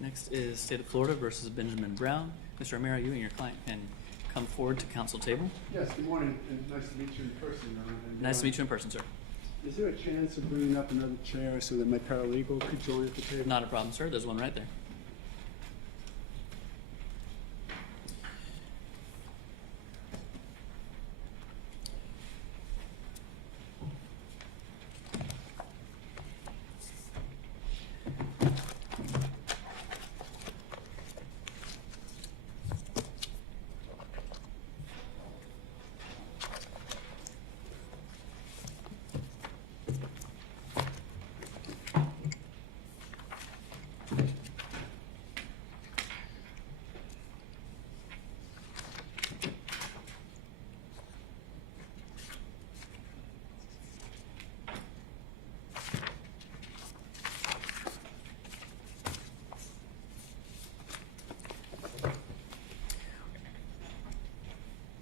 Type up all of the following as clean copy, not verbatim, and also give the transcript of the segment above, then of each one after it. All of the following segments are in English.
Next is State of Florida versus Benjamin Brown. Mr. Romero, you and your client can come forward to council table. Yes, good morning, and nice to meet you in person. Nice to meet you in person, sir. Is there a chance of bringing up another chair so that my paralegal could join at the table? Not a problem, sir. There's one right there.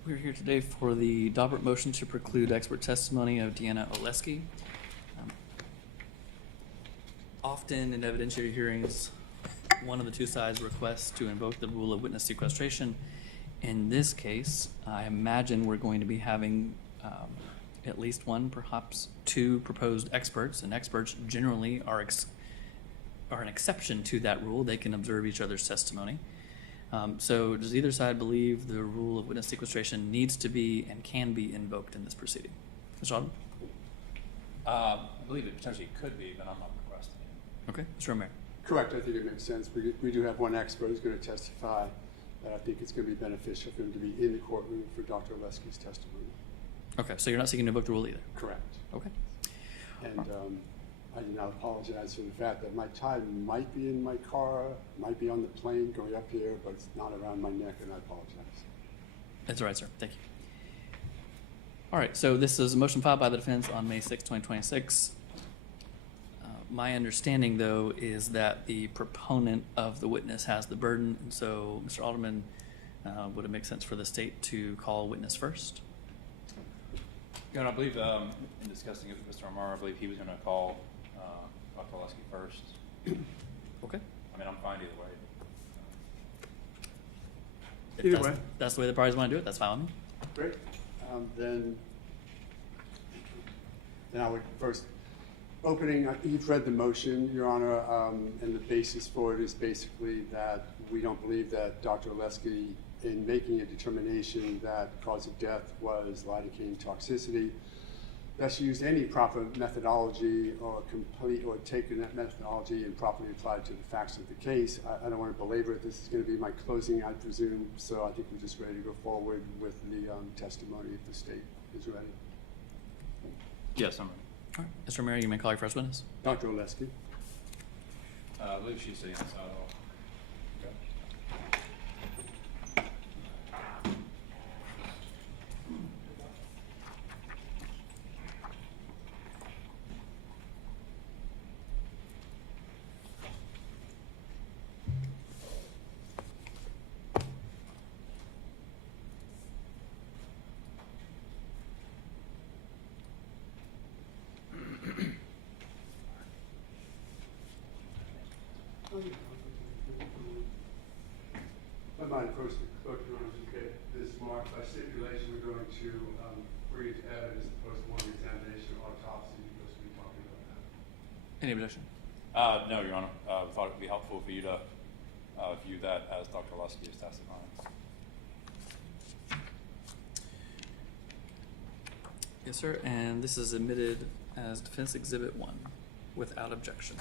We're here today for the Daubert motion to preclude expert testimony of Deanna Oleske. Often in evidentiary hearings, one of the two sides requests to invoke the rule of witness sequestration. In this case, I imagine we're going to be having at least one, perhaps two proposed experts, and experts generally are an exception to that rule. They can observe each other's testimony. So does either side believe the rule of witness sequestration needs to be and can be invoked in this proceeding? Mr. Alden? I believe it potentially could be, but I'm not requesting it. Okay. Mr. Romero? Correct, I think it makes sense. We do have one expert who's going to testify that I think it's going to be beneficial for him to be in the courtroom for Dr. Oleske's testimony. Okay, so you're not seeking to invoke the rule either? Correct. Okay. And I do not apologize for the fact that my tie might be in my car, might be on the plane going up here, but it's not around my neck, and I apologize. That's all right, sir. Thank you. All right, so this is a motion filed by the defense on May 6, 2026. My understanding, though, is that the proponent of the witness has the burden, and so, Mr. Alderman, would it make sense for the state to call a witness first? Yeah, and I believe in discussing it with Mr. Romero, I believe he was going to call Dr. Oleske first. Okay. I mean, I'm fine either way. If Either that's, way. that's the way the parties want to do it, that's fine with me. Great. Then I would first, you've read the motion, Your Honor, and the basis for it is basically that we don't believe that Dr. Oleske, in making a determination that cause of death was lidocaine toxicity, that she used any proper methodology or taken that methodology and properly applied to the facts of the case. I don't want to belabor it. This is going to be my closing, I presume, so I think we're just ready to go forward with the testimony if the state is ready. Yes, I'm ready. All right. Mr. Romero, you may call your first witness. Dr. Oleske. I believe she's sitting outside hall. I might approach the clerk, Your Honor, okay. This mark by stipulation, we're going to bring it to evidence the post-mortem examination or autopsy because we're talking about that. Any objection? No, Your Honor. I thought it would be helpful for you to view that as Dr. Oleske is testifying. Yes, sir. And this is admitted as Defense Exhibit 1 without objection.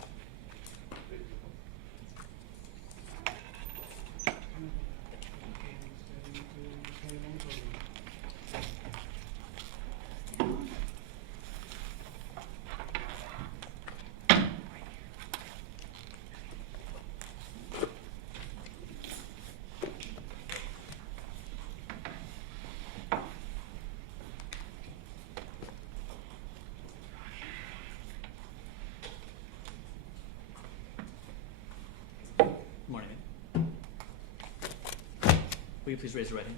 Will you please raise your right hand?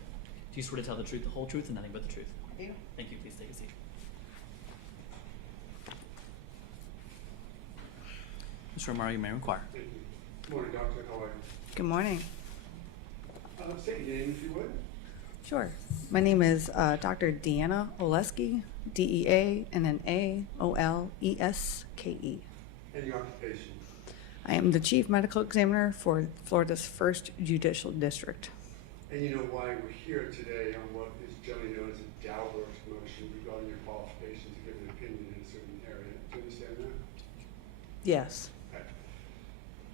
Do you swear to tell the truth, the whole truth, and nothing but the truth? I do. Thank you. Please take a seat. Mr. Romero, you may inquire. Good morning, Doctor. How are you? Good morning. State your name, if you would. Sure. My name is Dr. Deanna Oleske, DEA, and then AOLESKE. And your occupation. I am the Chief Medical Examiner for Florida's 1st Judicial District. And you know why we're here today on what is generally known as a Daubert motion regarding your qualifications to give an opinion in a certain area. Do you understand that? Yes. Okay.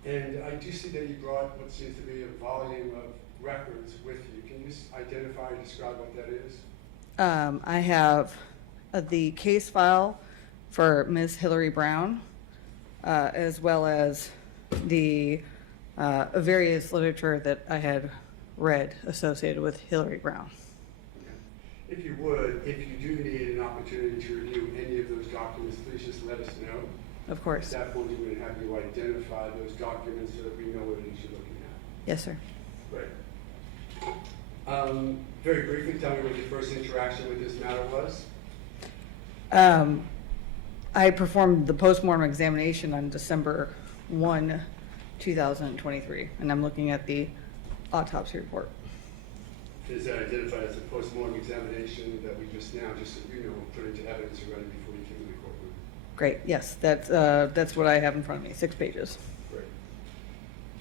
And I do see that you brought what seems to be a volume of records with you. Can you just identify and describe what that is? I have the case file for Ms. Hillary Brown, as well as the various literature that I had read associated with Hillary Brown. Okay. If you would, if you do need an opportunity to review any of those documents, please just let us know. Of course. At that point, we're going to have you identify those documents so that we know what it is you're looking at. Yes, sir. Great. Very briefly, tell me what your first interaction with this matter was. I performed the postmortem examination on December 1, 2023, and I'm looking at the autopsy report. Is that identified as a postmortem examination that we just now, just so you know, put into evidence already before you came to the courtroom? Great, yes, that's what I have in front of me, 6 pages. Great.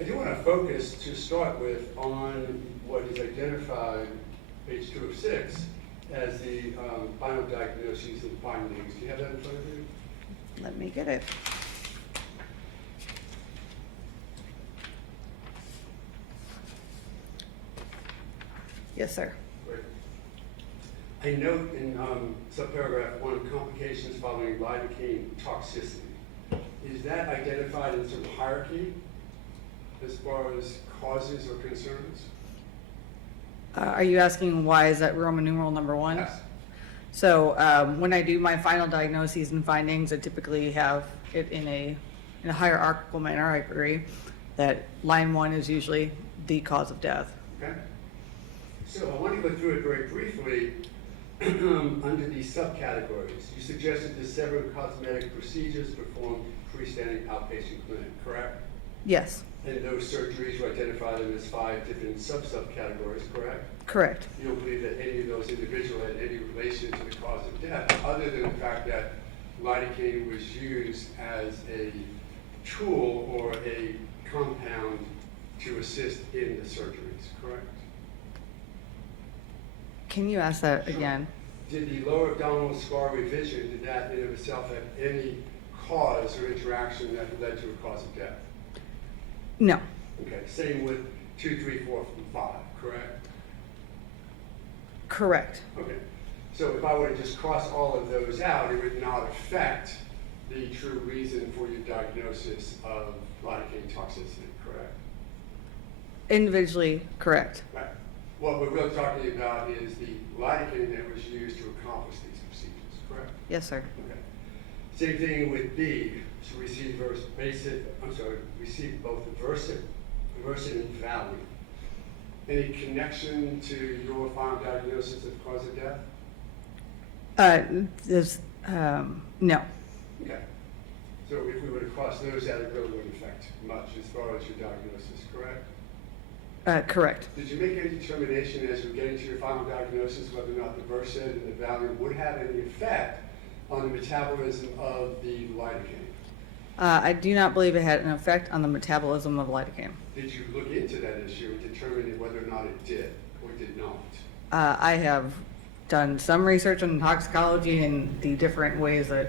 I do want to focus to start with on what is identified, page 2 of 6, as the final diagnoses and findings. Do you have that in front of you? Let me get it. Yes, sir. Great. I note in subparagraph 1, complications following lidocaine toxicity. Is that identified in some hierarchy as far as causes or concerns? Are you asking why is that Roman numeral number 1? Yes. So when I do my final diagnoses and findings, I typically have it in a hierarchical manner. I agree that line 1 is usually the cause of death. Okay. So I want to go through it very briefly under these subcategories. You suggested the several cosmetic procedures performed freestanding outpatient clinic, correct? Yes, And those surgeries were identified as 5 different subcategories, correct? correct. You don't believe that any of those individuals had any relation to the cause of death, other than the fact that lidocaine was used as a tool or a compound to assist in the surgeries, correct? Can you ask that again? Did the lower abdominal scar revision, did that in of itself have any cause or interaction that led to a cause of death? No, Okay, same with 2, 3, 4, and 5, correct? correct. Okay, so if I were to just cross all of those out, it would not affect the true reason for your diagnosis of lidocaine toxicity, correct? Individually, correct. Right. What we're really talking about is the lidocaine that was used to accomplish these procedures, correct? Yes, sir. Okay. Same thing with B. So received both the Versed and Valium. Any connection to your final diagnosis of cause of death? No, Okay. So if we were to cross those out, it really wouldn't affect much as far as your diagnosis, correct? correct. Did you make any determination as you're getting to your final diagnosis whether or not the Versed and the Valium would have any effect on the metabolism of the lidocaine? I do not believe it had an effect on the metabolism of lidocaine. Did you look into that issue and determine whether or not it did or did not? I have done some research on toxicology and the different ways that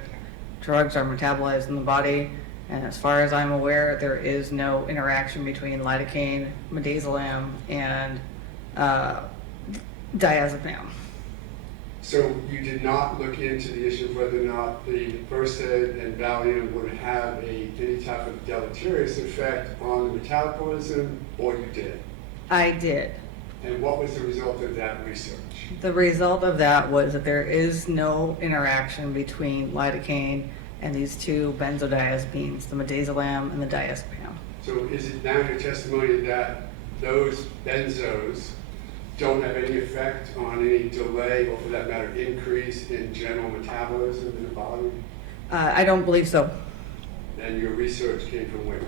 drugs are metabolized in the body. And as far as I'm aware, there is no interaction between lidocaine, midazolam, and diazepam. So you did not look into the issue of whether or not the Versed and Valium would have any type of deleterious effect on the metabolism, or you did? I did. And what was the result of that research? The result of that was that there is no interaction between lidocaine and these 2 benzodiazepines, the midazolam and the diazepam. So is it now your testimony that those benzos don't have any effect on any delay, or for that matter, increase in general metabolism in the body? I don't believe so. And your research came from where?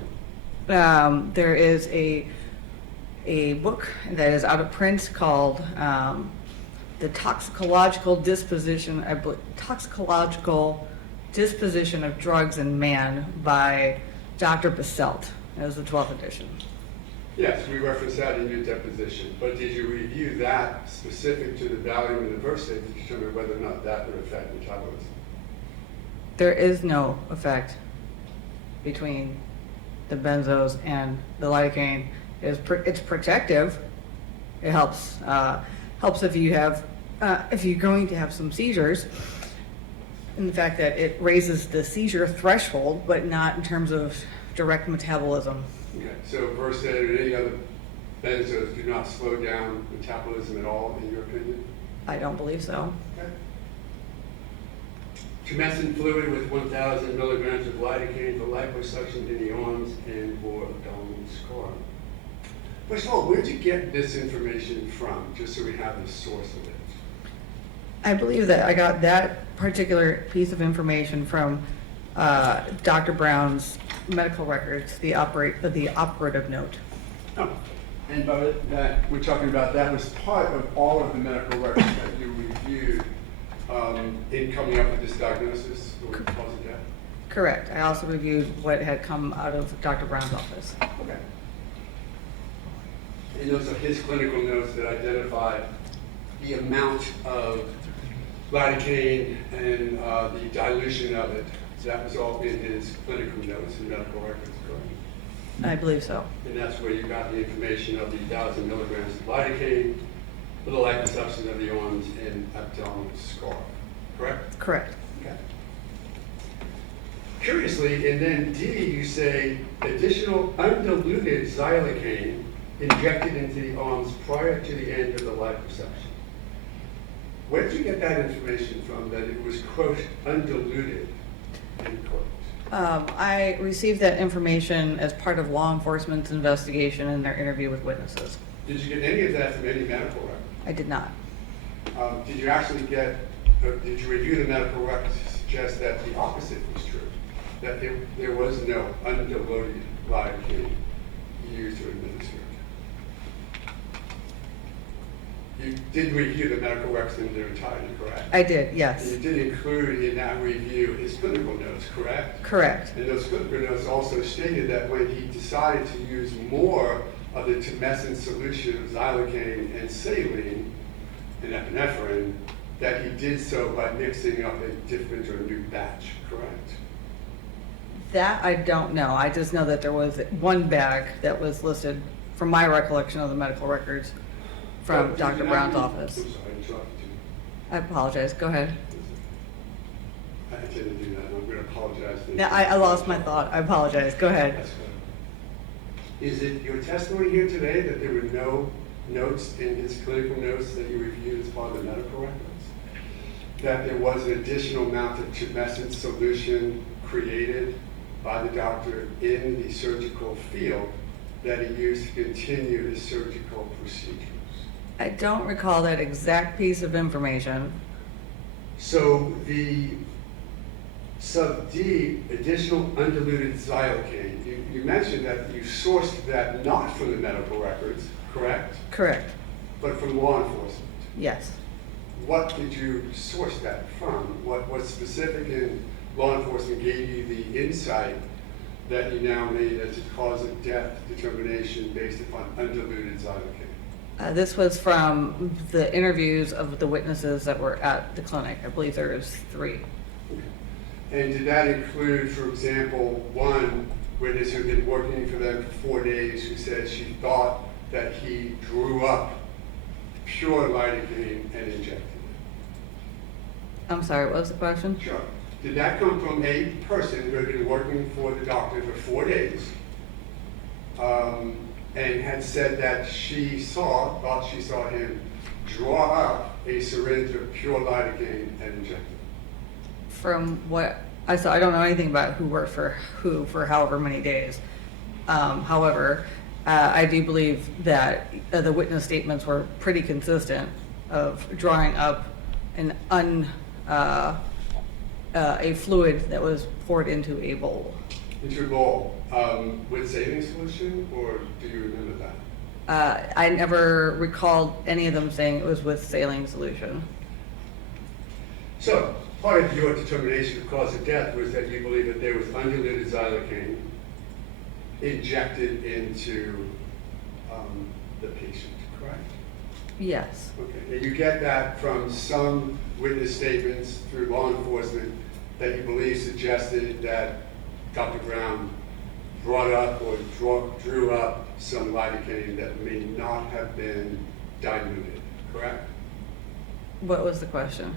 There is a book that is out of print called The Toxicological Disposition of Drugs in Man by Dr. Basselt. It was the 12th edition. Yes, we referenced that in your deposition, but did you review that specific to the Valium and the Versate to determine whether or not that would affect metabolism? There is no effect between the benzos and the lidocaine. It's protective. It helps if you have if you're going to have some seizures. And the fact that it raises the seizure threshold, but not in terms of direct metabolism. Okay, so Versate or any other benzos do not slow down metabolism at all, in your opinion? I don't believe so. Okay. Tumescent fluid with 1,000 milligrams of lidocaine for liposuction in the arms and for abdominal scarring. First of all, where'd you get this information from, just so we have the source of it? I believe that I got that particular piece of information from Dr. Brown's medical records, the operative note. Oh, and by that, we're talking about that was part of all of the medical records that you reviewed in coming up with this diagnosis, or wasn't that? Correct. I also reviewed what had come out of Dr. Brown's office. Okay. And those are his clinical notes that identify the amount of lidocaine and the dilution of it. So that was all in his clinical notes and medical records, correct? I believe so. And that's where you got the information of the 1,000 milligrams of lidocaine for the liposuction of the arms and abdominal scar, correct? Correct. Okay. Curiously, and then D, you say additional undiluted xylocaine injected into the arms prior to the end of the liposuction. Where did you get that information from, that it was, quote, undiluted, end quote? I received that information as part of law enforcement's investigation in their interview with witnesses. Did you get any of that from any medical record? I did not. Did you actually get, did you review the medical records to suggest that the opposite was true? That there was no undiluted lidocaine used to administer it? You did review the medical records in their entirety, correct? I did, yes. And you did include in that review his clinical notes, correct? Correct. And those clinical notes also stated that when he decided to use more of the tumescent solution of xylocaine and saline and epinephrine, that he did so by mixing up a different or new batch, correct? That I don't know. I just know that there was one bag that was listed, from my recollection of the medical records, from But Dr. did you Brown's not- office. I'm sorry, I interrupted you. I apologize. Go ahead. I didn't do that, I'm gonna apologize. Yeah, I lost my thought. I apologize. Go ahead. That's good. Is it your testimony here today that there were no notes in his clinical notes that you reviewed as part of the medical records? That there was an additional amount of tumescent solution created by the doctor in the surgical field that he used to continue his surgical procedures? I don't recall that exact piece of information. So the sub D, additional undiluted xylocaine, you mentioned that you sourced that not from the medical records, correct? Correct. But from law enforcement. Yes. What did you source that from? What specific in law enforcement gave you the insight that you now made as a cause of death determination based upon undiluted xylocaine? This was from the interviews of the witnesses that were at the clinic. I believe there was 3. And did that include, for example, one witness who had been working for them for 4 days who said she thought that he drew up pure lidocaine and injected it? I'm sorry, what was the question? Sure. Did that come from a person who had been working for the doctor for 4 days and had said that thought she saw him draw up a syringe of pure lidocaine and inject it? From what I saw, I don't know anything about who worked for who for however many days. However, I do believe that the witness statements were pretty consistent of drawing up a fluid that was poured into a bowl. into a bowl with saline solution, or do you remember that? I never recalled any of them saying it was with saline solution. So, part of your determination of cause of death was that you believe that there was undiluted xylocaine injected into the patient, correct? Yes. Okay, and you get that from some witness statements through law enforcement that you believe suggested that Dr. Brown brought up or drew up some lidocaine that may not have been diluted, correct? What was the question?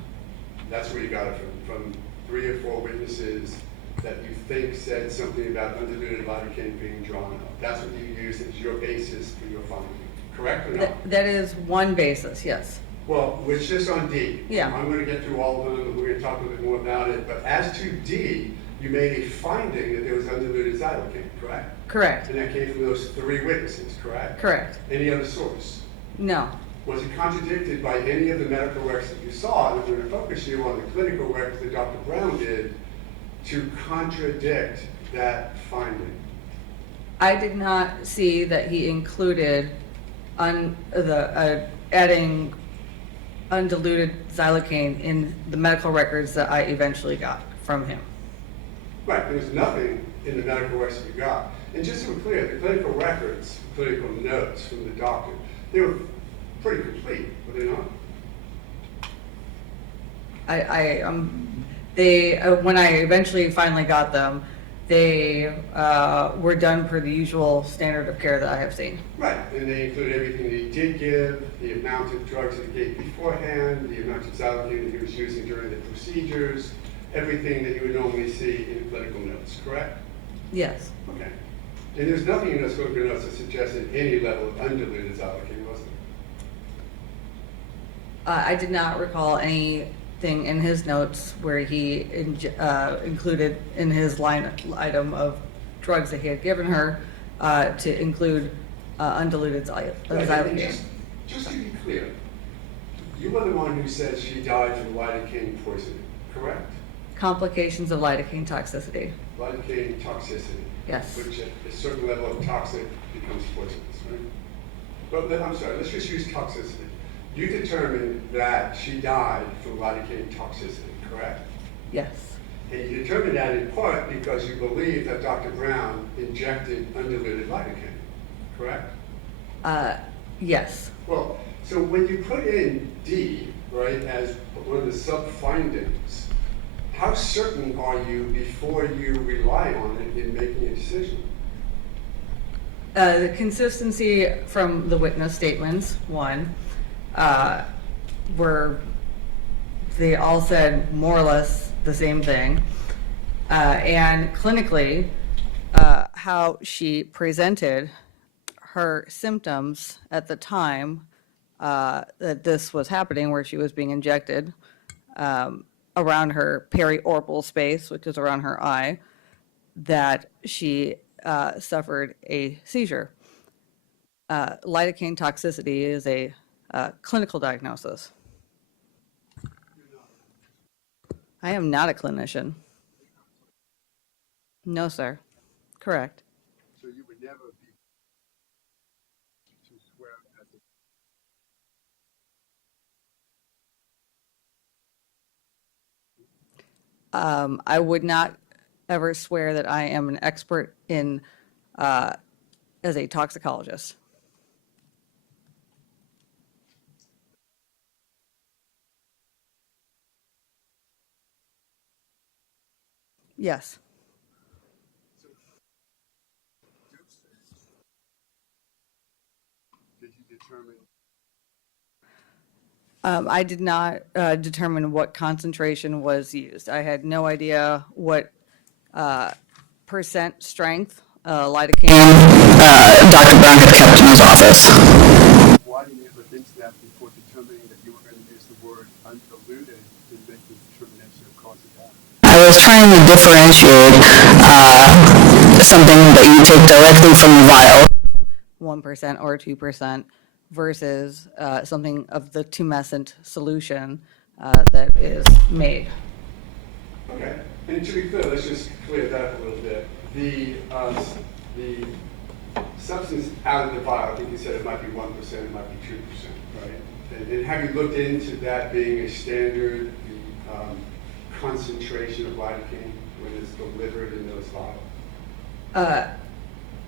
That's where you got it from 3 or 4 witnesses that you think said something about undiluted lidocaine being drawn up. That's what you use as your basis for your finding, correct or not? That is one basis, yes. Well, it's just on D. Yeah. I'm going to get through all of them, and we're going to talk a little bit more about it. But as to D, you made a finding that there was undiluted xylocaine, correct? Correct. And that came from those 3 witnesses, correct? Correct. Any other source? No. Was it contradicted by any of the medical records that you saw? And I'm going to focus you on the clinical records that Dr. Brown did to contradict that finding. I did not see that he included adding undiluted xylocaine in the medical records that I eventually got from him. Right, there was nothing in the medical records that you got. And just so we're clear, the clinical records, clinical notes from the doctor, they were pretty complete, were they not? When I eventually finally got them, they were done per the usual standard of care that I have seen. Right, and they include everything that he did give, the amount of drugs that he gave beforehand, the amount of xylocaine that he was using during the procedures, everything that you would normally see in clinical notes, correct? Yes. Okay. And there's nothing in those clinical notes that suggested any level of undiluted xylocaine, was there? I did not recall anything in his notes where he included in his line item of drugs that he had given her to include undiluted Right, xylocaine. and just to be clear, you were the one who said she died from lidocaine poisoning, correct? Complications of lidocaine toxicity. Lidocaine toxicity. Yes. Which at a certain level of toxic becomes poisonous, right? But I'm sorry, let's just use toxicity. You determined that she died from lidocaine toxicity, correct? Yes. And you determined that in part because you believe that Dr. Brown injected undiluted lidocaine, correct? Yes. Well, so when you put in D, right, as one of the sub-findings, how certain are you before you rely on it in making a decision? The consistency from the witness statements, one, where they all said more or less the same thing. And clinically, how she presented her symptoms at the time that this was happening, where she was being injected around her periorbital space, which is around her eye, that she suffered a seizure. Lidocaine toxicity is a clinical diagnosis. I am not a clinician. No, sir. Correct. So you would never be to swear as a I would not ever swear that I am an expert in as a toxicologist. Yes. did you determine? I did not determine what concentration was used. I had no idea what percent strength lidocaine Dr. Brown had kept in his office. Why did you ever think that before determining that you were going to use the word undiluted in making the determination of cause of death? I was trying to differentiate something that you take directly from the vial, 1% or 2%, versus something of the tumescent solution that is made. Okay, and to be clear, let's just clear that up a little bit. The substance out of the vial, I think you said it might be 1%, it might be 2%, right? And have you looked into that being a standard concentration of lidocaine when it's delivered in those vials?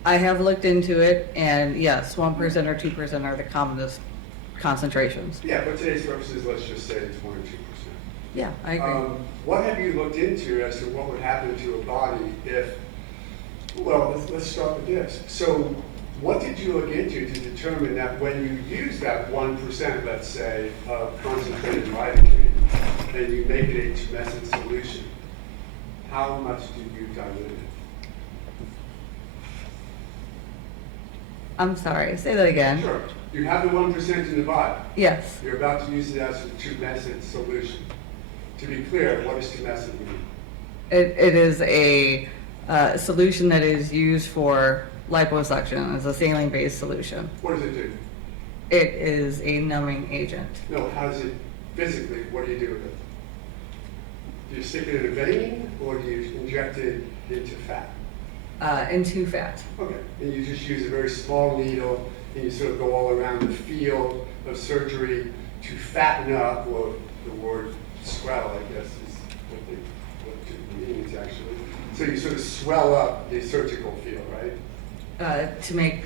I have looked into it, and yes, 1% or 2% are the commonest concentrations. Yeah, for today's purposes, let's just say it's 1 or 2%. Yeah, I agree. What have you looked into as to what would happen to a body if, well, let's start with this. So what did you look into to determine that when you use that 1%, let's say, of concentrated lidocaine, and you make it a tumescent solution, how much do you dilute it? I'm sorry, say that again. Sure. You have the 1% in the vial. Yes. You're about to use it as a tumescent solution. To be clear, what does tumescent mean? It is a solution that is used for liposuction. It's a saline-based solution. What does it do? It is a numbing agent. No, how does it physically, what do you do with it? Do you stick it in a vein or do you inject it into fat? Into fat. Okay, and you just use a very small needle and you sort of go all around the field of surgery to fatten up, or the word swell, I guess, is what it means actually. So you sort of swell up the surgical field, right? To make,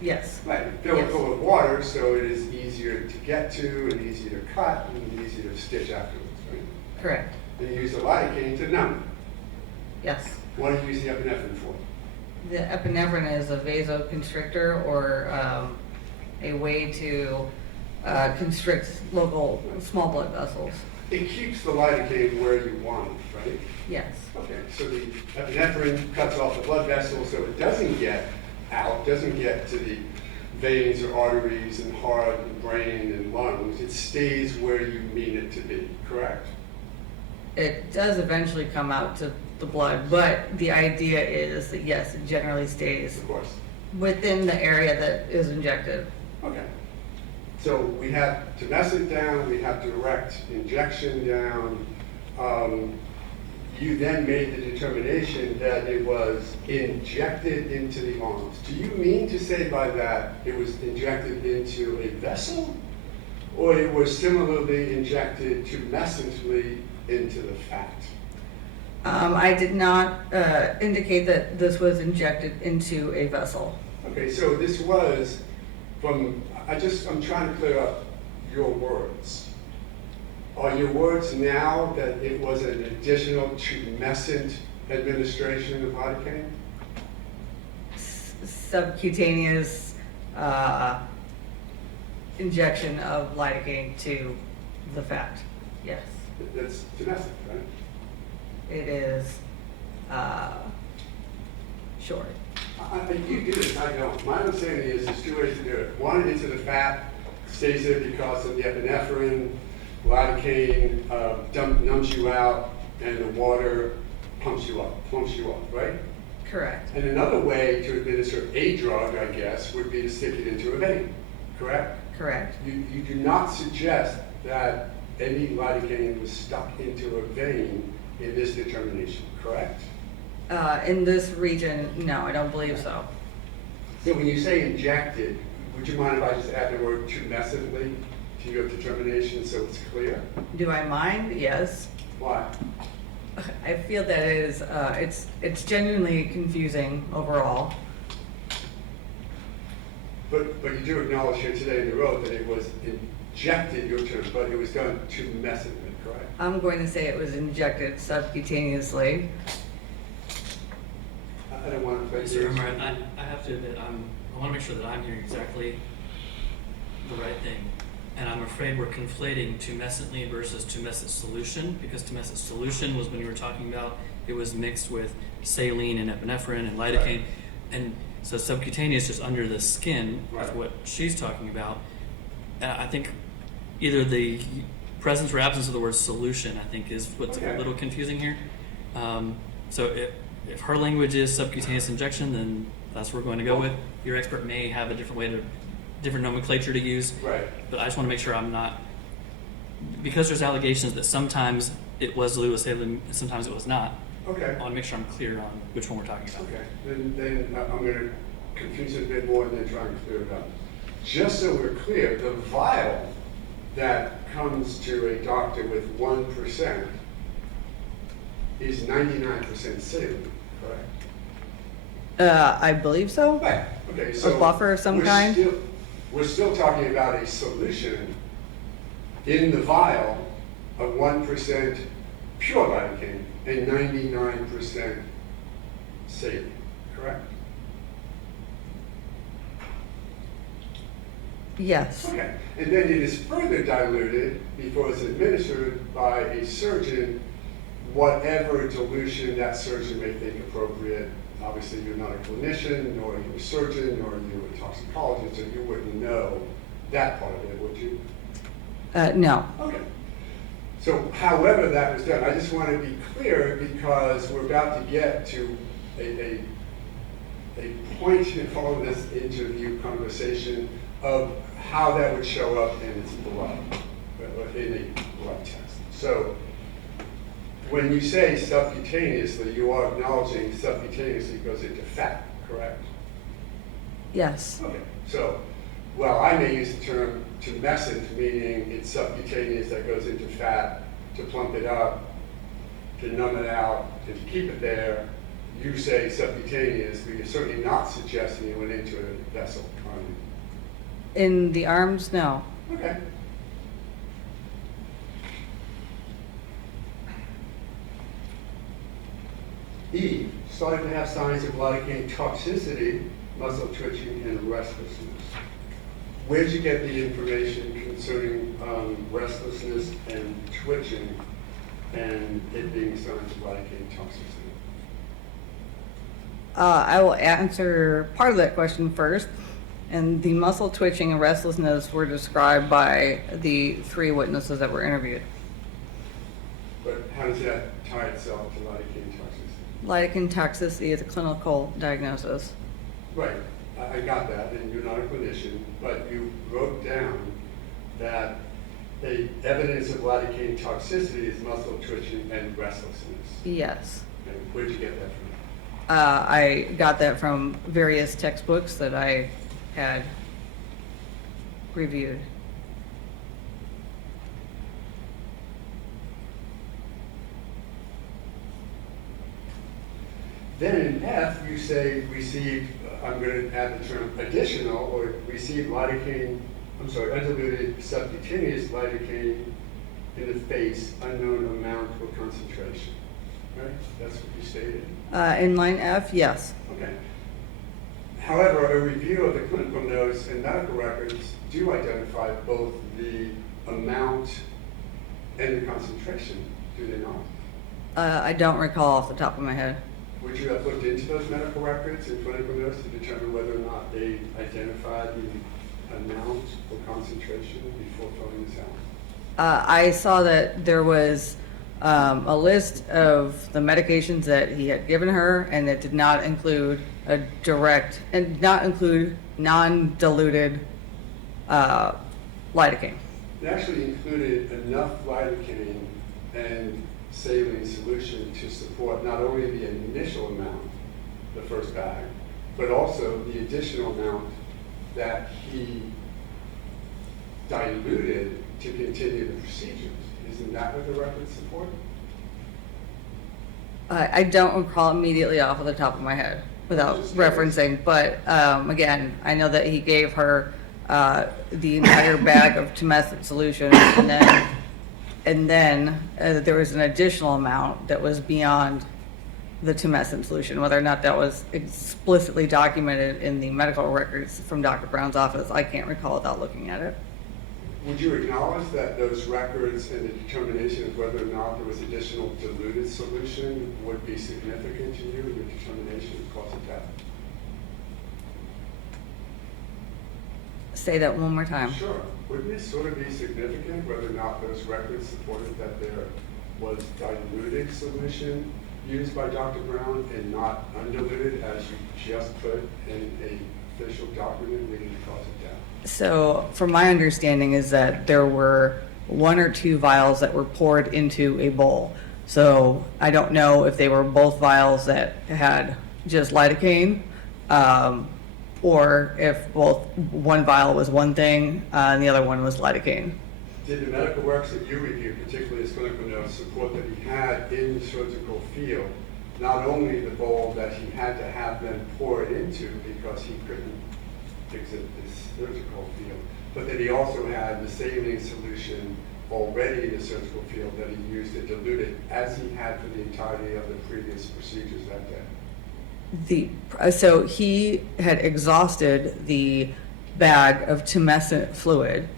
yes. Right, fill it Yes. full of water so it is easier to get to and easier to cut and easier to stitch afterwards, right? Correct. And you use the lidocaine to numb it. Yes. What do you use the epinephrine for? The epinephrine is a vasoconstrictor, or a way to constrict local small blood vessels. It keeps the lidocaine where you want it, right? Yes. Okay, so the epinephrine cuts off the blood vessel so it doesn't get out, doesn't get to the veins or arteries and heart and brain and lungs. It stays where you mean it to be, correct? It does eventually come out to the blood, but the idea is that yes, it generally stays Of course. within the area that is injected. Okay. So we have tumescent down, we have direct injection down. You then made the determination that it was injected into the arms. Do you mean to say by that it was injected into a vessel, or it was similarly injected tumescently into the fat? I did not indicate that this was injected into a vessel. Okay, so this was from, I'm trying to clear up your words. Are your words now that it was an additional tumescent administration of lidocaine? Subcutaneous injection of lidocaine to the fat, yes. That's tumescent, right? It is short. You do this, I don't. My understanding is there's two ways to do it. One, into the fat, stays there because of the epinephrine, lidocaine numbs you out, and the water plumps you up, right? Correct. And another way to administer a drug, I guess, would be to stick it into a vein, correct? Correct. You do not suggest that any lidocaine was stuck into a vein in this determination, correct? In this region, no, I don't believe so. So when you say injected, would you mind if I just add the word tumescently to your determination so it's clear? Do I mind? Yes. Why? I feel that it is, it's genuinely confusing overall. But you do acknowledge here today in the road that it was injected, your term, but it was done tumescently, correct? I'm going to say it was injected subcutaneously. I don't want to play Mr. games. Umar, I have to admit, I want to make sure that I'm hearing exactly the right thing. And I'm afraid we're conflating tumescently versus tumescent solution, because tumescent solution was when you were talking about it was mixed with saline and epinephrine and lidocaine. Right. And so subcutaneous, just under the skin, is Right. what she's talking about. And I think either the presence or absence of the word solution, I think, is what's Okay. a little confusing here. So if her language is subcutaneous injection, then that's what we're going to go with. Your expert may have a different nomenclature to use. Right. But I just want to make sure I'm not, because there's allegations that sometimes it was diluted with saline and sometimes it was not. Okay. I want to make sure I'm clear on which one we're talking about. Okay, then I'm going to confuse it a bit more and then try and clear it up. Just so we're clear, the vial that comes to a doctor with 1% is 99% saline, correct? I believe so. Right, okay, so. buffer of some kind? We're still talking about a solution in the vial of 1% pure lidocaine and 99% saline, correct? Yes. Okay, and then it is further diluted before it's administered by a surgeon, whatever dilution that surgeon may think appropriate. Obviously, you're not a clinician, nor are you a surgeon, nor are you a toxicologist, so you wouldn't know that part of it, would you? No. Okay. So however that was done, I just want to be clear because we're about to get to a point in all of this interview conversation of how that would show up in its blood, in a blood test. So when you say subcutaneously, you are acknowledging subcutaneously goes into fat, correct? Yes. Okay, so, well, I may use the term tumescent, meaning it's subcutaneous that goes into fat to plump it up, to numb it out, and to keep it there. You say subcutaneous, but you're certainly not suggesting it went into a vessel, are you? In the arms, no. Okay. E, started to have signs of lidocaine toxicity, muscle twitching, and restlessness. Where did you get the information concerning restlessness and twitching and it being signs of lidocaine toxicity? I will answer part of that question first. And the muscle twitching and restlessness were described by the 3 witnesses that were interviewed. But how does that tie itself to lidocaine toxicity? Lidocaine toxicity is a clinical diagnosis. Right, I got that, and you're not a clinician, but you wrote down that the evidence of lidocaine toxicity is muscle twitching and restlessness. Yes. And where'd you get that from? I got that from various textbooks that I had reviewed. Then in F, you say received, I'm going to add the term additional, or received lidocaine, undiluted subcutaneous lidocaine in the face, unknown amount or concentration. Right? That's what you stated? In line F, yes. Okay. However, a review of the clinical notes and medical records do identify both the amount and the concentration, do they not? I don't recall off the top of my head. Would you have looked into those medical records and clinical notes to determine whether or not they identified the amount or concentration before filling this out? I saw that there was a list of the medications that he had given her, and it did not include a direct, and not include non-diluted lidocaine. It actually included enough lidocaine and saline solution to support not only the initial amount, the first bag, but also the additional amount that he diluted to continue the procedures. Isn't that what the records support? I don't recall immediately off of the top of my head without referencing, but again, I know that he gave her the entire bag of tumescent solution, and then there was an additional amount that was beyond the tumescent solution. Whether or not that was explicitly documented in the medical records from Dr. Brown's office, I can't recall without looking at it. Would you acknowledge that those records and the determination of whether or not there was additional diluted solution would be significant to you in your determination of cause of death? Say that one more time. Sure. Wouldn't it sort of be significant whether or not those records supported that there was diluted solution used by Dr. Brown and not undiluted, as you just put in a official document leading to cause of death? So, from my understanding is that there were 1 or 2 vials that were poured into a bowl. So I don't know if they were both vials that had just lidocaine, or if one vial was one thing, and the other one was lidocaine. Did the medical works that you reviewed, particularly his clinical notes, support that he had in the surgical field not only the bowl that he had to have them pour it into because he couldn't exit this surgical field, but that he also had the saline solution already in the surgical field that he used to dilute it as he had for the entirety of the previous procedures that day? So he had exhausted the bag of tumescent fluid,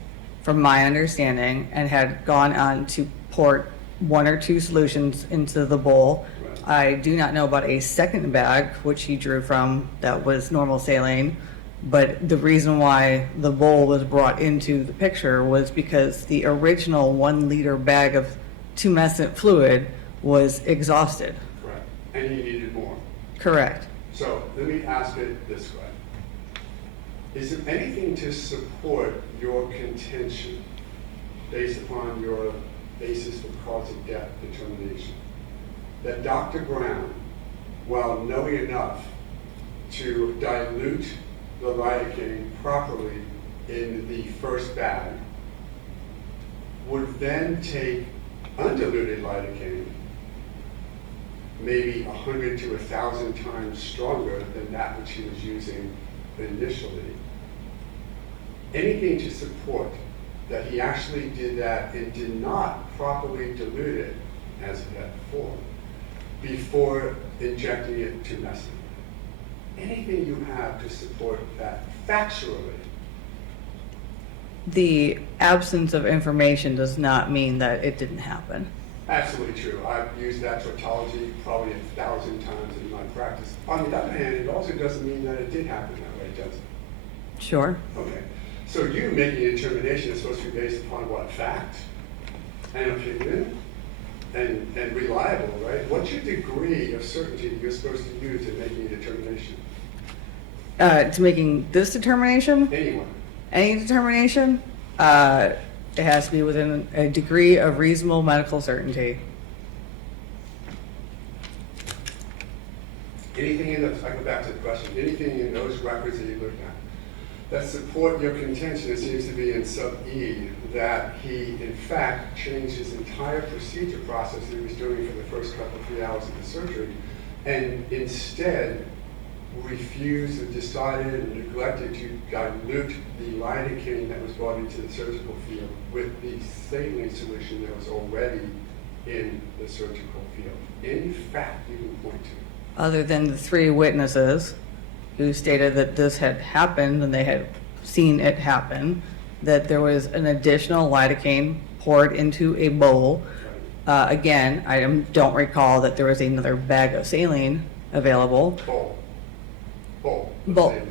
from my understanding, and had gone on to pour one or two solutions into the bowl. Right. I do not know about a second bag, which he drew from, that was normal saline. But the reason why the bowl was brought into the picture was because the original 1 liter bag of tumescent fluid was exhausted. Correct. And he needed more. Correct. So let me ask it this way. Is there anything to support your contention based upon your basis for cause of death determination that Dr. Brown, while knowing enough to dilute the lidocaine properly in the first bag, would then take undiluted lidocaine, maybe 100 to 1,000 times stronger than that which he was using initially? Anything to support that he actually did that and did not properly dilute it as he had before injecting it to messenger? Anything you have to support that factually? The absence of information does not mean that it didn't happen. Absolutely true. I've used that tautology probably 1,000 times in my practice. On the other hand, it also doesn't mean that it did happen that way, does it? Sure. Okay. So you making a determination is supposed to be based upon what? Fact and opinion and reliable, right? What's your degree of certainty you're supposed to use in making a determination? To making this determination? Anyone. Any determination? It has to be within a degree of reasonable medical certainty. Anything in those, I go back to the question, anything in those records that you looked at that support your contention, it seems to be in sub E, that he in fact changed his entire procedure process that he was doing for the first couple of 3 hours of the surgery, and instead refused and decided and neglected to dilute the lidocaine that was brought into the surgical field with the saline solution that was already in the surgical field. Any fact you can point to? Other than the 3 witnesses who stated that this had happened and they had seen it happen, that there was an additional lidocaine poured into a bowl. Again, I don't recall that there was another bag of saline available. Bowl.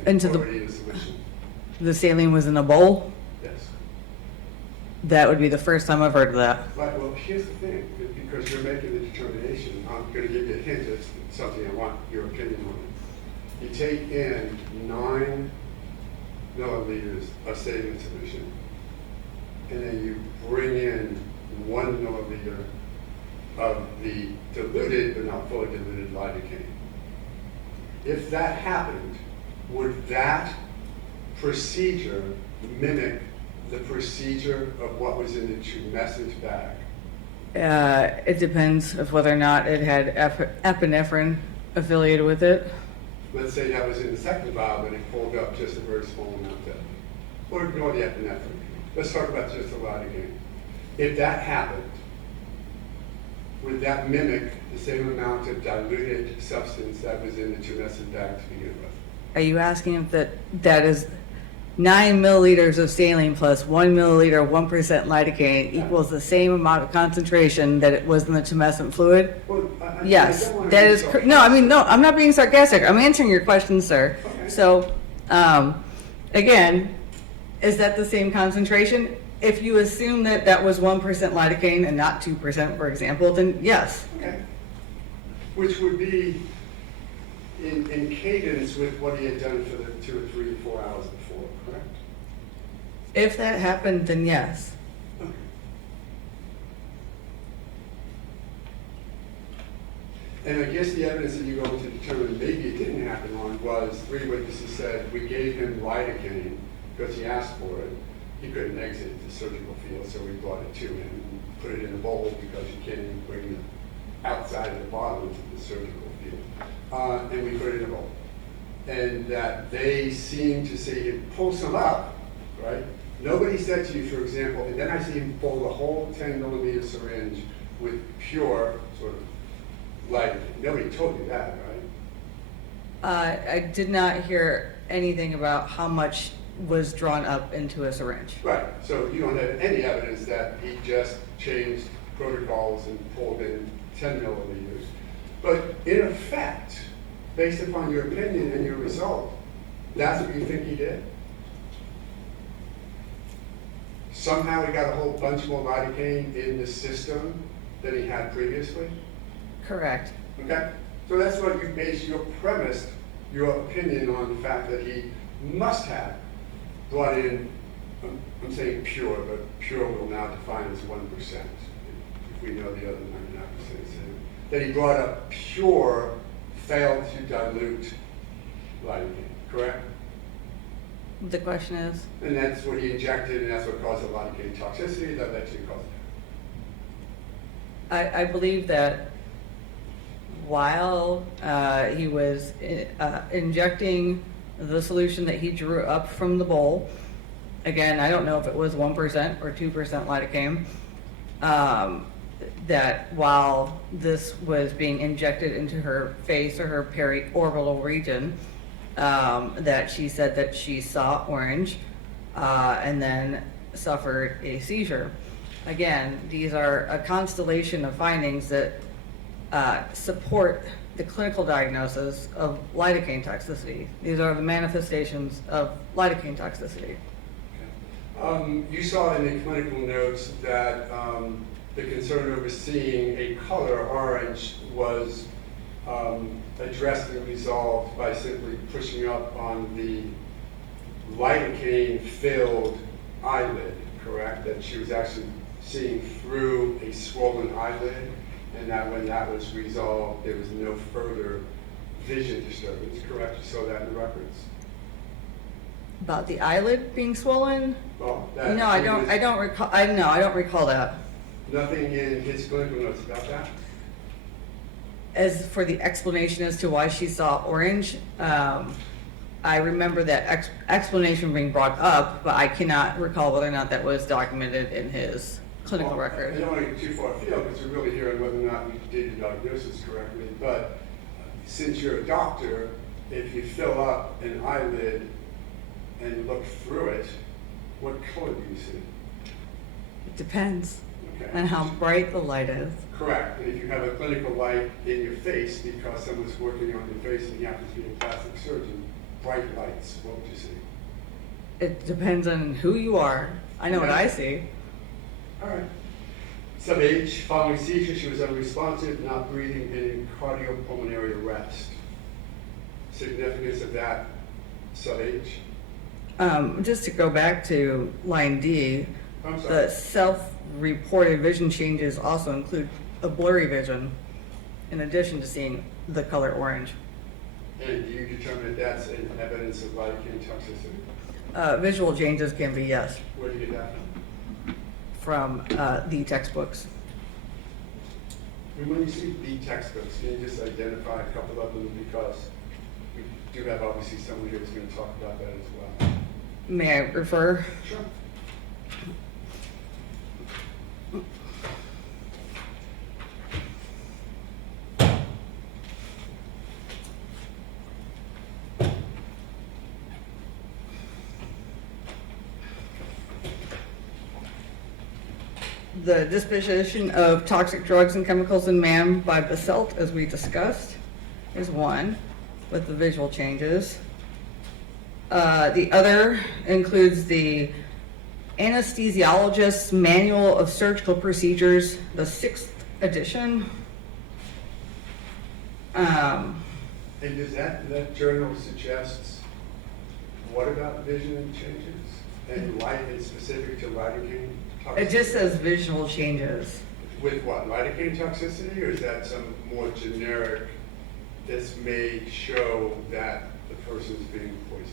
Into the Already in the solution. The saline was in a bowl? Yes. That would be the first time I've heard of that. Right, well, here's the thing, because you're making the determination, I'm going to give you a hint of something I want your opinion on. You take in 9 milliliters of saline solution, and then you bring in 1 milliliter of the diluted, but not fully diluted lidocaine. If that happened, would that procedure mimic the procedure of what was in the tumescent bag? It depends of whether or not it had epinephrine affiliated with it. Let's say that was in the second vial, but it pulled up just a very small amount of it. Or ignore the epinephrine. Let's talk about just the lidocaine. If that happened, would that mimic the same amount of diluted substance that was in the tumescent bag to begin with? Are you asking if that is 9 milliliters of saline plus 1 milliliter of 1% lidocaine equals the same amount of concentration that it was in the tumescent fluid? Well, Yes, I don't wanna that be is, sarcastic. no, I mean, no, I'm not being sarcastic. I'm answering your question, sir. Okay. So, again, is that the same concentration? If you assume that that was 1% lidocaine and not 2%, for example, then yes. Okay. Which would be in cadence with what he had done for the 2 or 3 or 4 hours before, correct? If that happened, then yes. Okay. And I guess the evidence that you're going to determine maybe it didn't happen on was 3 witnesses said, we gave him lidocaine because he asked for it. He couldn't exit the surgical field, so we brought it to him and put it in a bowl because you can't even bring it outside of the bottle into the surgical field. And we put it in a bowl. And that they seemed to see him pull some up, right? Nobody said to you, for example, and then I see him pull the whole 10mm syringe with pure sort of lidocaine. Nobody told you that, right? I did not hear anything about how much was drawn up into a syringe. Right, so you don't have any evidence that he just changed protocols and pulled in 10 milliliters. But in effect, based upon your opinion and your result, that's what you think he did? Somehow he got a whole bunch more lidocaine in the system than he had previously? Correct. Okay, so that's what you base your premise, your opinion on the fact that he must have brought in, I'm saying pure, but pure will now define as 1%, if we know the other 99% is in. That he brought up pure, failed to dilute lidocaine, correct? The question is? And that's what he injected, and that's what caused the lidocaine toxicity that led to the cause. I believe that while he was injecting the solution that he drew up from the bowl, again, I don't know if it was 1% or 2% lidocaine, that while this was being injected into her face or her periorbital region, that she said that she saw orange and then suffered a seizure. Again, these are a constellation of findings that support the clinical diagnosis of lidocaine toxicity. These are the manifestations of lidocaine toxicity. You saw in the clinical notes that the concern over seeing a color orange was addressed and resolved by simply pushing up on the lidocaine-filled eyelid, correct? That she was actually seeing through a swollen eyelid, and that when that was resolved, there was no further vision disturbance, correct? You saw that in the records? About the eyelid being swollen? Well, No, I don't recall that. Nothing in his clinical notes about that? As for the explanation as to why she saw orange, I remember that explanation being brought up, but I cannot recall whether or not that was documented in his clinical Well, record. I don't want to get too far afield because we're really hearing whether or not we did the diagnosis correctly, but since you're a doctor, if you fill up an eyelid and look through it, what color do you see? It depends Okay. on how bright the light is. Correct. And if you have a clinical light in your face because someone's working on your face and you happen to be a plastic surgeon, bright lights, what would you see? It depends on who you are. I know what I see. All right. Sub-H, following seizure, she was unresponsive, not breathing, and in cardiopulmonary arrest. Significance of that, sub-H? Just to go back to line D, I'm sorry. the self-reported vision changes also include a blurry vision in addition to seeing the color orange. And do you determine that that's an evidence of lidocaine toxicity? Visual changes can be yes, Where do you get that from the textbooks. from? And when you see the textbooks, can you just identify a couple of them because we do have obviously someone here who's going to talk about that as well. May I refer? Sure. The disposition of toxic drugs and chemicals in man by basalt, as we discussed, is one with the visual changes. The other includes the Anesthesiologist's Manual of Surgical Procedures, the 6th edition. And does that journal suggests what about vision changes and light and specific to lidocaine toxicity? It just says visual changes. With what, lidocaine toxicity, or is that some more generic, this may show that the person's being poisoned?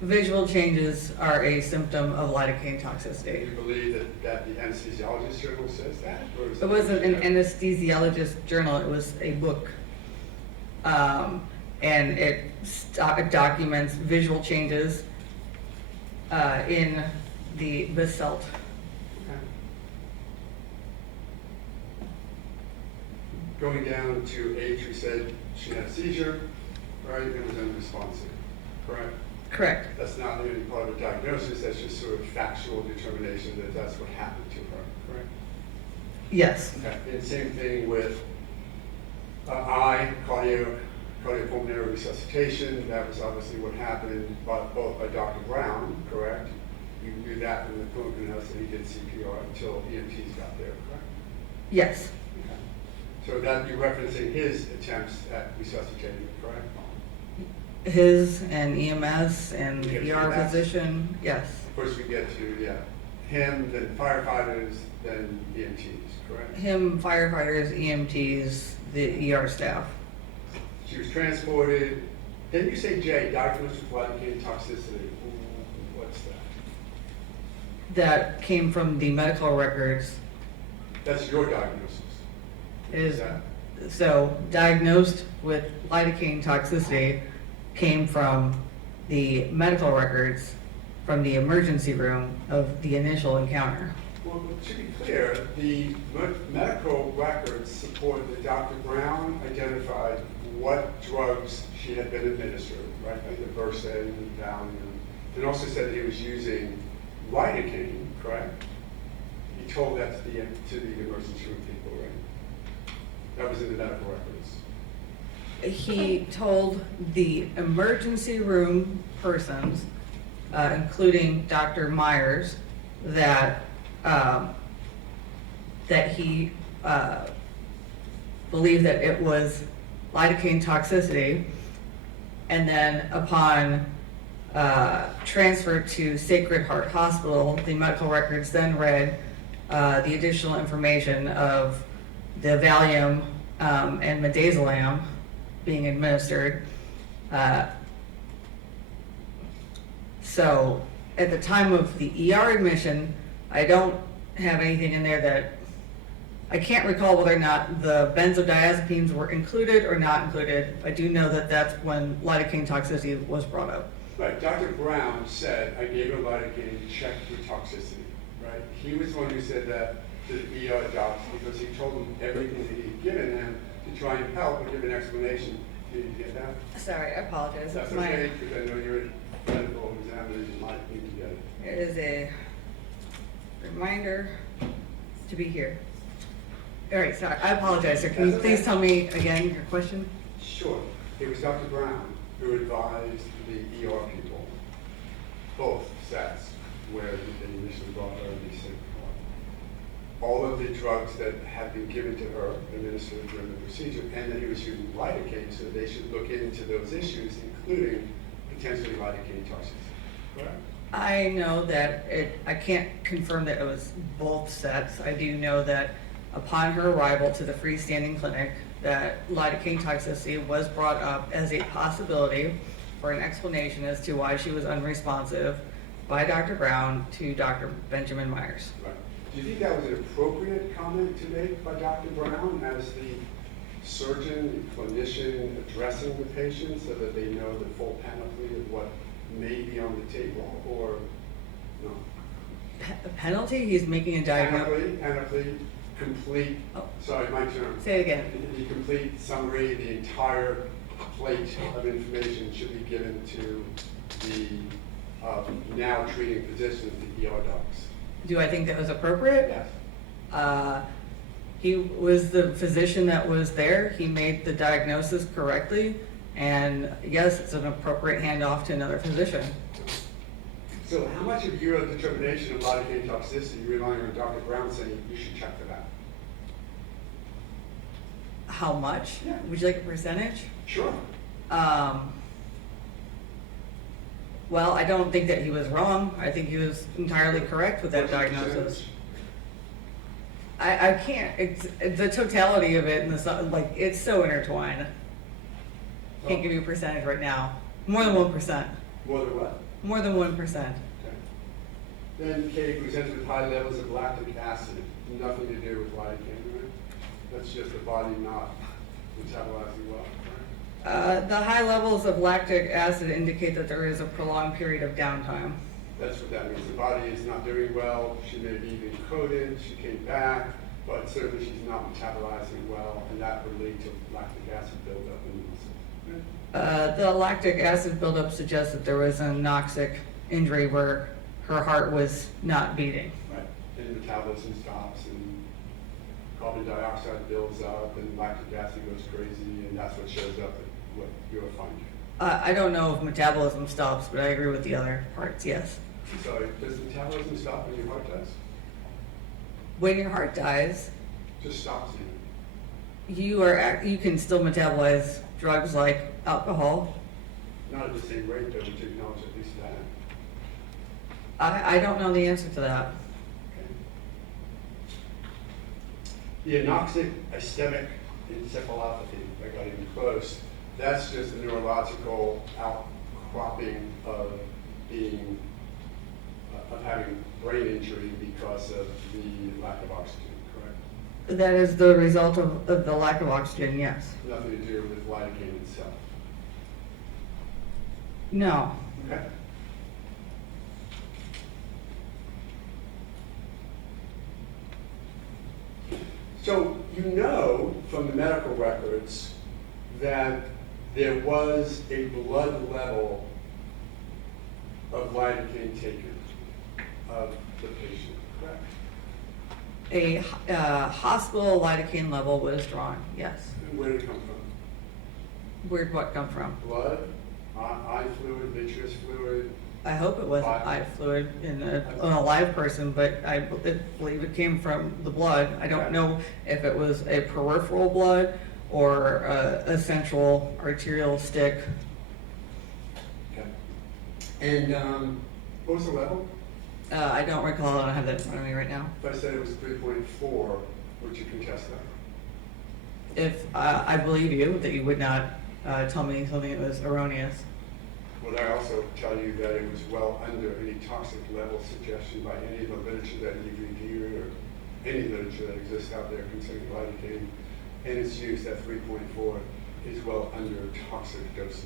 Visual changes are a symptom of lidocaine Do toxicity. you believe that the anesthesiologist journal says that? Or is It wasn't an generic? anesthesiologist journal, it was a book. And it documents visual changes in the basalt. Okay. Going down to H, we said she had a seizure, right, and was unresponsive, correct? Correct. That's not any part of the diagnosis, that's just sort of factual determination that that's what happened to her, correct? Yes. Okay, and same thing with cardiopulmonary resuscitation, that was obviously what happened, but both by Dr. Brown, correct? You knew that from the clinical notes that he did CPR until EMTs got there, correct? Yes. Okay. So that you're referencing his attempts at resuscitating, correct? His and EMS and You get the to ER that? physician, yes. First we get to, him, then firefighters, then EMTs, correct? Him, firefighters, EMTs, the ER staff. She was transported, didn't you say J, diagnosed with lidocaine toxicity? What's that? That came from the medical records. That's your diagnosis. Is that? So diagnosed with lidocaine toxicity came from the medical records from the emergency room of the initial encounter. Well, to be clear, the medical records support that Dr. Brown identified what drugs she had been administered, right? Like the Versed and Valium. And also said that he was using lidocaine, correct? He told that to the emergency room people, right? That was in the medical records. He told the emergency room persons, including Dr. Myers, that that he believed that it was lidocaine toxicity, and then upon transfer to Sacred Heart Hospital, the medical records then read the additional information of the Valium and midazolam being administered. So at the time of the ER admission, I don't have anything in there that, I can't recall whether or not the benzodiazepines were included or not included. I do know that that's when lidocaine toxicity was brought up. Right, Dr. Brown said, I gave her lidocaine to check for toxicity, right? He was the one who said that to the ER docs because he told them everything that he'd given them to try and help and give an explanation. Did you get that? Sorry, I apologize. That's okay, because I know you're a medical examiner, you might need to get it. It is a reminder to be here. All right, sorry, I apologize, sir. Can you That's okay. please tell me again your question? Sure. It was Dr. Brown who advised the ER people, both sets, where they initially brought her and they said, all of the drugs that had been given to her, administered during the procedure, and that he was using lidocaine, so they should look into those issues, including potentially lidocaine toxicity. Correct? I know that I can't confirm that it was both sets. I do know that upon her arrival to the freestanding clinic, that lidocaine toxicity was brought up as a possibility for an explanation as to why she was unresponsive by Dr. Brown to Dr. Benjamin Myers. Right. Do you think that was an appropriate comment to make by Dr. Brown as the surgeon, the clinician addressing the patient so that they know the full panoply of what may be on the table, or no? A penalty? He's making a diagnosis. Panoply, complete, Oh. sorry, my turn. Say it again. The complete summary, the entire plate of information should be given to the now treating physicians, the ER docs. Do I think that was appropriate? Yes. He was the physician that was there. He made the diagnosis correctly. And yes, it's an appropriate handoff to another physician. So how much of your determination of lidocaine toxicity you relying on Dr. Brown saying you should check for that? How much? Yeah. Would you like a percentage? Sure. Well, I don't think that he was wrong. I think he was entirely correct with that What's the diagnosis. I can't, the totality of it and like, it's so intertwined. Can't give you a percentage right now. More than 1%. More than what? More than 1%. Okay. Then K presents with high levels of lactic acid, nothing to do with lidocaine, right? That's just the body not metabolizing well, right? The high levels of lactic acid indicate that there is a prolonged period of downtime. That's what that means. The body is not doing well. She may be even coded. She came back, but certainly she's not metabolizing well, and that would lead to lactic acid buildup in the muscle. The lactic acid buildup suggests that there was an anoxic injury where her heart was not beating. Right. And metabolism stops, and carbon dioxide builds up, and lactic acid goes crazy, and that's what shows up at what you're finding. I don't know if metabolism stops, but I agree with the other parts, yes. So does metabolism stop when your heart does? When your heart dies, Just stops you. you can still metabolize drugs like alcohol. Not at the same rate, though, would you acknowledge at least that? I don't know the answer to that. The anoxic ischemic encephalopathy, I got even close, that's just a neurological outcropping of having brain injury because of the lack of oxygen, correct? That is the result of the lack of oxygen, yes. Nothing to do with lidocaine itself. No. Okay. So you know from the medical records that there was a blood level of lidocaine taken of the patient, correct? A hospital lidocaine level was drawn, yes. And where did it come from? Where'd what come from? Blood, eye fluid, vitreous fluid? I hope it wasn't eye fluid in a live person, but I believe it came from the blood. I don't know if it was a peripheral blood or a central arterial stick. Okay. And what was the level? I don't recall. I don't have that in front of me right now. If I said it was 3.4, would you contest that? If I believe you that you would not tell me something that was erroneous. Would I also tell you that it was well under any toxic level suggestion by any of the literature that you've reviewed or any literature that exists out there concerning lidocaine and its use, that 3.4 is well under toxic dosage?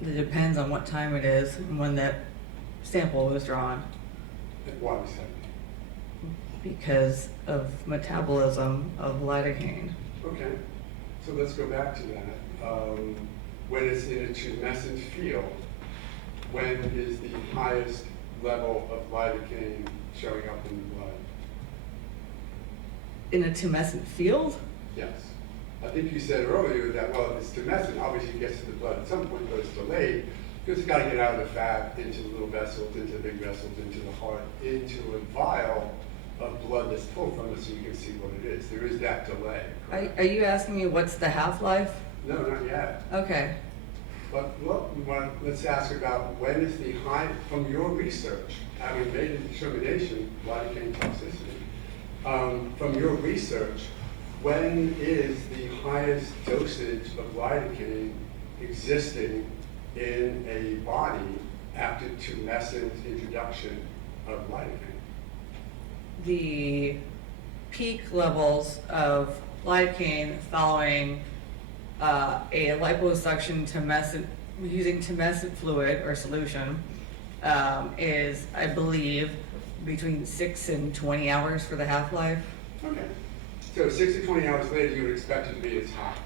It depends on what time it is and when that sample was drawn. And why was that? Because of metabolism of lidocaine. Okay, so let's go back to that. When it's in a tumescent field, when is the highest level of lidocaine showing up in the blood? In a tumescent field? Yes. I think you said earlier that, well, if it's tumescent, obviously it gets to the blood at some point, but it's delayed because it's got to get out of the fat into the little vessels, into the big vessels, into the heart, into a vial of blood that's pulled from it so you can see what it is. There is that delay. Are you asking me what's the half-life? No, not yet. Okay. But look, let's ask about when is the high, from your research, having made a determination, lidocaine toxicity, from your research, when is the highest dosage of lidocaine existing in a body after tumescent introduction of lidocaine? The peak levels of lidocaine following a liposuction tumescent, using tumescent fluid or solution, is, I believe, between 6 and 20 hours for the half-life. Okay. So 6 to 20 hours later, you would expect it to be its highest.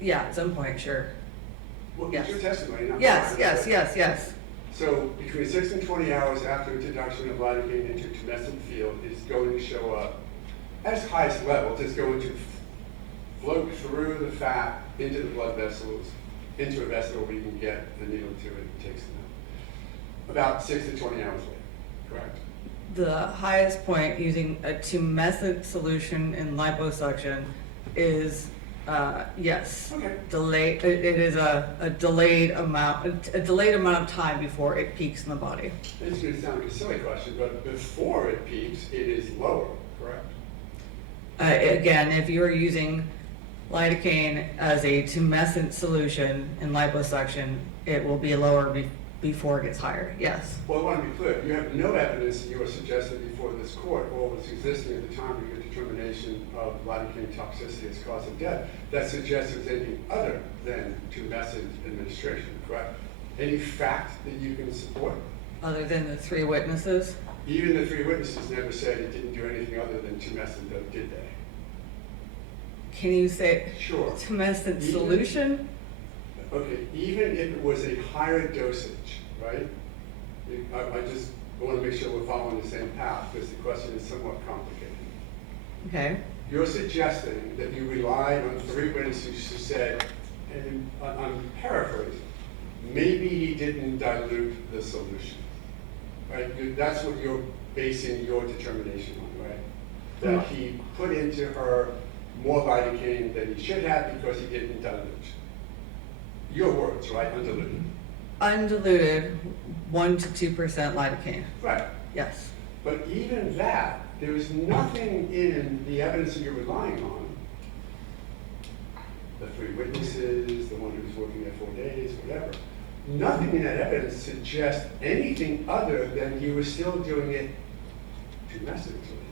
Yeah, at some point, sure. Well, Yes. it's your testimony, not Yes, mine. yes, yes, yes. So between 6 and 20 hours after introduction of lidocaine into tumescent field is going to show up at its highest levels. It's going to float through the fat into the blood vessels, into a vessel where you can get the needle to it and takes them out. About 6 to 20 hours later, correct? The highest point using a tumescent solution in liposuction is Yes. Okay. It is a delayed amount of time before it peaks in the body. It's going to sound like a silly question, but before it peaks, it is lower, correct? Again, if you're using lidocaine as a tumescent solution in liposuction, it will be lower before it gets higher, yes. Well, I want to be clear, you have no evidence that you were suggesting before this court, or was existing at the time of your determination of lidocaine toxicity as cause of death, that suggests there's anything other than tumescent administration, correct? Any fact that you can support? Other than the 3 witnesses? Even the 3 witnesses never said it didn't do anything other than tumescent, though, did they? Can you say Sure. tumescent Even- solution? Okay, even if it was a higher dosage, right? I just want to make sure we're following the same path, because the question is somewhat complicated. Okay. You're suggesting that you relied on 3 witnesses who said, and I'm paraphrasing, maybe he didn't dilute the solution, right? That's what you're basing your determination on, right? That he put into her more lidocaine than he should have because he didn't dilute. Your words, right? Undiluted. Undiluted 1 to 2% lidocaine, Right. yes. But even that, there is nothing in the evidence that you're relying on, the 3 witnesses, the one who's working there 4 days, whatever, nothing in that evidence suggests anything other than he was still doing it tumescently,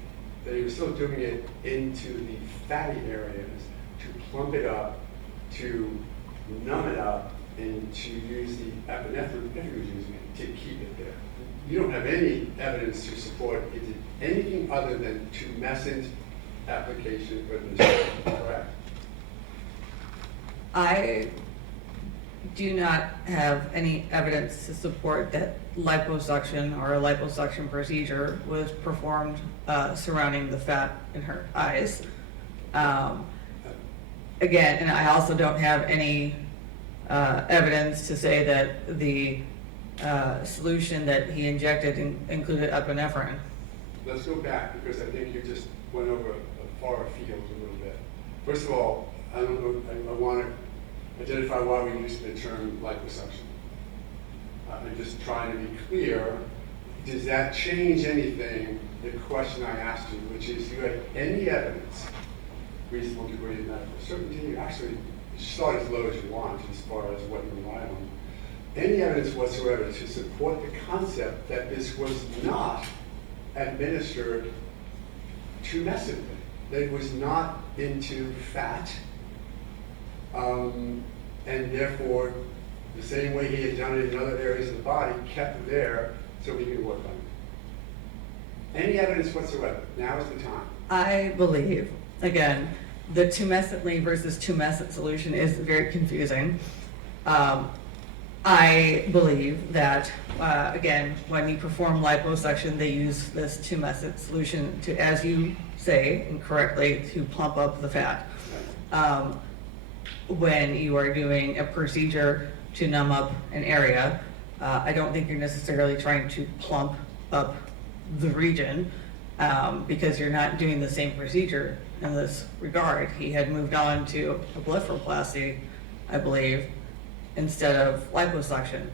that he was still doing it into the fatty areas to plump it up, to numb it up, and to use the epinephrine, if he was using it, to keep it there. You don't have any evidence to support it did anything other than tumescent application for administration, correct? I do not have any evidence to support that liposuction or a liposuction procedure was performed surrounding the fat in her eyes. Again, and I also don't have any evidence to say that the solution that he injected included epinephrine. Let's go back, because I think you just went over a far field a little bit. First of all, I don't know, I want to identify why we use the term liposuction. I'm just trying to be clear. Does that change anything, the question I asked you, which is, do you have any evidence, reasonable degree of medical certainty, actually start as low as you want as far as what you rely on, any evidence whatsoever to support the concept that this was not administered tumescently, that it was not into fat, and therefore the same way he had done it in other areas of the body, kept there so he could work on it. Any evidence whatsoever? Now is the time. I believe, again, the tumescently versus tumescent solution is very confusing. I believe that, again, when you perform liposuction, they use this tumescent solution to, as you say incorrectly, to plump up the fat. When you are doing a procedure to numb up an area, I don't think you're necessarily trying to plump up the region because you're not doing the same procedure in this regard. He had moved on to a blepharoplasty, I believe, instead of liposuction.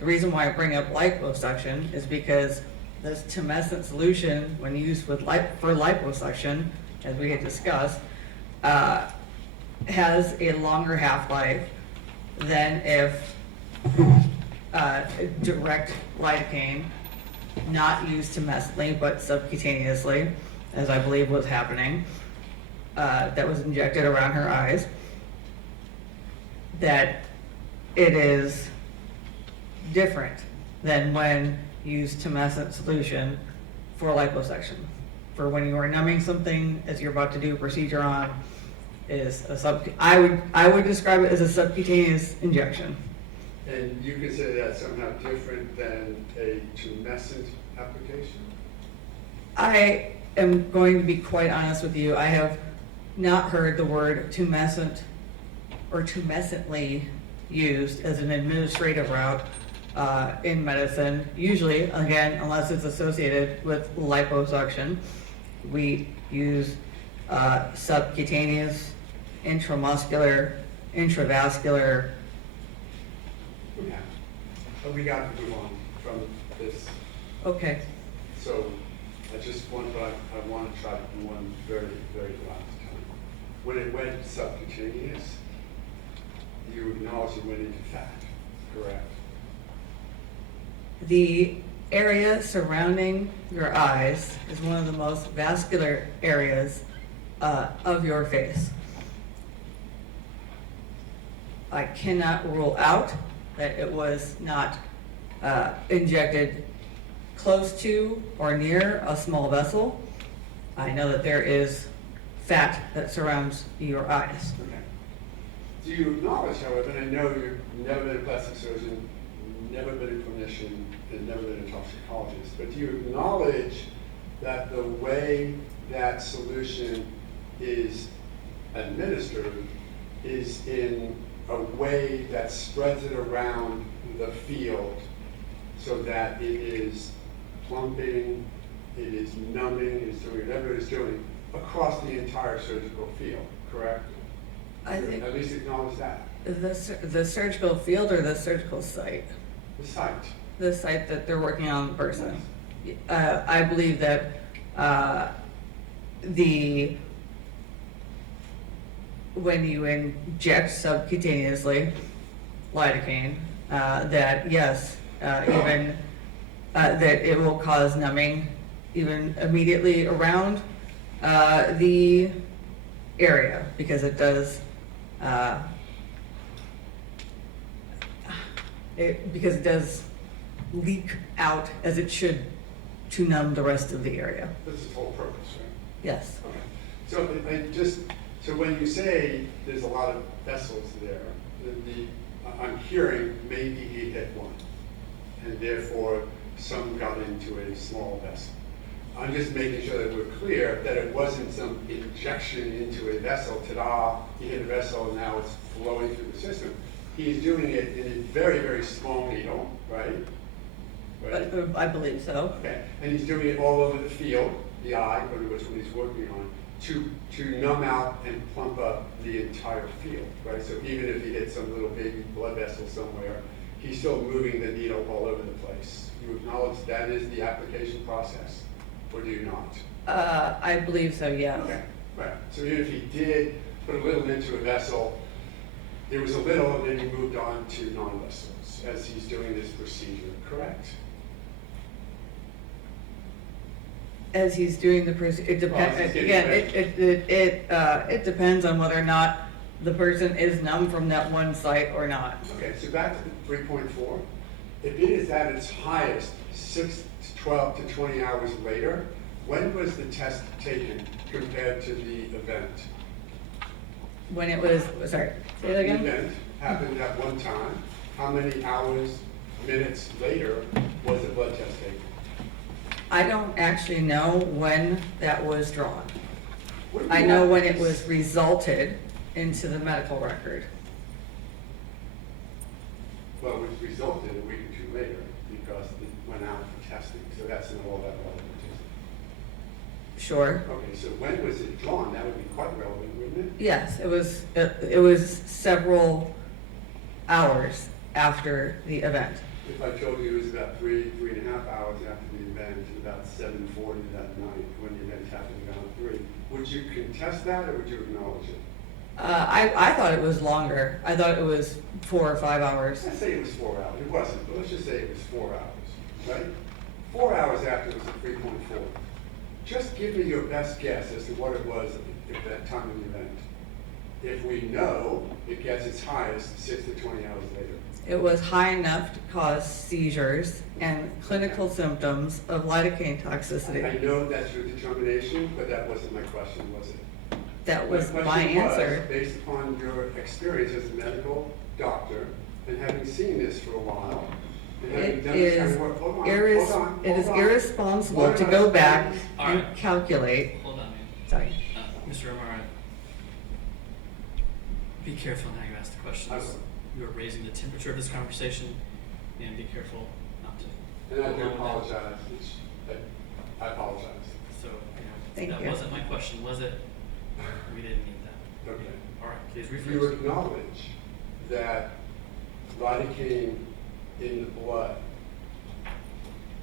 The reason why I bring up liposuction is because this tumescent solution, when used for liposuction, as we had discussed, has a longer half-life than if direct lidocaine, not used tumescently but subcutaneously, as I believe was happening, that was injected around her eyes, that it is different than when used tumescent solution for liposuction. For when you are numbing something as you're about to do a procedure on, is I would describe it as a subcutaneous injection. And you consider that somehow different than a tumescent application? I am going to be quite honest with you. I have not heard the word tumescent or tumescently used as an administrative route in medicine. Usually, again, unless it's associated with liposuction, we use subcutaneous intramuscular, intravascular. Yeah. But we got to move on from this. Okay. So I just want, but I want to try to do one very, very last time. When it went subcutaneous, you acknowledge it went into fat, correct? The area surrounding your eyes is one of the most vascular areas of your face. I cannot rule out that it was not injected close to or near a small vessel. I know that there is fat that surrounds your eyes. Okay. Do you acknowledge, however, and I know you've never been a plastic surgeon, never been a clinician, and never been a toxicologist, but do you acknowledge that the way that solution is administered is in a way that spreads it around the field so that it is plumping, it is numbing, it is doing whatever it is doing across the entire surgical field, correct? I think At least acknowledge that. the surgical field or the surgical site? The site. The site that they're working on the person. I believe that when you inject subcutaneously lidocaine, that yes, even that it will cause numbing even immediately around the area, because it does leak out as it should to numb the rest of the area. That's its whole purpose, right? Yes. Okay. So when you say there's a lot of vessels there, I'm hearing maybe he hit one, and therefore some got into a small vessel. I'm just making sure that we're clear that it wasn't some injection into a vessel, ta-da, he hit a vessel and now it's flowing through the system. He's doing it in a very, very small needle, right? Right? I believe so. Okay, and he's doing it all over the field, the eye, or which one he's working on, to numb out and plump up the entire field, right? So even if he hit some little baby blood vessel somewhere, he's still moving the needle all over the place. You acknowledge that is the application process, or do you not? I believe so, yes. Okay, right. So even if he did put a little into a vessel, there was a little, and then he moved on to non-vessels as he's doing this procedure, correct? As he's doing the procedure, it depends, Well, he's getting again, it depends on whether or not the person is numb from that one site or not. Okay, so back to the 3.4. If it is at its highest 6 to 12 to 20 hours later, when was the test taken compared to the event? When it was, sorry, say that again? The event happened at one time. How many hours, minutes later was the blood test taken? I don't actually know when that was drawn. What do I you know have- when it was resulted into the medical record. Well, it was resulted a week or two later because it went out for testing, so that's not all that relevant, is Sure. it? Okay, so when was it drawn? That would be quite relevant, wouldn't it? Yes, it was several hours after the event. If I told you it was about 3.5 hours after the event, and about 7:40 that night, when the event happened around 3, would you contest that or would you acknowledge it? I thought it was longer. I thought it was 4 or 5 hours. Let's say it was 4 hours. It wasn't, but let's just say it was 4 hours, right? 4 hours after was a 3.4. Just give me your best guess as to what it was at that time of the event. If we know it gets its highest 6 to 20 hours later. It was high enough to cause seizures and clinical symptoms of lidocaine toxicity. I know that's your determination, but that wasn't my question, was it? That was my question was, answer. based upon your experience as a medical doctor and having seen this for a while, and having It done this kind is of work. Hold on, it is hold on. irresponsible Hold to on. go back All and right. calculate. Hold on, man. Sorry. Mr. Amara, be careful in how you ask the I questions. will. You are raising the temperature of this conversation, and be careful not to. And I go do along with that. apologize. I apologize. So, Thank that you. wasn't my question, was it? We didn't need that. Okay. All right, case you acknowledge that lidocaine in the blood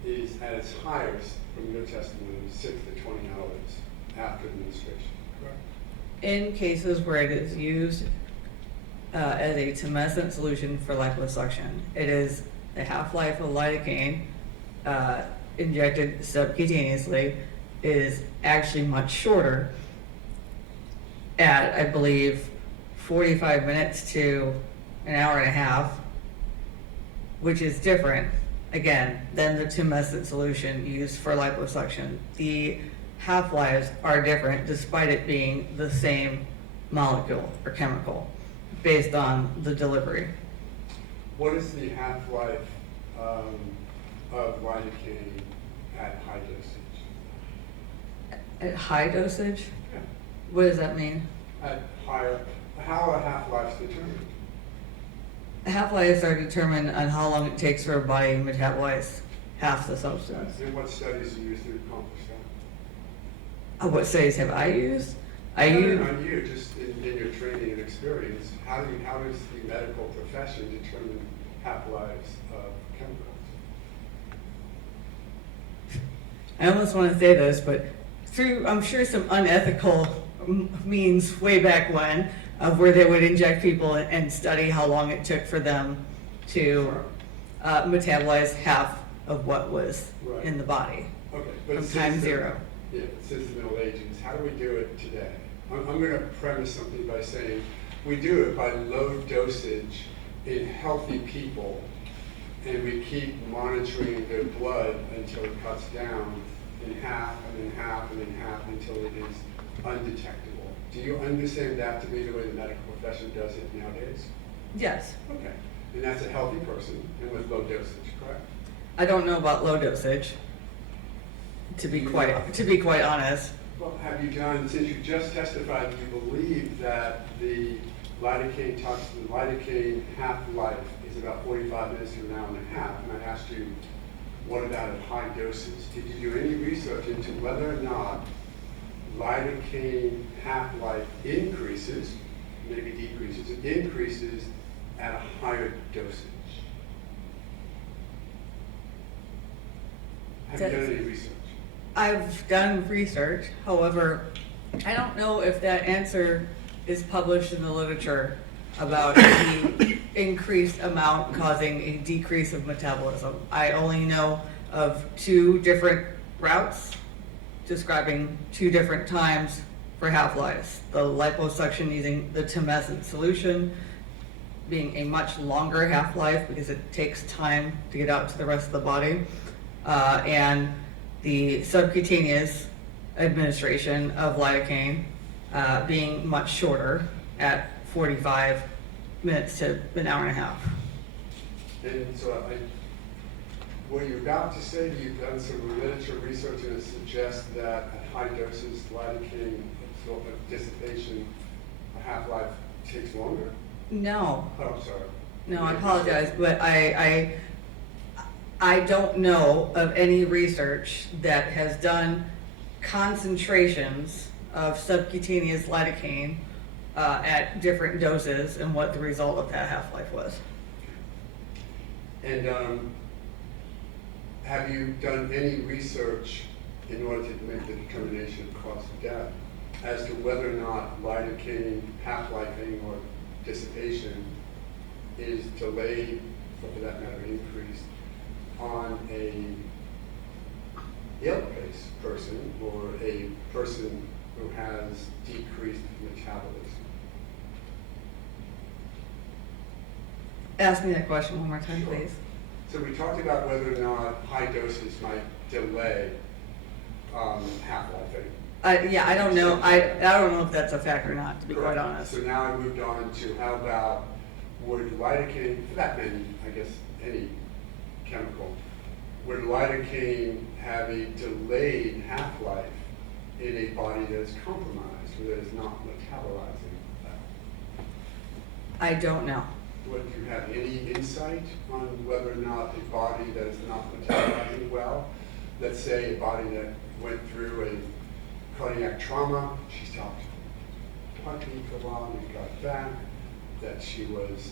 is at its highest, from your testimony, 6 to 20 hours after administration, correct? In cases where it is used as a tumescent solution for liposuction, it is the half-life of lidocaine injected subcutaneously is actually much shorter at, I believe, 45 minutes to an hour and a half, which is different, again, than the tumescent solution used for liposuction. The half-lives are different despite it being the same molecule or chemical based on the delivery. What is the half-life of lidocaine at high dosage? At high dosage? Yeah. What does that mean? At higher, how are half-lives determined? Half-lives are determined on how long it takes for a body to metabolize half the substance. And what studies are used to accomplish that? What studies have I used? No, not you, just in your training and experience. How does the medical profession determine half-lives of chemicals? I almost want to say this, but through, I'm sure, some unethical means way back when, of where they would inject people and study how long it took for them to metabolize half of what was Right. in the body Okay, but from since time the- zero. Yeah, since the Middle Ages, how do we do it today? I'm going to premise something by saying we do it by low dosage in healthy people, and we keep monitoring their blood until it cuts down in half and in half and in half until it is undetectable. Do you understand that to be the way the medical profession does it nowadays? Yes. Okay, and that's a healthy person and with low dosage, correct? I don't know about low dosage, to be quite honest. Well, have you done, since you just testified, do you believe that the lidocaine half-life is about 45 minutes to an hour and a half? And I asked you, what about at high doses? Did you do any research into whether or not lidocaine half-life increases, maybe decreases, it increases at a higher dosage? Have you done any research? I've done research, however, I don't know if that answer is published in the literature about the increased amount causing a decrease of metabolism. I only know of 2 different routes describing 2 different times for half-lives. The liposuction using the tumescent solution being a much longer half-life because it takes time to get out to the rest of the body, and the subcutaneous administration of lidocaine being much shorter at 45 minutes to an hour and a half. And so were you about to say that you've done some literature research and it suggests that at high doses, lidocaine dissipation, a half-life takes longer? No, Oh, I'm sorry. no, I apologize, but I don't know of any research that has done concentrations of subcutaneous lidocaine at different doses and what the result of that half-life was. And have you done any research in order to make the determination of cause of death as to whether or not lidocaine half-lifing or dissipation is delayed, or for that matter increased, on a ill-based person or a person who has decreased metabolism? Ask me that question one more time, Sure. please. So we talked about whether or not high doses might delay half-lifing. Yeah, I don't know. I don't know if that's a fact or not, to be quite Correct. honest. So now I moved on to how about would lidocaine, for that many, I guess, any chemical, would lidocaine have a delayed half-life in a body that is compromised or that is not metabolizing that? I don't know. Would you have any insight on whether or not a body that is not metabolizing well, let's say a body that went through a cardiac trauma, she's talked heartbeat for a while and it got back, that she was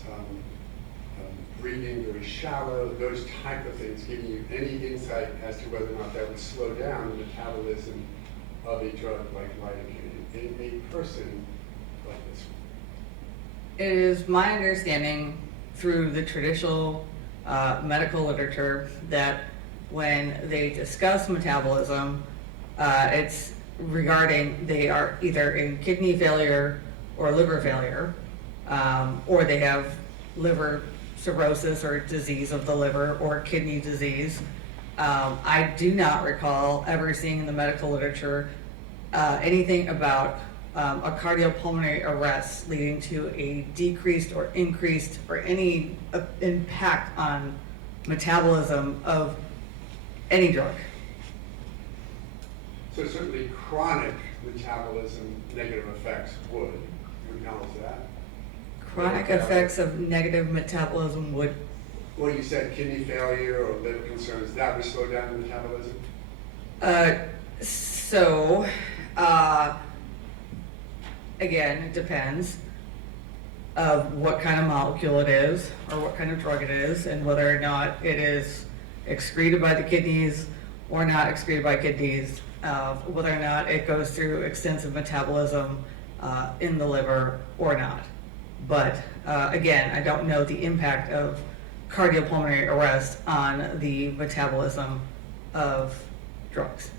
breathing very shallow, those type of things, giving you any insight as to whether or not that would slow down the metabolism of a drug like lidocaine in a person like this one? It is my understanding through the traditional medical literature that when they discuss metabolism, it's regarding they are either in kidney failure or liver failure, or they have liver cirrhosis or disease of the liver or kidney disease. I do not recall ever seeing in the medical literature anything about a cardiopulmonary arrest leading to a decreased or increased or any impact on metabolism of any drug. So certainly chronic metabolism negative effects would. You acknowledge that? Chronic effects of negative metabolism would. Well, you said kidney failure or liver concerns, that would slow down the metabolism? Again, it depends of what kind of molecule it is or what kind of drug it is and whether or not it is excreted by the kidneys or not excreted by kidneys, whether or not it goes through extensive metabolism in the liver or not. But again, I don't know the impact of cardiopulmonary arrest on the metabolism of drugs.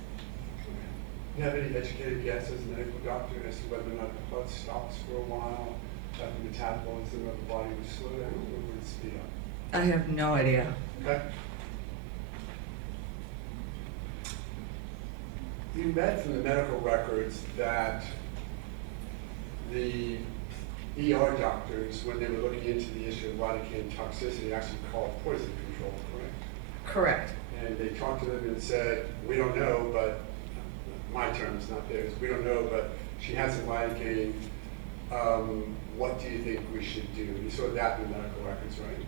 Do you have any educated guess as a medical doctor as to whether or not the blood stops for a while, that the metabolism of the body would slow down or would it speed up? I have no idea. Okay. You read from the medical records that the ER doctors, when they were looking into the issue of lidocaine toxicity, actually called poison control, correct? Correct. And they talked to them and said, we don't know, but my terms, not theirs, we don't know, but she has some lidocaine. What do you think we should do? You saw that in the medical records, right?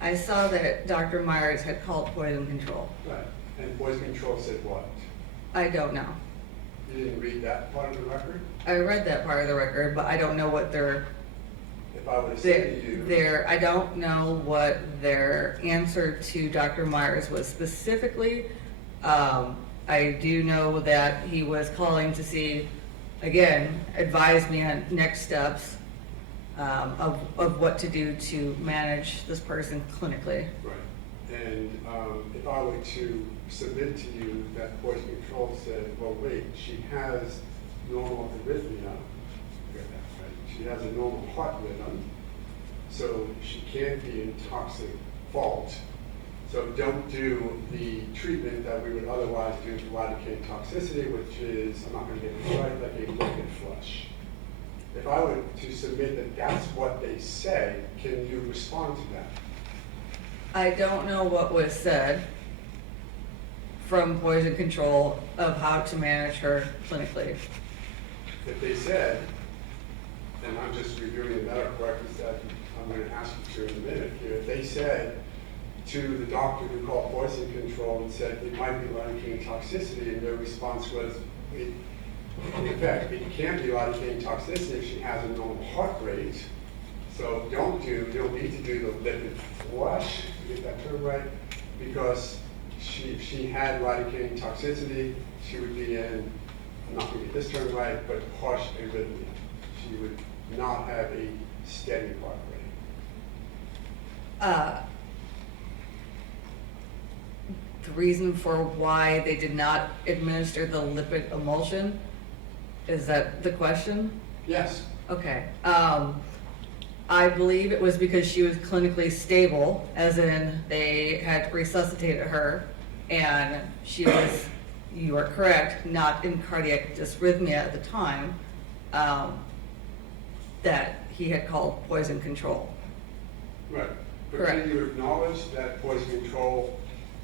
I saw that Dr. Myers had called poison control. Right. And poison control said what? I don't know. You didn't read that part of the record? I read that part of the record, but I don't know what If I would have said to you, I don't know what their answer to Dr. Myers was specifically. I do know that he was calling to see, again, advise me on next steps of what to do to manage this person clinically. right. And if I were to submit to you that poison control said, well, wait, she has normal arrhythmia, get that right? She has a normal heart rhythm, so she can't be in toxic fault. So don't do the treatment that we would otherwise do for lidocaine toxicity, which is, I'm not going to get this right, like a liquid flush. If I were to submit that that's what they say, can you respond to that? I don't know what was said from poison control of how to manage her clinically. If they said, and I'm just reviewing the medical records that I'm going to ask you to in a minute here, if they said to the doctor who called poison control and said it might be lidocaine toxicity, and their response was, in fact, it can't be lidocaine toxicity if she has a normal heart rate, so you don't need to do the lipid flush, to get that term right, because if she had lidocaine toxicity, she would be in, I'm not going to get this term right, but harsh arrhythmia. She would not have a steady heart rate. The reason for why they did not administer the lipid emulsion, is that the question? Yes. Okay. I believe it was because she was clinically stable, as in they had resuscitated her, and she was, you are correct, not in cardiac dysrhythmia at the time, that he had called poison control. Right. But Correct. can you acknowledge that poison control,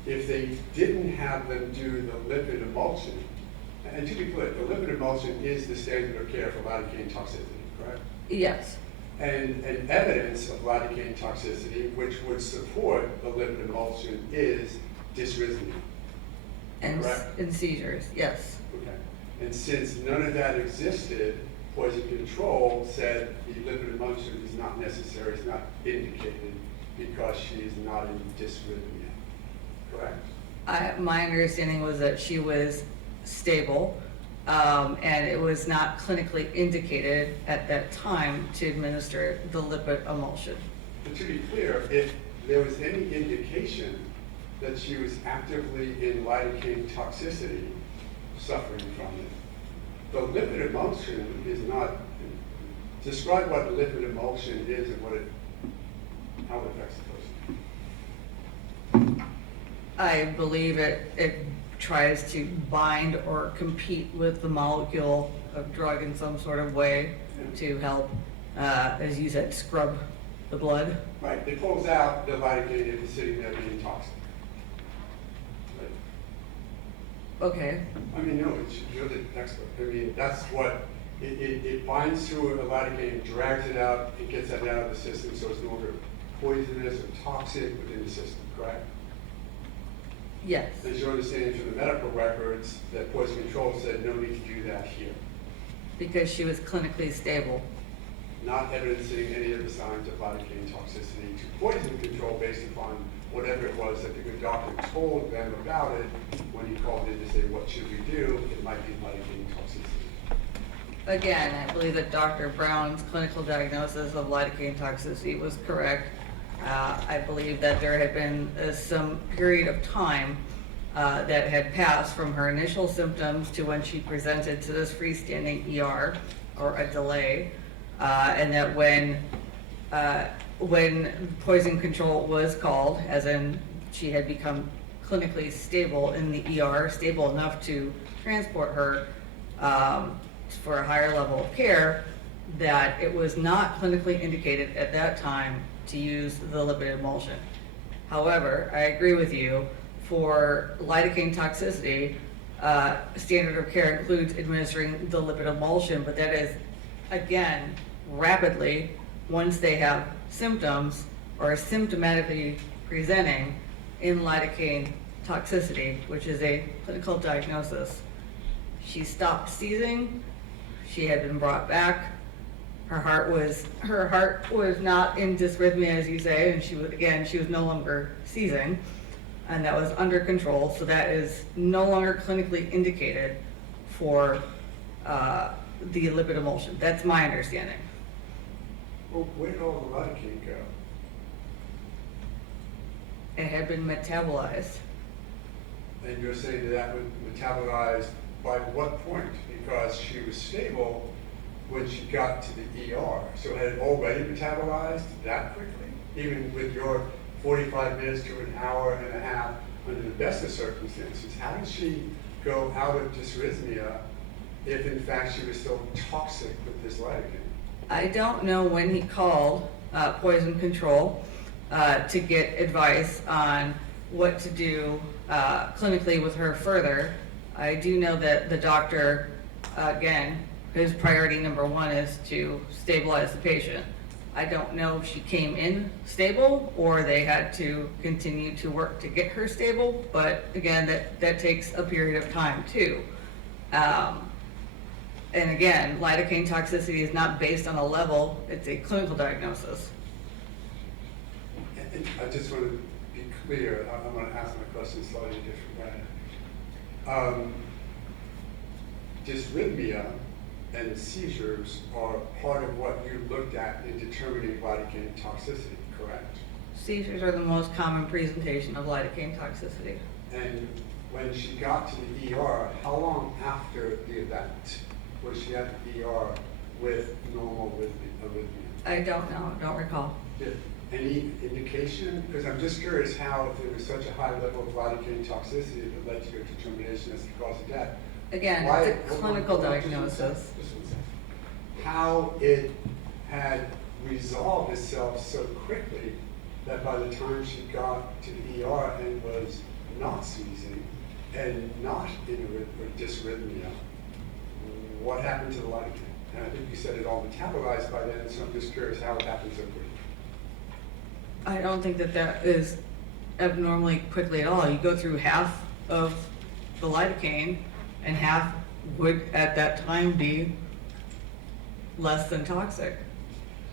if they didn't have them do the lipid emulsion, and to be clear, the lipid emulsion is the standard of care for lidocaine toxicity, correct? Yes. And evidence of lidocaine toxicity, which would support the lipid emulsion, is dysrhythmia. And, Correct. and seizures, yes. Okay. And since none of that existed, Poison Control said the lipid emulsion is not necessary, it's not indicated because she is not in dysrhythmia, correct? My understanding was that she was stable, and it was not clinically indicated at that time to administer the lipid emulsion. But to be clear, if there was any indication that she was actively in lidocaine toxicity, suffering from it, the lipid emulsion is not, describe what lipid emulsion is and how it affects the person. I believe it tries to bind or compete with the molecule of drug in some sort of way to help, as you said, scrub the blood. Right, it pulls out the lidocaine if it's sitting there being toxic. Right. Okay. I mean, no, you're the expert. I mean, that's what, it binds to a lidocaine, drags it out, it gets that out of the system, so it's no longer poisonous or toxic within the system, correct? Yes. As you're understanding from the medical records, that Poison Control said no need to do that here. Because she was clinically stable. Not evidencing any of the signs of lidocaine toxicity to Poison Control based upon whatever it was that the good doctor told them about it when he called in to say, what should we do? It might be lidocaine toxicity. Again, I believe that Dr. Brown's clinical diagnosis of lidocaine toxicity was correct. I believe that there had been some period of time that had passed from her initial symptoms to when she presented to this freestanding ER, or a delay, and that when Poison Control was called, as in she had become clinically stable in the ER, stable enough to transport her for a higher level of care, that it was not clinically indicated at that time to use the lipid emulsion. However, I agree with you, for lidocaine toxicity, standard of care includes administering the lipid emulsion, but that is, again, rapidly, once they have symptoms or are symptomatically presenting in lidocaine toxicity, which is a clinical diagnosis. She stopped seizing, she had been brought back, her heart was not in dysrhythmia, as you say, and she was no longer seizing, and that was under control, so that is no longer clinically indicated for the lipid emulsion. That's my understanding. Well, where did all the lidocaine go? It had been metabolized. And you're saying that was metabolized by what point? Because she was stable when she got to the ER. So had it already metabolized that quickly? Even with your 45 minutes to an hour and a half under the best of circumstances, how did she go out of dysrhythmia if in fact she was still toxic with this lidocaine? I don't know when he called Poison Control to get advice on what to do clinically with her further. I do know that the doctor, again, his priority number one is to stabilize the patient. I don't know if she came in stable or they had to continue to work to get her stable, but again, that takes a period of time too. And again, lidocaine toxicity is not based on a level, it's a clinical diagnosis. And I just want to be clear, I'm going to ask my question slightly different way. Dysrhythmia and seizures are part of what you looked at in determining lidocaine toxicity, correct? Seizures are the most common presentation of lidocaine toxicity. And when she got to the ER, how long after the event was she at the ER with normal arrhythmia? I don't know, don't recall. Any indication? Because I'm just curious how, if there was such a high level of lidocaine toxicity that led to your determination as the cause of death. Again, it's a clinical diagnosis. How it had resolved itself so quickly that by the time she got to the ER and was not seizing and not in a dysrhythmia, what happened to the lidocaine? And I think you said it all metabolized by then, so I'm just curious how it happened so quickly. I don't think that is abnormally quickly at all. You go through half of the lidocaine, and half would at that time be less than toxic.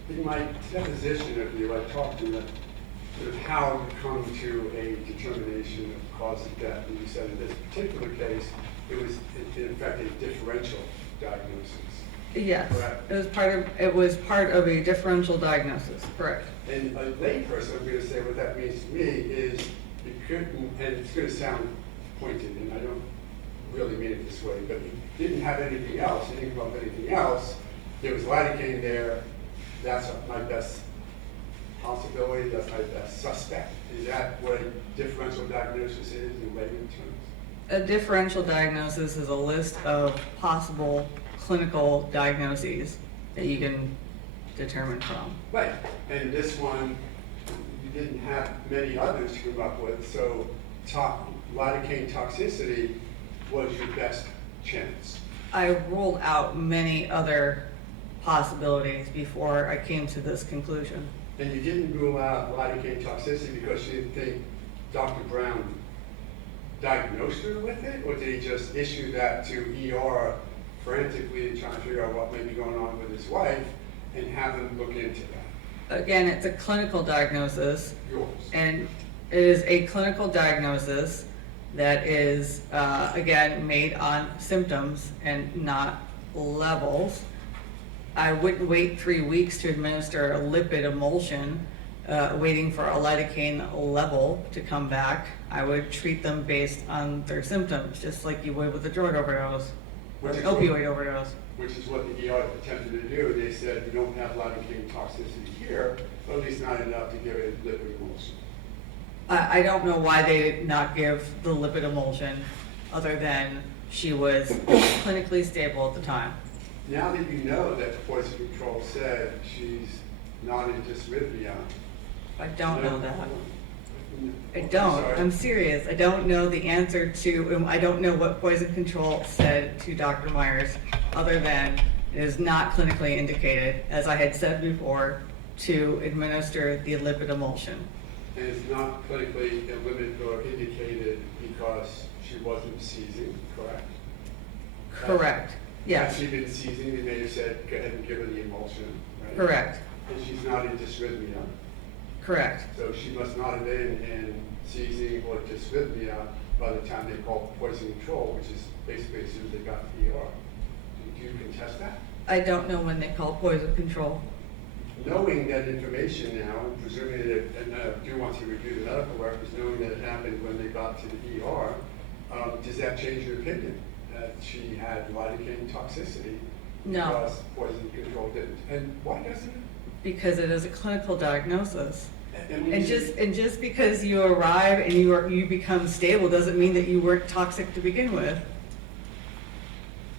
In my deposition of you, I talked to you sort of how you come to a determination of cause of death. And you said in this particular case, it was in fact a differential diagnosis. Yes, Correct. it was part of a differential diagnosis, correct. And a layperson, I'm going to say what that means to me is you couldn't, and it's going to sound pointed, and I don't really mean it this way, but you didn't have anything else, you didn't come up with anything else. There was lidocaine there. That's my best possibility. That's my best suspect. Is that what a differential diagnosis is in layman terms? A differential diagnosis is a list of possible clinical diagnoses that you can determine from. Right. And this one, you didn't have many others to come up with, so lidocaine toxicity was your best chance. I ruled out many other possibilities before I came to this conclusion. And you didn't rule out lidocaine toxicity because you didn't think Dr. Brown diagnosed her with it, or did he just issue that to ER frantically trying to figure out what may be going on with his wife and have them look into that? Again, it's a clinical diagnosis, Yours. and it is a clinical diagnosis that is, again, made on symptoms and not levels. I wouldn't wait 3 weeks to administer a lipid emulsion, waiting for a lidocaine level to come back. I would treat them based on their symptoms, just like you would with a drug overdose or an opioid overdose. Which is what the ER attempted to do. They said, you don't have lidocaine toxicity here, but at least not enough to give a lipid emulsion. I don't know why they did not give the lipid emulsion, other than she was clinically stable at the time. Now that you know that poison control said she's not in dysrhythmia. I don't know that. I I'm don't. sorry. I'm serious. I don't know the answer to, I don't know what poison control said to Dr. Myers, other than it is not clinically indicated, as I had said before, to administer the lipid emulsion. And it's not clinically limited or indicated because she wasn't seizing, correct? Correct. Yes, Had she been seizing, they may have said, go ahead and give her the emulsion, right? correct, And she's not in dysrhythmia, correct. so she must not have been in seizing or dysrhythmia by the time they called poison control, which is basically as soon as they got to the ER. Do you contest that? I don't know when they call poison control. Knowing that information now, and presuming that, and I do want to review the medical records, knowing that it happened when they got to the ER, does that change your opinion that she had lidocaine toxicity? No. Because poison control didn't. And why doesn't it? Because it is a clinical diagnosis. And when And you just because you arrive and you become stable doesn't mean that you weren't toxic to begin with.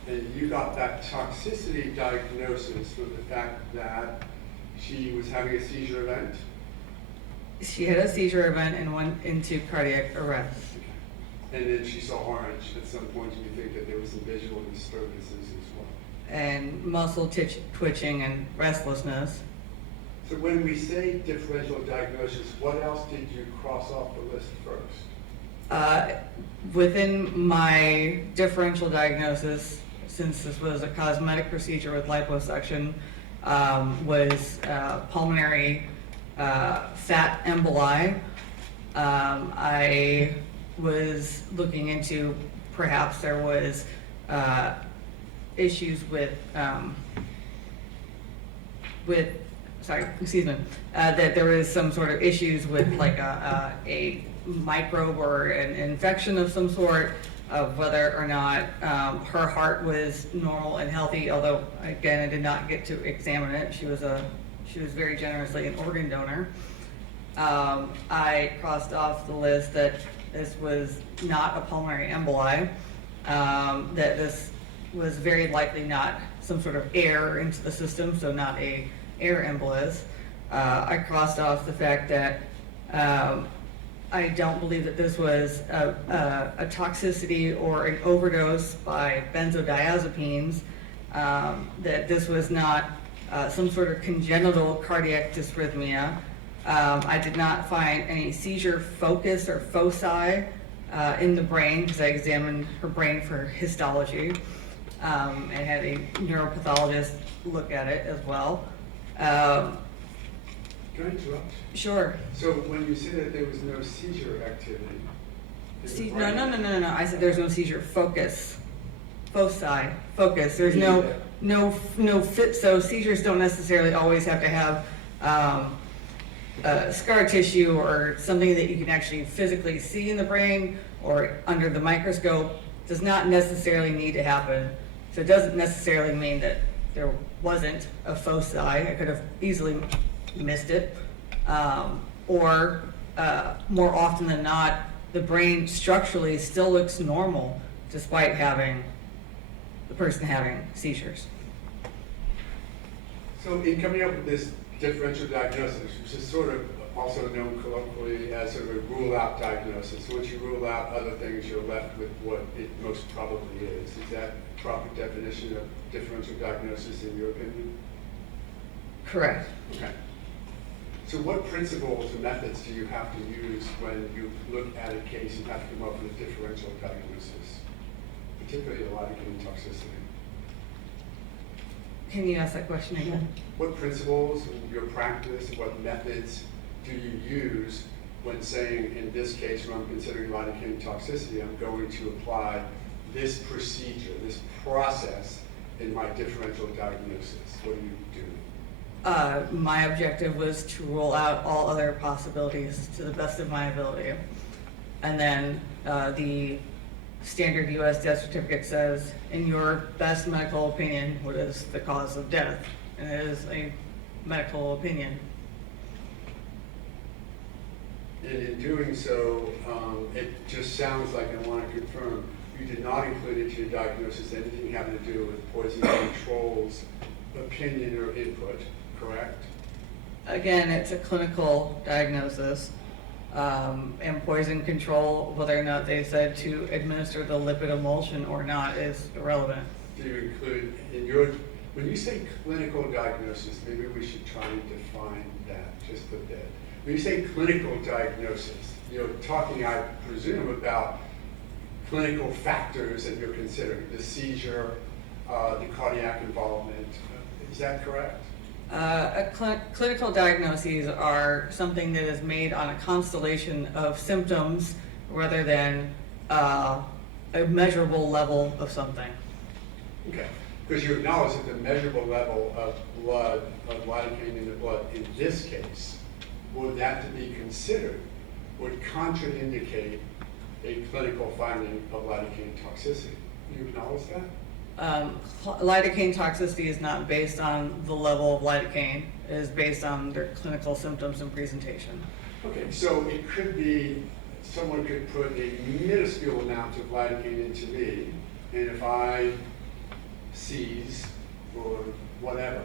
and you got that toxicity diagnosis from the fact that she was having a seizure event? She had a seizure event and went into cardiac arrest. And then she saw orange. At some point, you think that there was some visual disturbances as well. And muscle twitching and restlessness. So when we say differential diagnosis, what else did you cross off the list first? Within my differential diagnosis, since this was a cosmetic procedure with liposuction, was pulmonary fat emboli. I was looking into perhaps there was issues with that there was some sort of issues with like a microbe or an infection of some sort, of whether or not her heart was normal and healthy, although again I did not get to examine it. She was very generously an organ donor. I crossed off the list that this was not a pulmonary emboli, that this was very likely not some sort of air into the system, so not a air embolus. I crossed off the fact that I don't believe that this was a toxicity or an overdose by benzodiazepines, that this was not some sort of congenital cardiac dysrhythmia. I did not find any seizure focus or foci in the brain because I examined her brain for histology. and had a neuropathologist look at it as well. Can I interrupt? Sure. So when you say that there was no seizure activity? in the brain- No. I said there's no seizure. Focus. Foci. Focus. There's no fit. So seizures don't necessarily always have to have scar tissue or something that you can actually physically see in the brain or under the microscope. Does not necessarily need to happen. So it doesn't necessarily mean that there wasn't a foci. I could have easily missed it. Or more often than not, the brain structurally still looks normal despite having the person having seizures. So in coming up with this differential diagnosis, which is sort of also known colloquially as sort of a rule-out diagnosis, once you rule out other things, you're left with what it most probably is. Is that a proper definition of differential diagnosis in your opinion? Correct. Okay. So what principles and methods do you have to use when you look at a case and have to come up with a differential diagnosis, particularly a lidocaine toxicity? Can you ask that question again? What principles in your practice, what methods do you use when saying, in this case, when I'm considering lidocaine toxicity, I'm going to apply this procedure, this process in my differential diagnosis? What do you do? My objective was to rule out all other possibilities to the best of my ability. And then the standard U.S. death certificate says, in your best medical opinion, what is the cause of death? And it is a medical opinion. And in doing so, it just sounds like, I want to confirm, you did not include into your diagnosis anything having to do with poison control's opinion or input, correct? Again, it's a clinical diagnosis. And poison control, whether or not they said to administer the lipid emulsion or not, is irrelevant. Do you include in your, when you say clinical diagnosis, maybe we should try and define that just a bit. When you say clinical diagnosis, you're talking, I presume, about clinical factors that you're considering, the seizure, the cardiac involvement. Is that correct? Clinical diagnoses are something that is made on a constellation of symptoms rather than a measurable level of something. Okay, because you acknowledge that the measurable level of blood, of lidocaine in the blood in this case, would that to be considered, would contraindicate a clinical finding of lidocaine toxicity. Do you acknowledge that? Lidocaine toxicity is not based on the level of lidocaine. It is based on their clinical symptoms and presentation. Okay, so it could be, someone could put a minuscule amount of lidocaine into me, and if I seize or whatever,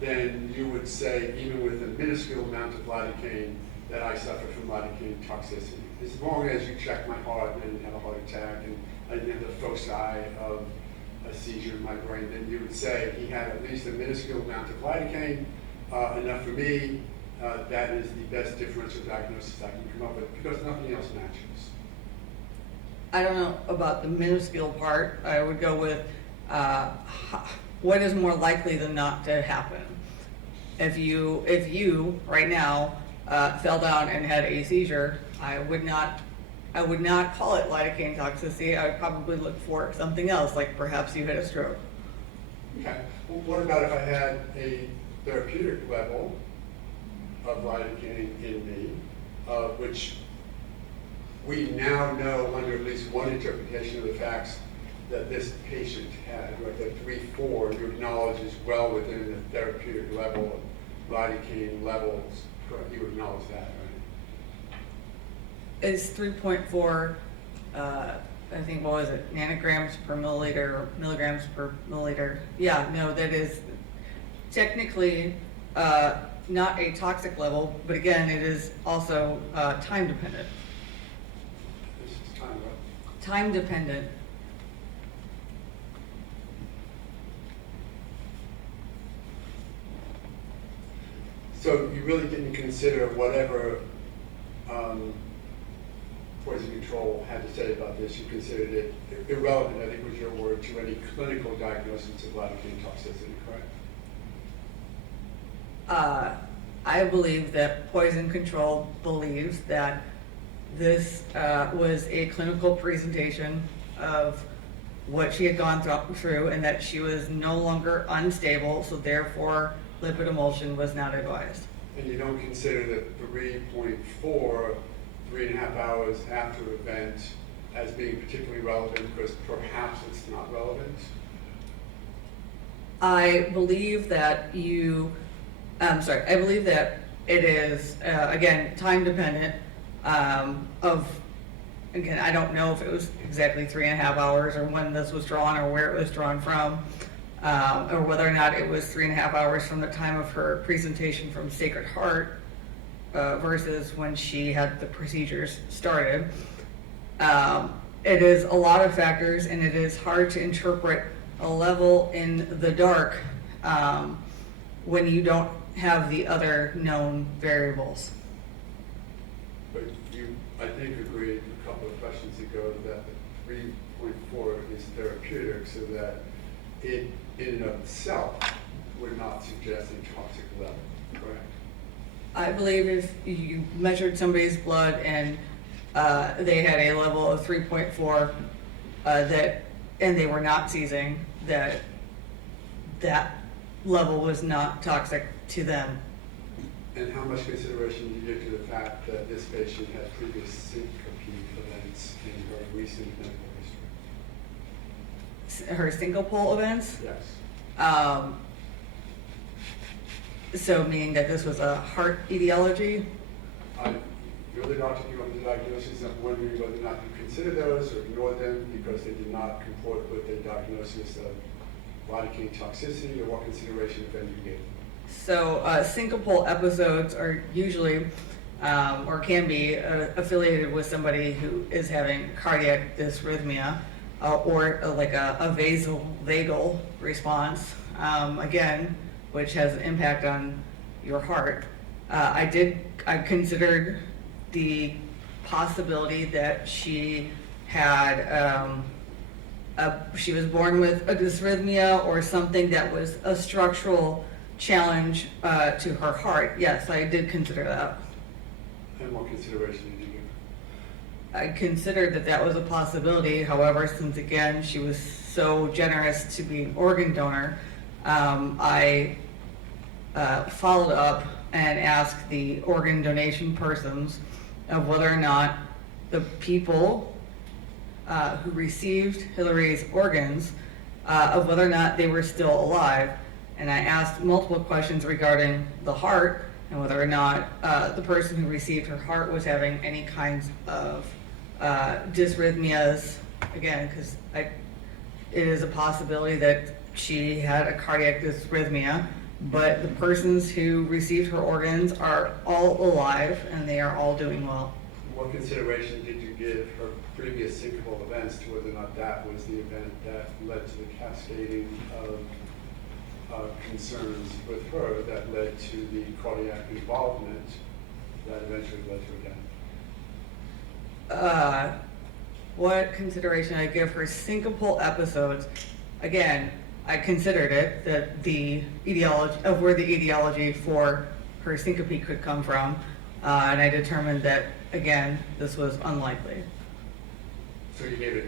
then you would say, even with a minuscule amount of lidocaine, that I suffer from lidocaine toxicity. As long as you check my heart and I didn't have a heart attack and I didn't have the foci of a seizure in my brain, then you would say he had at least a minuscule amount of lidocaine, enough for me. That is the best differential diagnosis I can come up with because nothing else matches. I don't know about the minuscule part. I would go with what is more likely than not to happen. If you right now fell down and had a seizure, I would not call it lidocaine toxicity. I would probably look for something else, like perhaps you had a stroke. Okay. Well, what about if I had a therapeutic level of lidocaine in me, which we now know under at least one interpretation of the facts that this patient had, right? That 3-4 you acknowledge is well within the therapeutic level of lidocaine levels. Correct? You acknowledge that, right? It's 3.4, I think, what was it, nanograms per milliliter or milligrams per milliliter. Yeah, no, that is technically not a toxic level, but again, it is also time dependent. This is time, right? Time dependent. So you really didn't consider whatever poison control had to say about this, you considered it irrelevant, I think was your word, to any clinical diagnosis of lidocaine toxicity, correct? I believe that poison control believes that this was a clinical presentation of what she had gone through and that she was no longer unstable, so therefore lipid emulsion was not advised. And you don't consider that 3.4, 3.5 hours after event as being particularly relevant because perhaps it's not relevant? I believe that I believe that it is, again, time dependent, again, I don't know if it was exactly 3.5 hours or when this was drawn or where it was drawn from, or whether or not it was 3.5 hours from the time of her presentation from Sacred Heart versus when she had the procedures started. It is a lot of factors, and it is hard to interpret a level in the dark when you don't have the other known variables. But you, I think, agreed a couple of questions ago that the 3.4 is therapeutic, so that it in and of itself would not suggest a toxic level, correct? I believe if you measured somebody's blood and they had a level of 3.4 and they were not seizing, that level was not toxic to them. And how much consideration do you give to the fact that this patient had previous syncope events in her recent medical history? Her syncopal events, Yes. so meaning that this was a heart etiology. You're the doctor who wrote the diagnosis. I'm wondering whether or not you consider those or ignore them because they did not comport with a diagnosis of lidocaine toxicity, or what consideration, if any, you gave? So syncopal episodes are usually or can be affiliated with somebody who is having cardiac dysrhythmia or like a vasovagal response, again, which has an impact on your heart. I considered the possibility that she had she was born with a dysrhythmia or something that was a structural challenge to her heart. Yes, I did consider that. And what consideration did you give? I considered that was a possibility. However, since again she was so generous to be an organ donor, I followed up and asked the organ donation persons of whether or not the people who received Hillary's organs, of whether or not they were still alive. And I asked multiple questions regarding the heart and whether or not the person who received her heart was having any kinds of dysrhythmias, again, because it is a possibility that she had a cardiac dysrhythmia, but the persons who received her organs are all alive and they are all doing well. What consideration did you give her previous syncopal events to whether or not that was the event that led to the cascading of concerns with her that led to the cardiac involvement that eventually led to her death? What consideration I give her syncopal episodes? Again, I considered it that the etiology of where the etiology for her syncope could come from, and I determined that again this was unlikely. So you gave it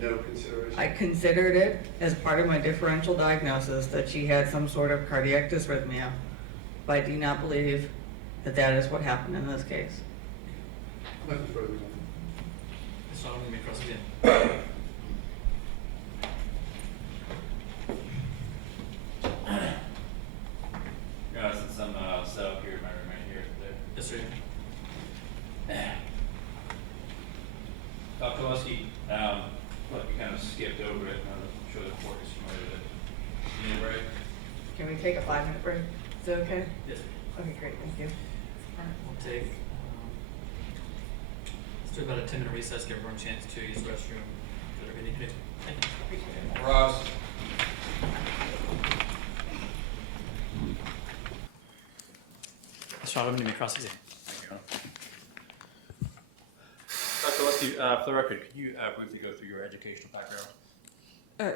no consideration? I considered it as part of my differential diagnosis that she had some sort of cardiac dysrhythmia, but I do not believe that that is what happened in this case. Nothing further. Mr. Alderman, you may cross again. Since I'm set up here, my remain here today. Yes, sir. Dr. Oleske, look, you kind of skipped over it. I'm sure the court is familiar with it. You need a break? Can we take a 5-minute break? Is that okay? Yes, sir. Okay, great, thank you. All right, we'll take, let's do about a 10-minute recess, give everyone a chance to use the restroom, do whatever they need to do. Thank you. Appreciate it. Ross? Mr. Alderman, you may cross examine. Thank you. Dr. Oleske, Oleske, for the record, could you briefly go through your educational background?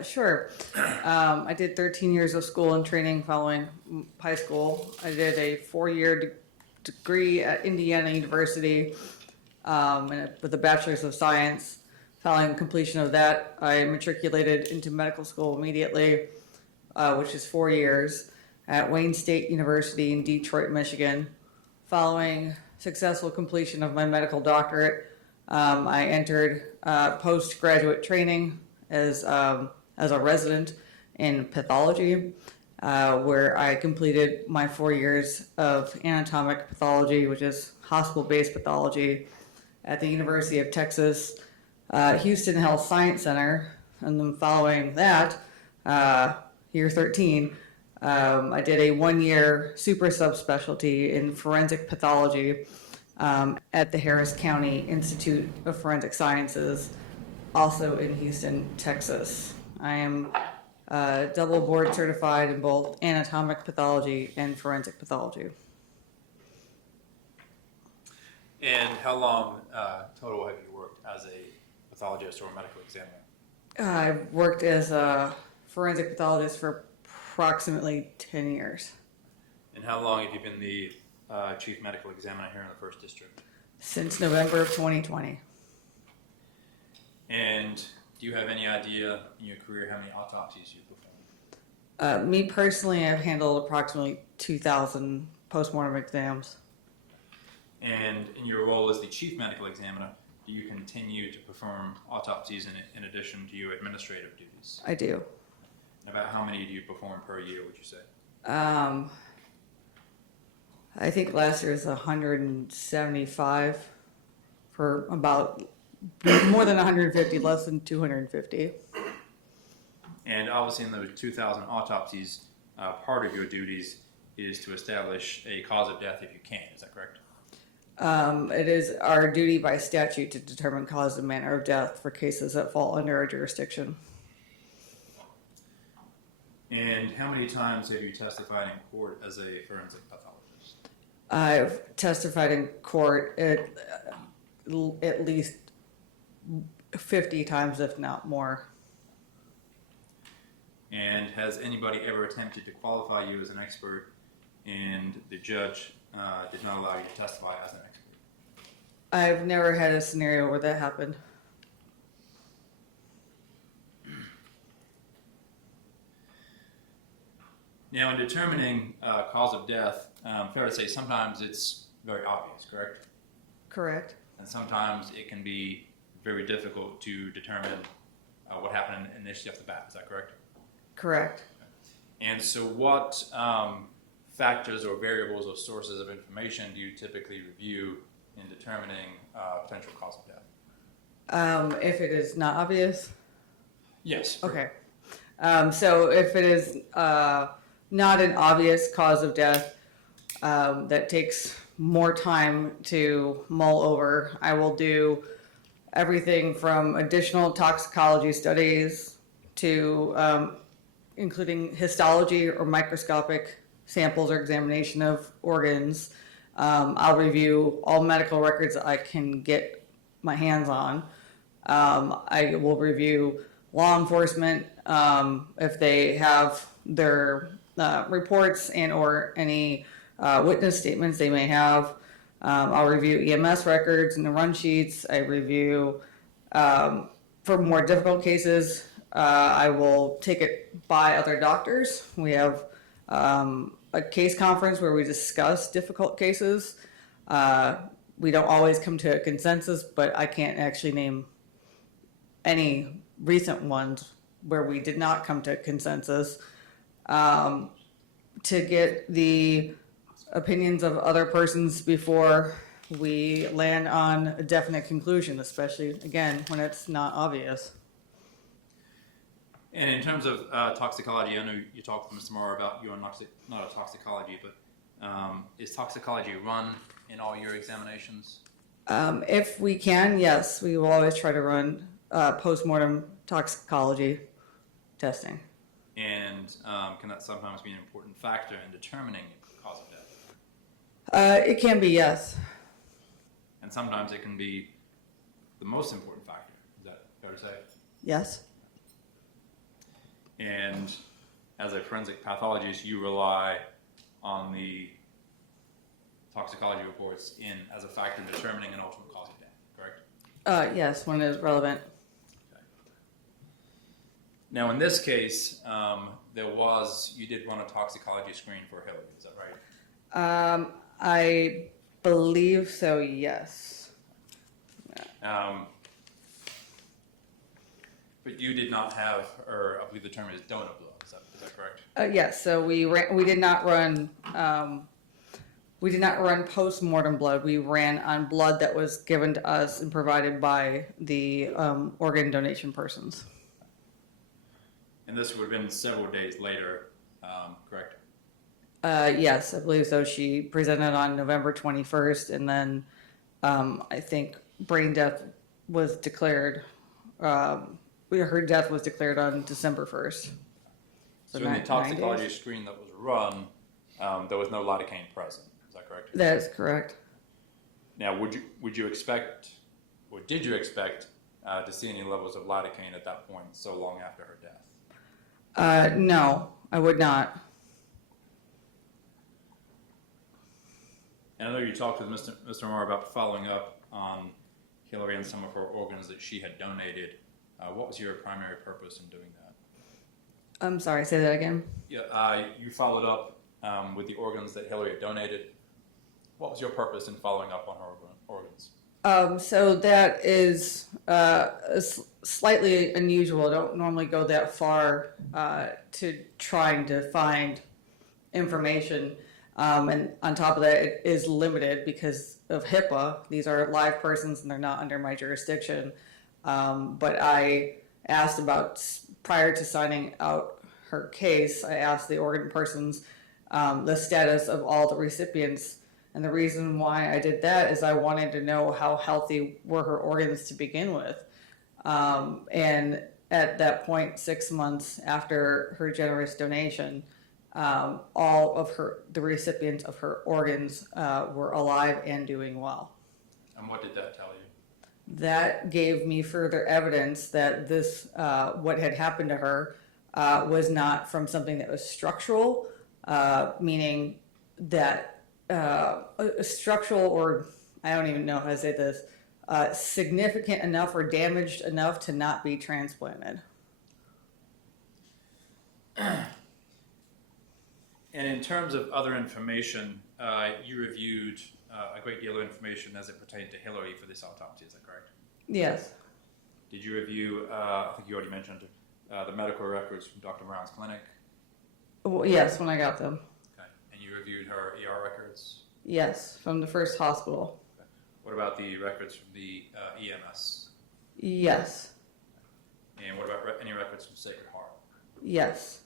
Sure. I did 13 years of school and training following high school. I did a 4-year degree at Indiana University with a bachelor's of science. Following completion of that, I matriculated into medical school immediately, which is 4 years, at Wayne State University in Detroit, Michigan. Following successful completion of my medical doctorate, I entered postgraduate training as a resident in pathology, where I completed my 4 years of anatomic pathology, which is hospital-based pathology, at the University of Texas, Houston Health Science Center. And then following that, year 13, I did a 1-year super subspecialty in forensic pathology at the Harris County Institute of Forensic Sciences, also in Houston, Texas. I am double board certified in both anatomic pathology and forensic pathology. And how long total have you worked as a pathologist or a medical examiner? I've worked as a forensic pathologist for approximately 10 years. And how long have you been the chief medical examiner here in the 1st District? Since November of 2020. And do you have any idea in your career how many autopsies you've performed? Me personally, I've handled approximately 2,000 postmortem exams. And in your role as the chief medical examiner, do you continue to perform autopsies in addition to your administrative duties? I do. And about how many do you perform per year, would you say? I think last year was 175 for about more than 150, less than 250. And obviously in those 2,000 autopsies, part of your duties is to establish a cause of death if you can. Is that correct? It is our duty by statute to determine cause and manner of death for cases that fall under our jurisdiction. And how many times have you testified in court as a forensic pathologist? I've testified in court at least 50 times, if not more. And has anybody ever attempted to qualify you as an expert and the judge did not allow you to testify as an expert? I've never had a scenario where that happened. Now, in determining cause of death, fair to say sometimes it's very obvious, correct? Correct. And sometimes it can be very difficult to determine what happened initially off the bat. Is that correct? Correct. And so what factors or variables or sources of information do you typically review in determining potential cause of death? If it is not obvious? Yes. Okay. So if it is not an obvious cause of death that takes more time to mull over, I will do everything from additional toxicology studies to including histology or microscopic samples or examination of organs. I'll review all medical records I can get my hands on. I will review law enforcement if they have their reports and or any witness statements they may have. I'll review EMS records and the run sheets. I review, for more difficult cases, I will take it by other doctors. We have a case conference where we discuss difficult cases. We don't always come to a consensus, but I can't actually name any recent ones where we did not come to a consensus. To get the opinions of other persons before we land on a definite conclusion, especially, again, when it's not obvious. And in terms of toxicology, I know you talked to Mr. Morrow about you're not a toxicology, but is toxicology run in all your examinations? If we can, yes, we will always try to run post-mortem toxicology testing. And can that sometimes be an important factor in determining the cause of death? It can be, yes. And sometimes it can be the most important factor. Is that fair to say? Yes. And as a forensic pathologist, you rely on the toxicology reports as a factor in determining an ultimate cause of death, correct? Yes, when it is relevant. Okay. Now, in this case, you did run a toxicology screen for Hillary, is that right? I believe so, yes. But you did not have, or I believe the term is donut blood, is that correct? Yes, so we did not run post-mortem blood. We ran on blood that was given to us and provided by the organ donation persons. And this would have been several days later, correct? Yes, I believe so. She presented on November 21st, and then I think brain death was declared. Her death was declared on December 1st. So in the toxicology screen that was run, there was no lidocaine present. Is that correct? That is correct. Now, would you expect, or did you expect to see any levels of lidocaine at that point, so long after her death? No, I would not. And I know you talked with Mr. Moore about following up on Hillary and some of her organs that she had donated. What was your primary purpose in doing that? I'm sorry, say that again. Yeah, you followed up with the organs that Hillary had donated. What was your purpose in following up on her organs? So that is slightly unusual. I don't normally go that far to trying to find information. And on top of that, it is limited because of HIPAA. These are live persons and they're not under my jurisdiction. But I asked prior to signing out her case, I asked the organ persons the status of all the recipients. And the reason why I did that is I wanted to know how healthy were her organs to begin with. And at that point, 6 months after her generous donation, all of the recipients of her organs were alive and doing well. And what did that tell you? That gave me further evidence that this, what had happened to her, was not from something that was structural, meaning that structural, or I don't even know how to say this, significant enough or damaged enough to not be transplanted. And in terms of other information, you reviewed a great deal of information as it pertained to Hillary for this autopsy, is that correct? Yes. Did you review, I think you already mentioned, the medical records from Dr. Brown's clinic? Well, yes, when I got them. Okay. And you reviewed her ER records? Yes, from the first hospital. Okay. What about the records from the EMS? Yes. And what about any records from Sacred Heart? Yes.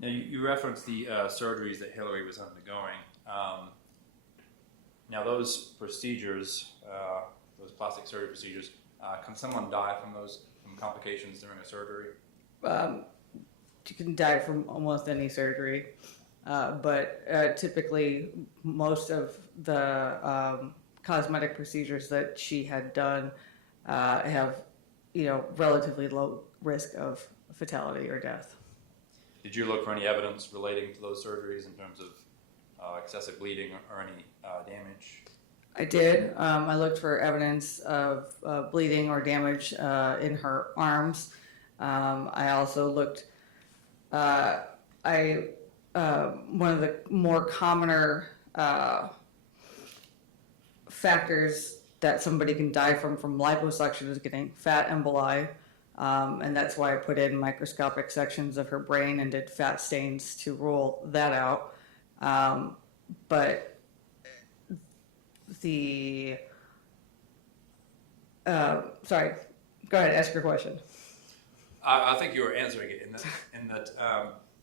Now, you referenced the surgeries that Hillary was undergoing. Now, those procedures, those plastic surgery procedures, can someone die from complications during a surgery? You can die from almost any surgery, but typically most of the cosmetic procedures that she had done have, relatively low risk of fatality or death. Did you look for any evidence relating to those surgeries in terms of excessive bleeding or any damage? I did. I looked for evidence of bleeding or damage in her arms. I also looked. One of the more commoner factors that somebody can die from liposuction is getting fat emboli. And that's why I put in microscopic sections of her brain and did fat stains to rule that out. But sorry, go ahead, ask your question. I think you were answering it in that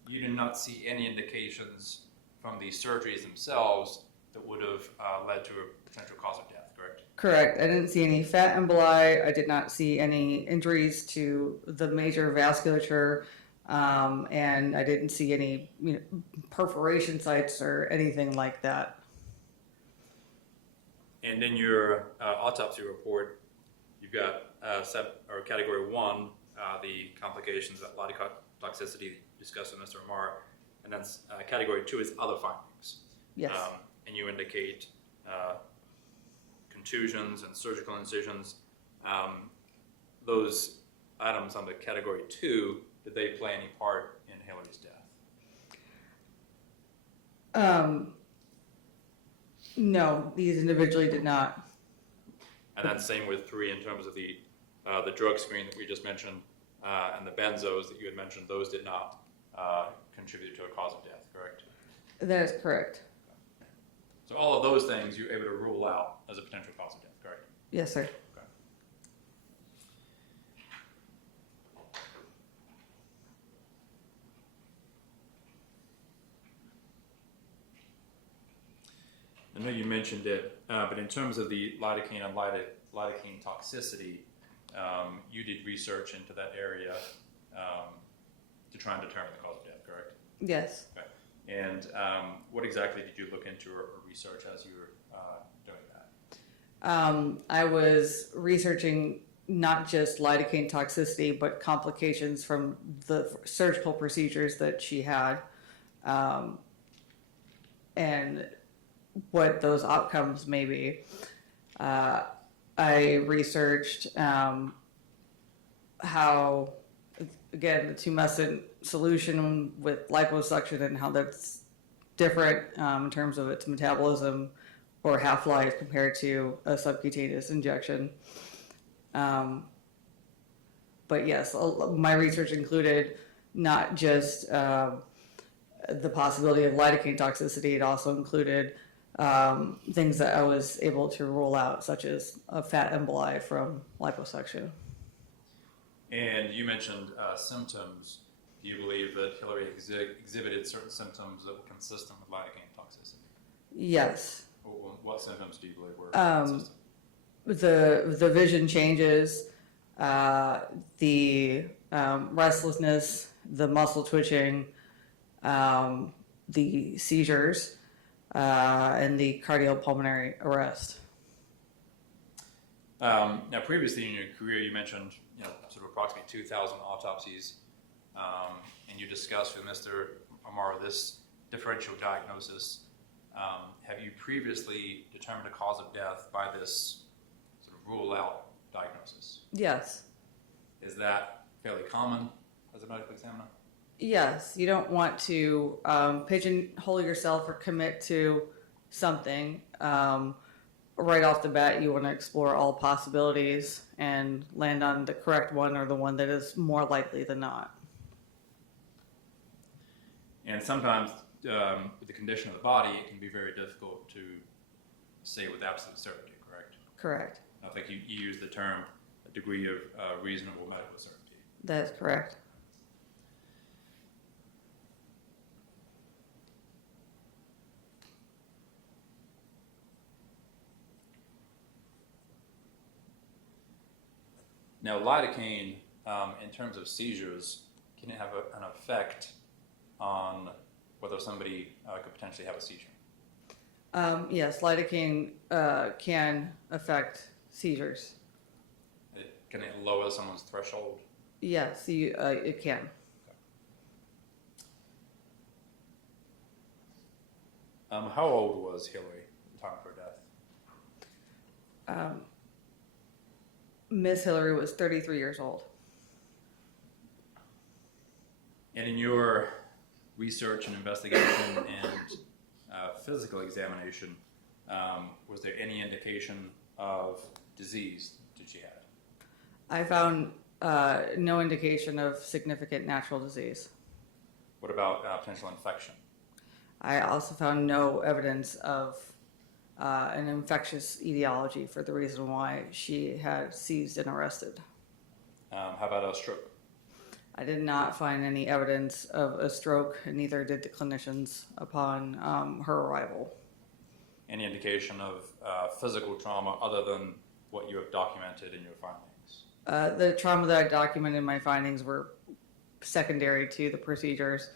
you did not see any indications from the surgeries themselves that would have led to a potential cause of death, correct? Correct. I didn't see any fat emboli. I did not see any injuries to the major vasculature. And I didn't see any, perforation sites or anything like that. And in your autopsy report, you've got category 1, the complications of toxicity discussed with Mr. Amar, and then category 2 is other findings. Yes. And you indicate contusions and surgical incisions. Those items under category 2, did they play any part in Hillary's death? No, these individually did not. And then same with 3 in terms of the drug screen that we just mentioned and the benzos that you had mentioned. Those did not contribute to a cause of death, correct? That is correct. So all of those things you're able to rule out as a potential cause of death, correct? Yes, sir. Okay. I know you mentioned it, but in terms of the lidocaine and lidocaine toxicity, you did research into that area to try and determine the cause of death, correct? Yes. Okay. And what exactly did you look into or research as you were doing that? I was researching not just lidocaine toxicity, but complications from the surgical procedures that she had, and what those outcomes may be. I researched how, again, the tumescent solution with liposuction and how that's different in terms of its metabolism or half-life compared to a subcutaneous injection. But yes, my research included not just the possibility of lidocaine toxicity, it also included things that I was able to rule out, such as a fat emboli from liposuction. And you mentioned symptoms. Do you believe that Hillary exhibited certain symptoms that were consistent with lidocaine toxicity? Yes. What symptoms do you believe were consistent? The vision changes, the restlessness, the muscle twitching, the seizures, and the cardiopulmonary arrest. Now, previously in your career, you mentioned sort of approximately 2,000 autopsies, and you discussed with Mr. Amar this differential diagnosis. Have you previously determined a cause of death by this sort of rule-out diagnosis? Yes. Is that fairly common as a medical examiner? Yes. You don't want to pigeonhole yourself or commit to something. Right off the bat, you want to explore all possibilities and land on the correct one or the one that is more likely than not. And sometimes with the condition of the body, it can be very difficult to say with absolute certainty, correct? Correct. I think you use the term a degree of reasonable medical certainty. That is correct. Now, lidocaine, in terms of seizures, can it have an effect on whether somebody could potentially have a seizure? Yes, lidocaine can affect seizures. Can it lower someone's threshold? Yes, it can. How old was Hillary at the time of her death? Miss Hillary was 33 years old. And in your research and investigation and physical examination, was there any indication of disease that she had? I found no indication of significant natural disease. What about potential infection? I also found no evidence of an infectious etiology for the reason why she had seized and arrested. How about a stroke? I did not find any evidence of a stroke, and neither did the clinicians upon her arrival. Any indication of physical trauma other than what you have documented in your findings? The trauma that I documented in my findings were secondary to the procedures.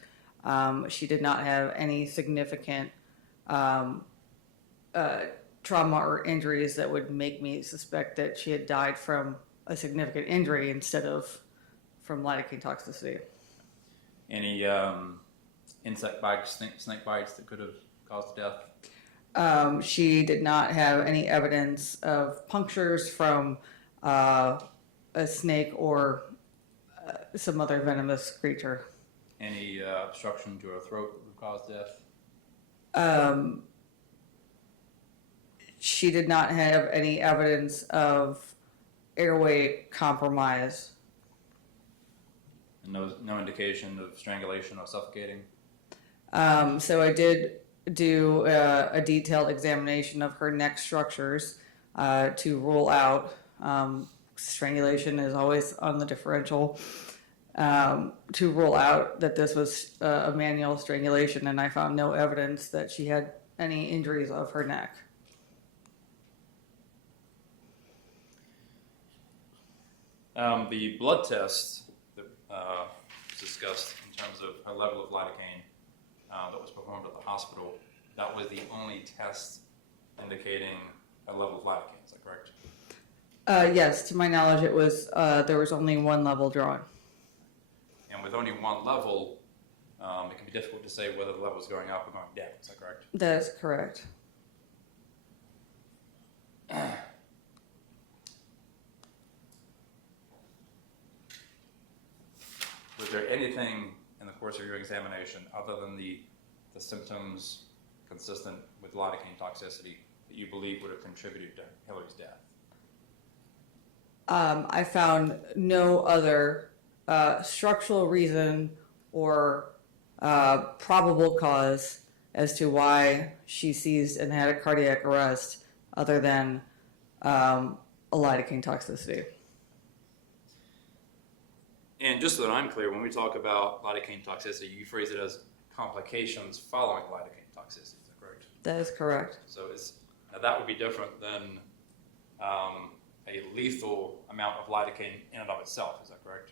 She did not have any significant trauma or injuries that would make me suspect that she had died from a significant injury instead of from lidocaine toxicity. Any insect bites, snake bites that could have caused death? She did not have any evidence of punctures from a snake or some other venomous creature. Any obstruction to her throat that would have caused death? She did not have any evidence of airway compromise. And no indication of strangulation or suffocating? So I did do a detailed examination of her neck structures to rule out strangulation is always on the differential, to rule out that this was a manual strangulation, and I found no evidence that she had any injuries of her neck. The blood test that was discussed in terms of her level of lidocaine that was performed at the hospital, that was the only test indicating a level of lidocaine, is that correct? Yes, to my knowledge, it was there was only one level drawn. And with only one level, it can be difficult to say whether the level is going up or going down, is that correct? That is correct. Was there anything in the course of your examination other than the symptoms consistent with lidocaine toxicity that you believe would have contributed to Hillary's death? I found no other structural reason or probable cause as to why she seized and had a cardiac arrest other than a lidocaine toxicity. And just so that I'm clear, when we talk about lidocaine toxicity, you phrase it as complications following lidocaine toxicity, is that correct? That is correct. So now that would be different than a lethal amount of lidocaine in and of itself, is that correct?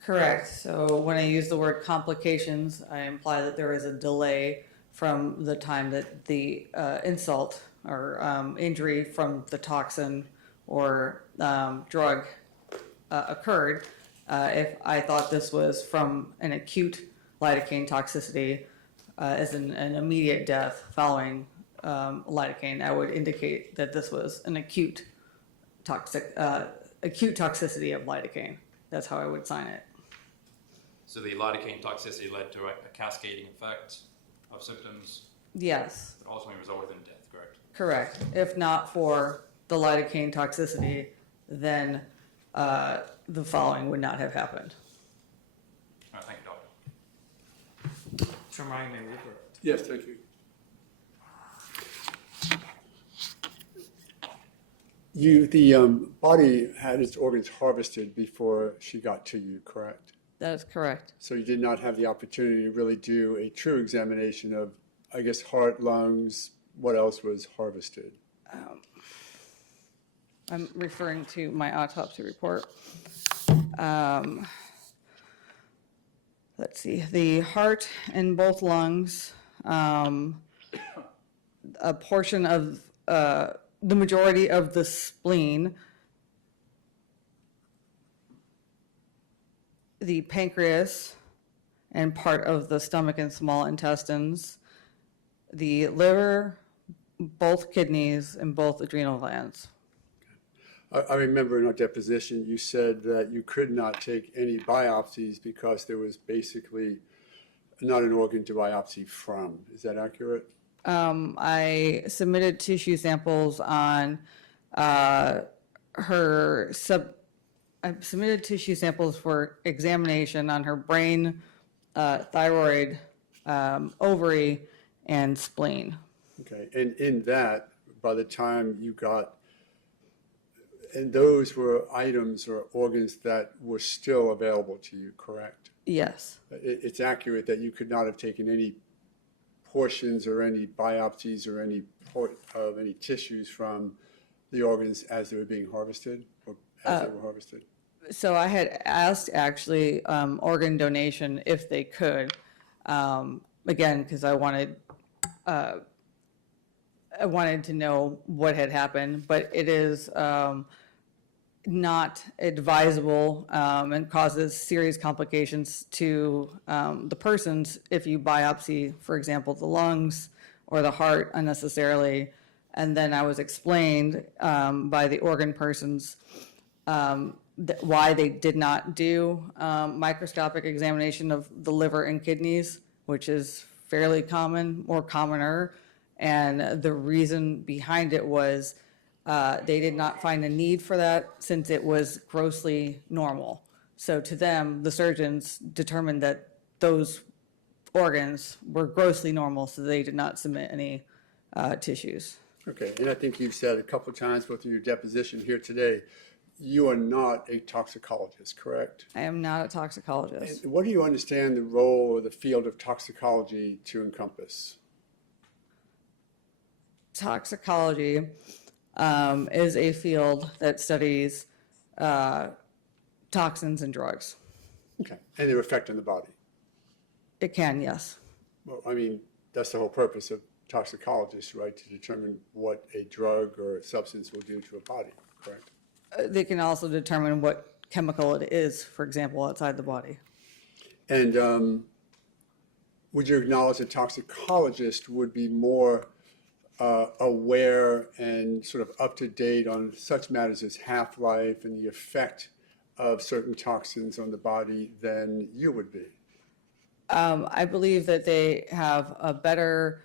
Correct. So when I use the word complications, I imply that there is a delay from the time that the insult or injury from the toxin or drug occurred. If I thought this was from an acute lidocaine toxicity, as an immediate death following lidocaine, I would indicate that this was an acute toxicity of lidocaine. That's how I would sign it. So the lidocaine toxicity led to a cascading effect of symptoms Yes. that ultimately resulted in death, correct? Correct. If not for the lidocaine toxicity, then the following would not have happened. All right, thank you, Doctor. Mr. Ryan, may we correct? Yes, thank you. The body had its organs harvested before she got to you, correct? That is correct. So you did not have the opportunity to really do a true examination of, I guess, heart, lungs, what else was harvested? I'm referring to my autopsy report. Let's see, the heart and both lungs, a portion of the majority of the spleen, the pancreas, and part of the stomach and small intestines, the liver, both kidneys, and both adrenal glands. I remember in our deposition, you said that you could not take any biopsies because there was basically not an organ to biopsy from. Is that accurate? I submitted tissue samples on I submitted tissue samples for examination on her brain, thyroid, ovary, and spleen. Okay, and in that, by the time you got, and those were items or organs that were still available to you, correct? Yes. It's accurate that you could not have taken any portions or any biopsies or any tissues from the organs as they were being harvested or as they were harvested? So I had asked actually organ donation if they could, again, because I wanted to know what had happened, but it is not advisable and causes serious complications to the persons if you biopsy, for example, the lungs or the heart unnecessarily. And then I was explained by the organ persons why they did not do microscopic examination of the liver and kidneys, which is fairly common, more commoner. And the reason behind it was they did not find a need for that since it was grossly normal. So to them, the surgeons determined that those organs were grossly normal, so they did not submit any tissues. Okay, and I think you've said a couple of times, both in your deposition here today, you are not a toxicologist, correct? I am not a toxicologist. And what do you understand the role or the field of toxicology to encompass? Toxicology is a field that studies toxins and drugs. Okay, and their effect on the body. It can, yes. Well, I mean, that's the whole purpose of toxicologists, right? To determine what a drug or a substance will do to a body, correct? They can also determine what chemical it is, for example, outside the body. And would you acknowledge a toxicologist would be more aware and sort of up to date on such matters as half-life and the effect of certain toxins on the body than you would be? I believe that they have a better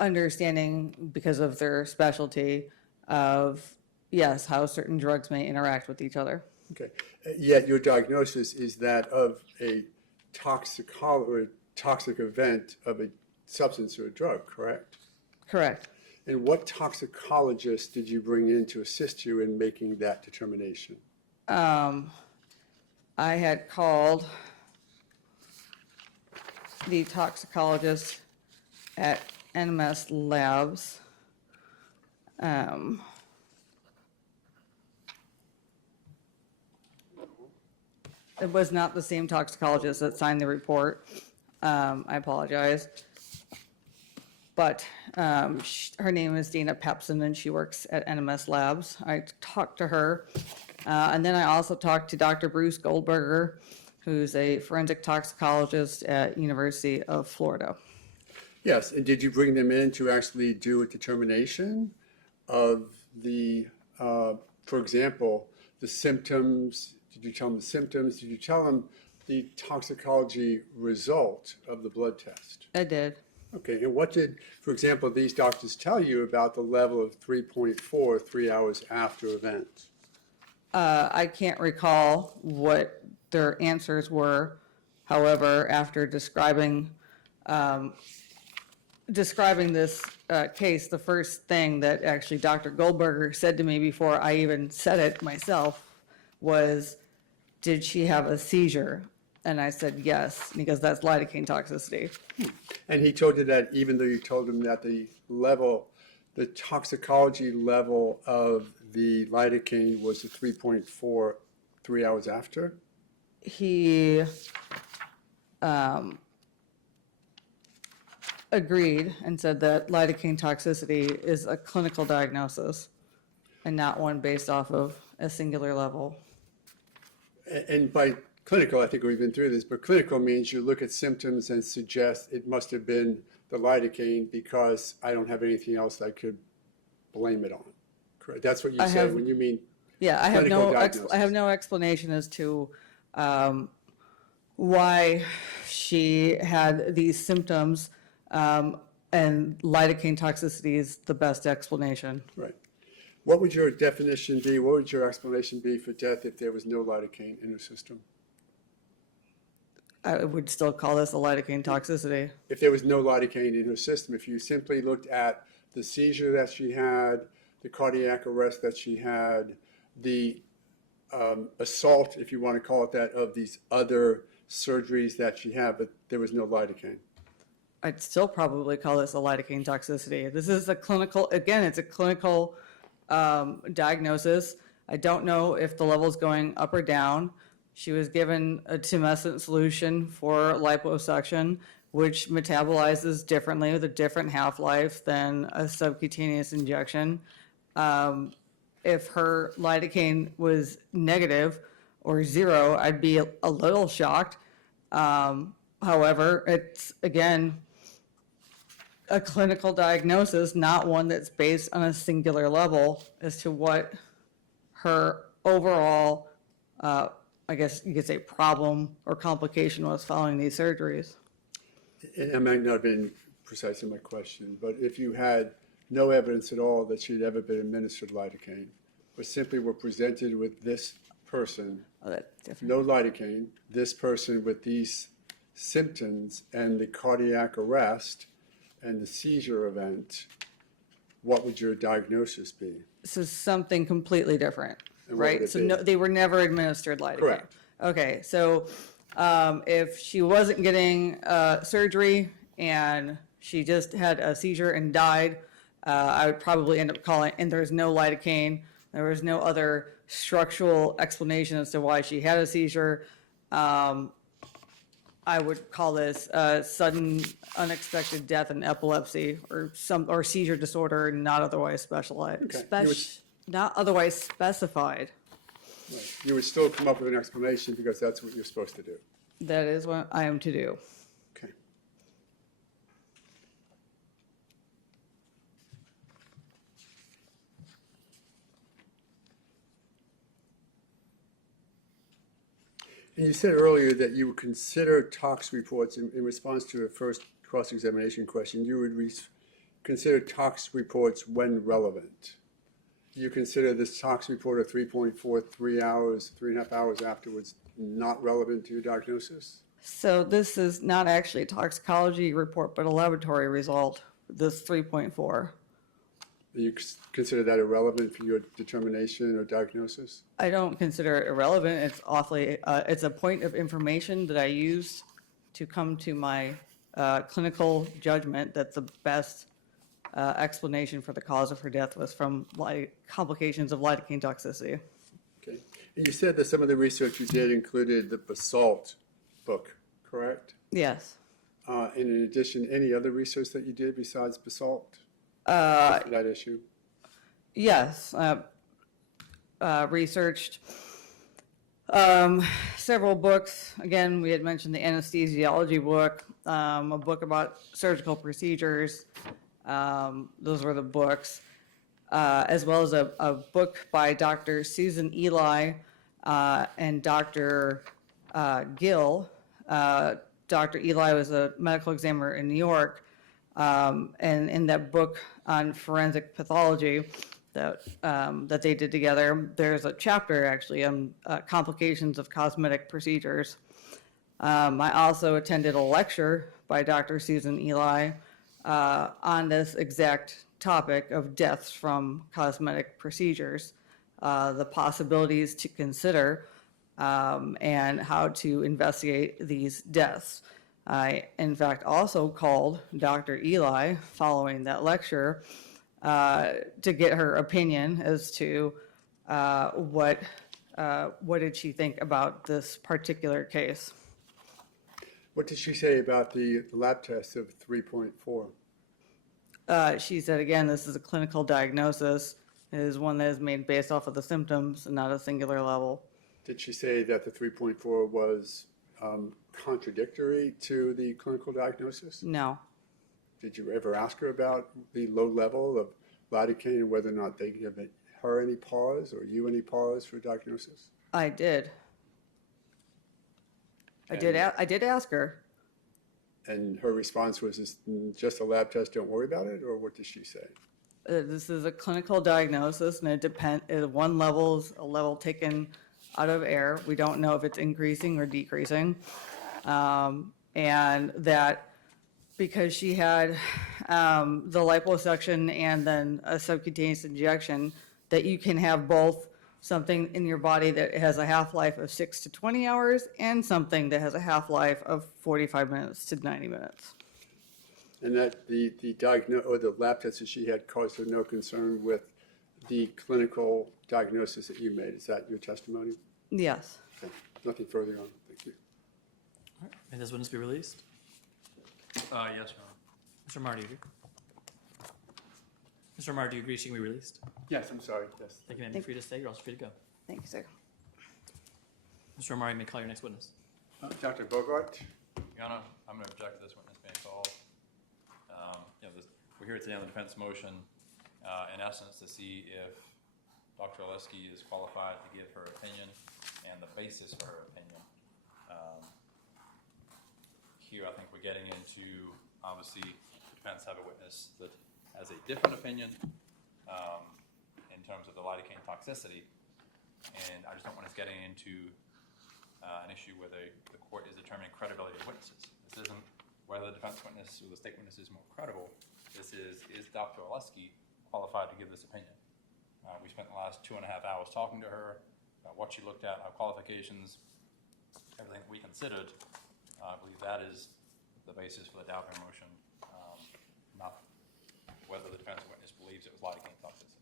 understanding because of their specialty of, yes, how certain drugs may interact with each other. Okay. Yet your diagnosis is that of a toxic event of a substance or a drug, correct? Correct. And what toxicologist did you bring in to assist you in making that determination? I had called the toxicologist at NMS Labs. It was not the same toxicologist that signed the report. I apologize. But her name is Deanna Pepsin, and she works at NMS Labs. I talked to her. And then I also talked to Dr. Bruce Goldberger, who's a forensic toxicologist at University of Florida. Yes, and did you bring them in to actually do a determination of the, for example, the symptoms? Did you tell them the symptoms? Did you tell them the toxicology result of the blood test? I did. Okay, and what did, for example, these doctors tell you about the level of 3.4 3 hours after event? I can't recall what their answers were. However, after describing this case, the first thing that actually Dr. Goldberger said to me before I even said it myself was, did she have a seizure? And I said yes, because that's lidocaine toxicity. And he told you that even though you told him that the toxicology level of the lidocaine was a 3.4 3 hours after? He agreed and said that lidocaine toxicity is a clinical diagnosis and not one based off of a singular level. And by clinical, I think we've been through this, but clinical means you look at symptoms and suggest it must have been the lidocaine because I don't have anything else I could blame it on. Correct? That's what you said when you mean Yeah, I have clinical diagnosis. I have no explanation as to why she had these symptoms, and lidocaine toxicity is the best explanation. Right. What would your definition be? What would your explanation be for death if there was no lidocaine in her system? I would still call this a lidocaine toxicity. If there was no lidocaine in her system, if you simply looked at the seizure that she had, the cardiac arrest that she had, the assault, if you want to call it that, of these other surgeries that she had, but there was no lidocaine. I'd still probably call this a lidocaine toxicity. This is a clinical, again, it's a clinical diagnosis. I don't know if the level's going up or down. She was given a tumescent solution for liposuction, which metabolizes differently with a different half-life than a subcutaneous injection. If her lidocaine was negative or zero, I'd be a little shocked. However, it's, again, a clinical diagnosis, not one that's based on a singular level as to what her overall, I guess you could say, problem or complication was following these surgeries. And I might not have been precise in my question, but if you had no evidence at all that she'd ever been administered lidocaine, but simply were presented with this person, Oh, that's different. no lidocaine, this person with these symptoms and the cardiac arrest and the seizure event, what would your diagnosis be? This is something completely different, And what would right? it So be? no, they were never administered lidocaine. Correct. Okay, so if she wasn't getting surgery and she just had a seizure and died, I would probably end up calling, and there's no lidocaine, there was no other structural explanation as to why she had a seizure. I would call this sudden unexpected death and epilepsy or seizure disorder not otherwise specialized, Okay. not otherwise specified. Right. You would still come up with an explanation because that's what you're supposed to do. That is what I am to do. Okay. And you said earlier that you would consider tox reports in response to a first cross-examination question. You would consider tox reports when relevant. You consider this tox report of 3.4, 3 hours, 3.5 hours afterwards not relevant to your diagnosis? So this is not actually a toxicology report, but a laboratory result, this 3.4. You consider that irrelevant for your determination or diagnosis? I don't consider it irrelevant. It's awfully, it's a point of information that I use to come to my clinical judgment that the best explanation for the cause of her death was from complications of lidocaine toxicity. Okay. And you said that some of the research you did included the Basalt book, correct? Yes. And in addition, any other research that you did besides Basalt? For that issue? Yes. Researched several books. Again, we had mentioned the anesthesiology book, a book about surgical procedures. Those were the books, as well as a book by Dr. Susan Eli and Dr. Gill. Dr. Eli was a medical examiner in New York, and in that book on forensic pathology that they did together, there's a chapter actually on complications of cosmetic procedures. I also attended a lecture by Dr. Susan Eli on this exact topic of deaths from cosmetic procedures, the possibilities to consider, and how to investigate these deaths. I, in fact, also called Dr. Eli following that lecture to get her opinion as to what did she think about this particular case. What did she say about the lab test of 3.4? She said, again, this is a clinical diagnosis. It is one that is made based off of the symptoms and not a singular level. Did she say that the 3.4 was contradictory to the clinical diagnosis? No. Did you ever ask her about the low level of lidocaine and whether or not they give her any pause or you any pause for diagnosis? I did. I did ask her. And her response was, "It's just a lab test, don't worry about it," or what did she say? This is a clinical diagnosis, and it depends. One level is a level taken out of air. We don't know if it's increasing or decreasing, and that because she had the liposuction and then a subcutaneous injection, that you can have both something in your body that has a half-life of 6 to 20 hours and something that has a half-life of 45 minutes to 90 minutes. And that the lab test that she had caused her no concern with the clinical diagnosis that you made. Is that your testimony? Yes. Okay. Nothing further on. Thank you. All right. May this witness be released? Yes, Your Honor. Mr. Amar, do you agree? Mr. Amar, do you agree she can be released? Yes, I'm sorry. Yes. Thank you, ma'am. You're free to stay. You're also free to go. Thank you, sir. Mr. Amar, you may call your next witness. Dr. Bogart? Your Honor, I'm going to object to this witness being called. We're here today on the defense motion, in essence, to see if Dr. Oleske is qualified to give her opinion and the basis for her opinion. Here, I think we're getting into, obviously, the defense have a witness that has a different opinion in terms of the lidocaine toxicity, and I just don't want us getting into an issue where the court is determining credibility of witnesses. This isn't whether the defense witness or the state witness is more credible. This is Dr. Oleske qualified to give this opinion? We spent the last 2.5 hours talking to her about what she looked at, her qualifications, everything we considered. I believe that is the basis for the Daubert motion, not whether the defense witness believes it was lidocaine toxicity.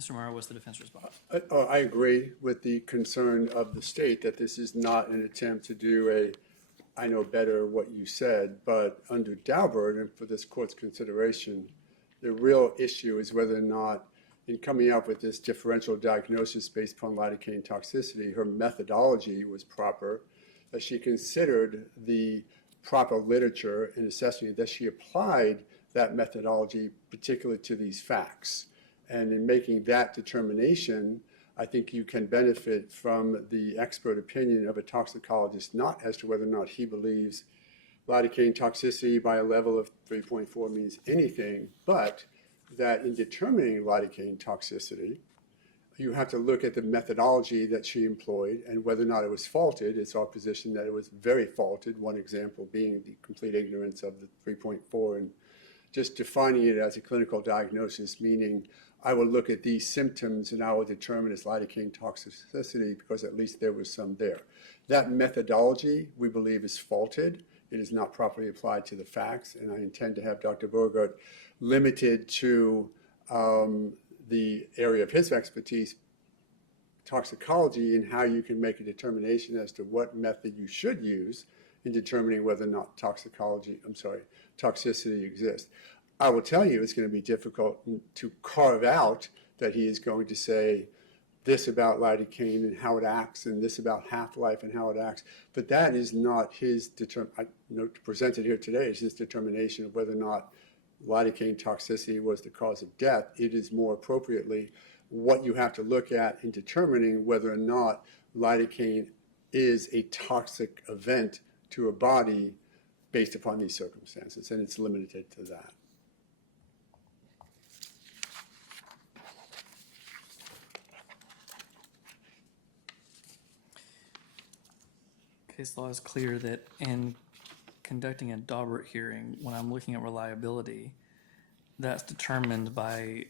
Mr. Amar, what's the defense response? I agree with the concern of the state that this is not an attempt to do I know better what you said, but under Daubert and for this court's consideration, the real issue is whether or not in coming up with this differential diagnosis based upon lidocaine toxicity, her methodology was proper, that she considered the proper literature in assessing it, that she applied that methodology particularly to these facts. And in making that determination, I think you can benefit from the expert opinion of a toxicologist, not as to whether or not he believes lidocaine toxicity by a level of 3.4 means anything, but that in determining lidocaine toxicity, you have to look at the methodology that she employed and whether or not it was faulted. It's our position that it was very faulted, one example being the complete ignorance of the 3.4 and just defining it as a clinical diagnosis, meaning I will look at these symptoms and I will determine it's lidocaine toxicity because at least there was some there. That methodology, we believe, is faulted. It is not properly applied to the facts, and I intend to have Dr. Bogart limited to the area of his expertise, toxicology, and how you can make a determination as to what method you should use in determining whether or not toxicity exists. I will tell you it's going to be difficult to carve out that he is going to say this about lidocaine and how it acts and this about half-life and how it acts, but that is not his presented here today is his determination of whether or not lidocaine toxicity was the cause of death. It is more appropriately what you have to look at in determining whether or not lidocaine is a toxic event to a body based upon these circumstances, and it's limited to that. Case law is clear that in conducting a Daubert hearing, when I'm looking at reliability, that's determined by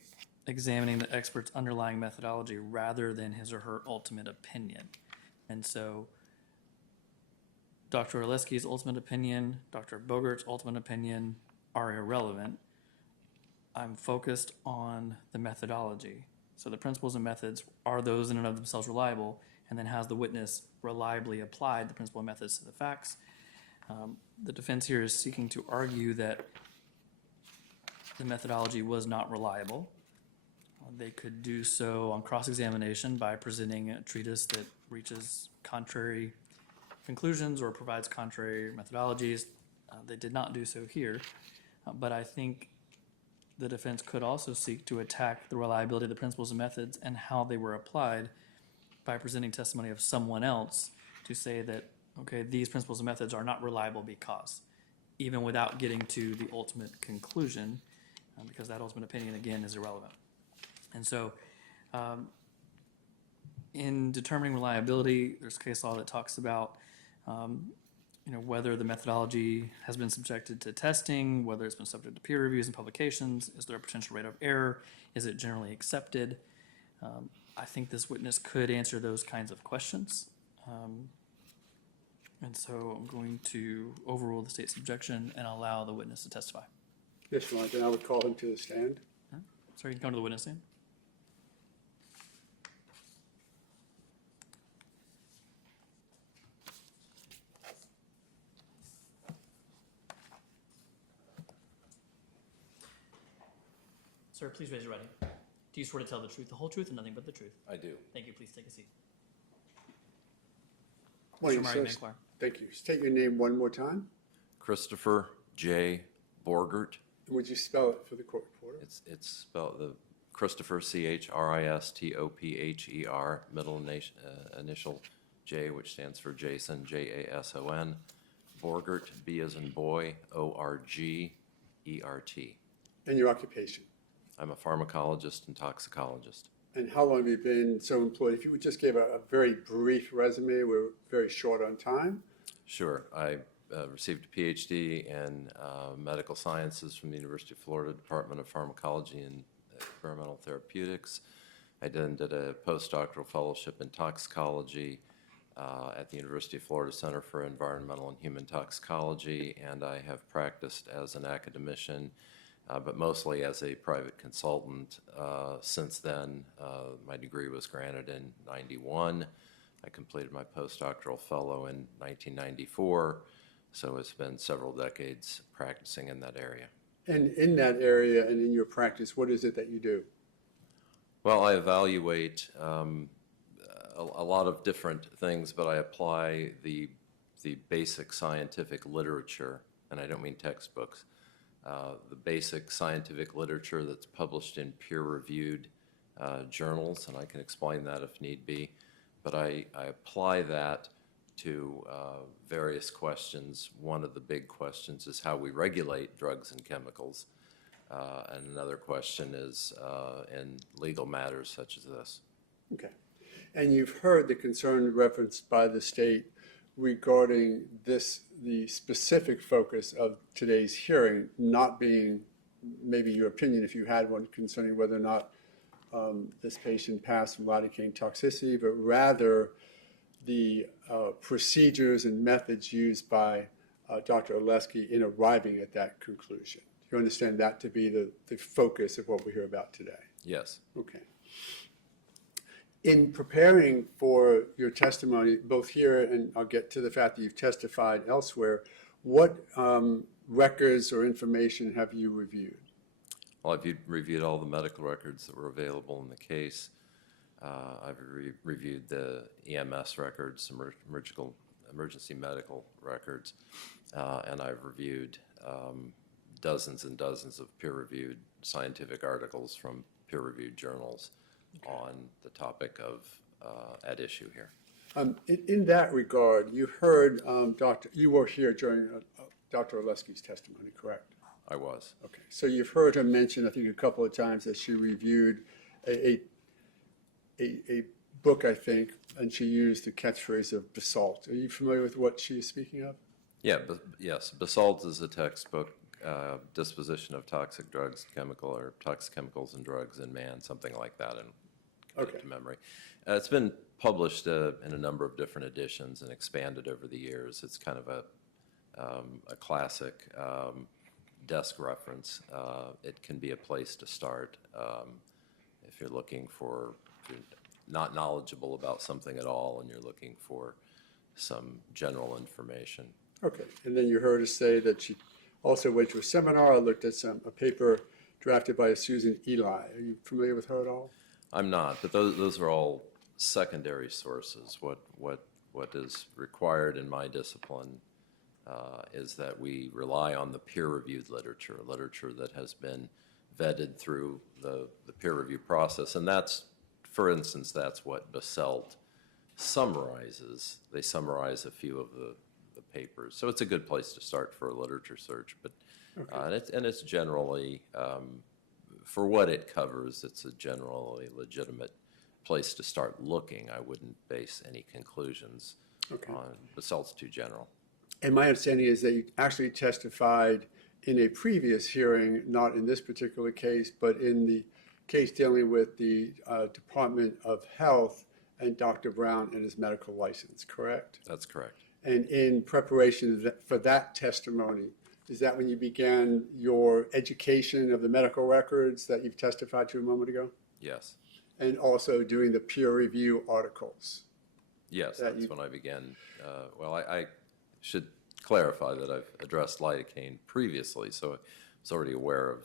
examining the expert's underlying methodology rather than his or her ultimate opinion. And so Dr. Oleske's ultimate opinion, Dr. Bogart's ultimate opinion are irrelevant. I'm focused on the methodology. So the principles and methods, are those in and of themselves reliable? And then has the witness reliably applied the principle and methods to the facts? The defense here is seeking to argue that the methodology was not reliable. They could do so on cross-examination by presenting a treatise that reaches contrary conclusions or provides contrary methodologies. They did not do so here, but I think the defense could also seek to attack the reliability of the principles and methods and how they were applied by presenting testimony of someone else to say that, okay, these principles and methods are not reliable because, even without getting to the ultimate conclusion, because that ultimate opinion, again, is irrelevant. And so in determining reliability, there's case law that talks about whether the methodology has been subjected to testing, whether it's been subject to peer reviews and publications, is there a potential rate of error, is it generally accepted? I think this witness could answer those kinds of questions. And so I'm going to overrule the state's objection and allow the witness to testify. Yes, Your Honor, then I would call him to the stand. Sorry, you can come to the witness stand. Sir, please raise your right hand. Do you swear to tell the truth, the whole truth, and nothing but the truth? I do. Thank you. Please take a seat. Morning, Mr. sir. Murray, may I inquire? Thank you. State your name one more time. Christopher J. Borgert. And would you spell it for the court reporter? It's spelled the Christopher, Christopher, middle initial J, which stands for Jason, Jason. Borgert, B as in boy, Orgert. And your occupation? I'm a pharmacologist and toxicologist. And how long have you been so employed? If you would just give a very brief resume, we're very short on time. Sure. I received a PhD in medical sciences from the University of Florida Department of Pharmacology and Experimental Therapeutics. I then did a postdoctoral fellowship in toxicology at the University of Florida Center for Environmental and Human Toxicology, and I have practiced as an academician, but mostly as a private consultant. Since then, my degree was granted in '91. I completed my postdoctoral fellow in 1994, so it's been several decades practicing in that area. And in that area and in your practice, what is it that you do? Well, I evaluate a lot of different things, but I apply the basic scientific literature, and I don't mean textbooks, the basic scientific literature that's published in peer-reviewed journals, and I can explain that if need be. But I apply that to various questions. One of the big questions is how we regulate drugs and chemicals, and another question is in legal matters such as this. Okay. And you've heard the concern referenced by the state regarding this, the specific focus of today's hearing not being maybe your opinion, if you had one, concerning whether or not this patient passed from lidocaine toxicity, but rather the procedures and methods used by Dr. Oleske in arriving at that conclusion. Do you understand that to be the focus of what we hear about today? Yes. Okay. In preparing for your testimony, both here and I'll get to the fact that you've testified elsewhere, what records or information have you reviewed? Well, I've reviewed all the medical records that were available in the case. I've reviewed the EMS records, emergency medical records, and I've reviewed dozens and dozens of peer-reviewed scientific articles from peer-reviewed journals on the topic of at issue here. In that regard, you heard you were here during Dr. Oleske's testimony, correct? I was. Okay, so you've heard her mention, I think, a couple of times that she reviewed a book, I think, and she used the catchphrase of basalt. Are you familiar with what she is speaking of? Yeah, yes. Basalt is a textbook, disposition of toxic drugs, toxic chemicals and drugs in man, something like that, and to memory. It's been published in a number of different editions and expanded over the years. It's kind of a classic desk reference. It can be a place to start if you're looking for, if you're not knowledgeable about something at all and you're looking for some general information. Okay, and then you heard her say that she also went to a seminar, looked at a paper drafted by Susan Eli. Are you familiar with her at all? I'm not, but those are all secondary sources. What is required in my discipline is that we rely on the peer-reviewed literature that has been vetted through the peer review process. And that's, for instance, that's what Basalt summarizes. They summarize a few of the papers. So it's a good place to start for a literature search. But and it's generally, for what it covers, it's a generally legitimate place to start looking. I wouldn't base any conclusions on Basalt's too general. And my understanding is that you actually testified in a previous hearing, not in this particular case, but in the case dealing with the Department of Health and Dr. Brown and his medical license, correct? That's correct. And in preparation for that testimony, is that when you began your education of the medical records that you've testified to a moment ago? Yes. And also doing the peer review articles? Yes, that's when I began. Well, I should clarify that I've addressed lidocaine previously, so I was already aware of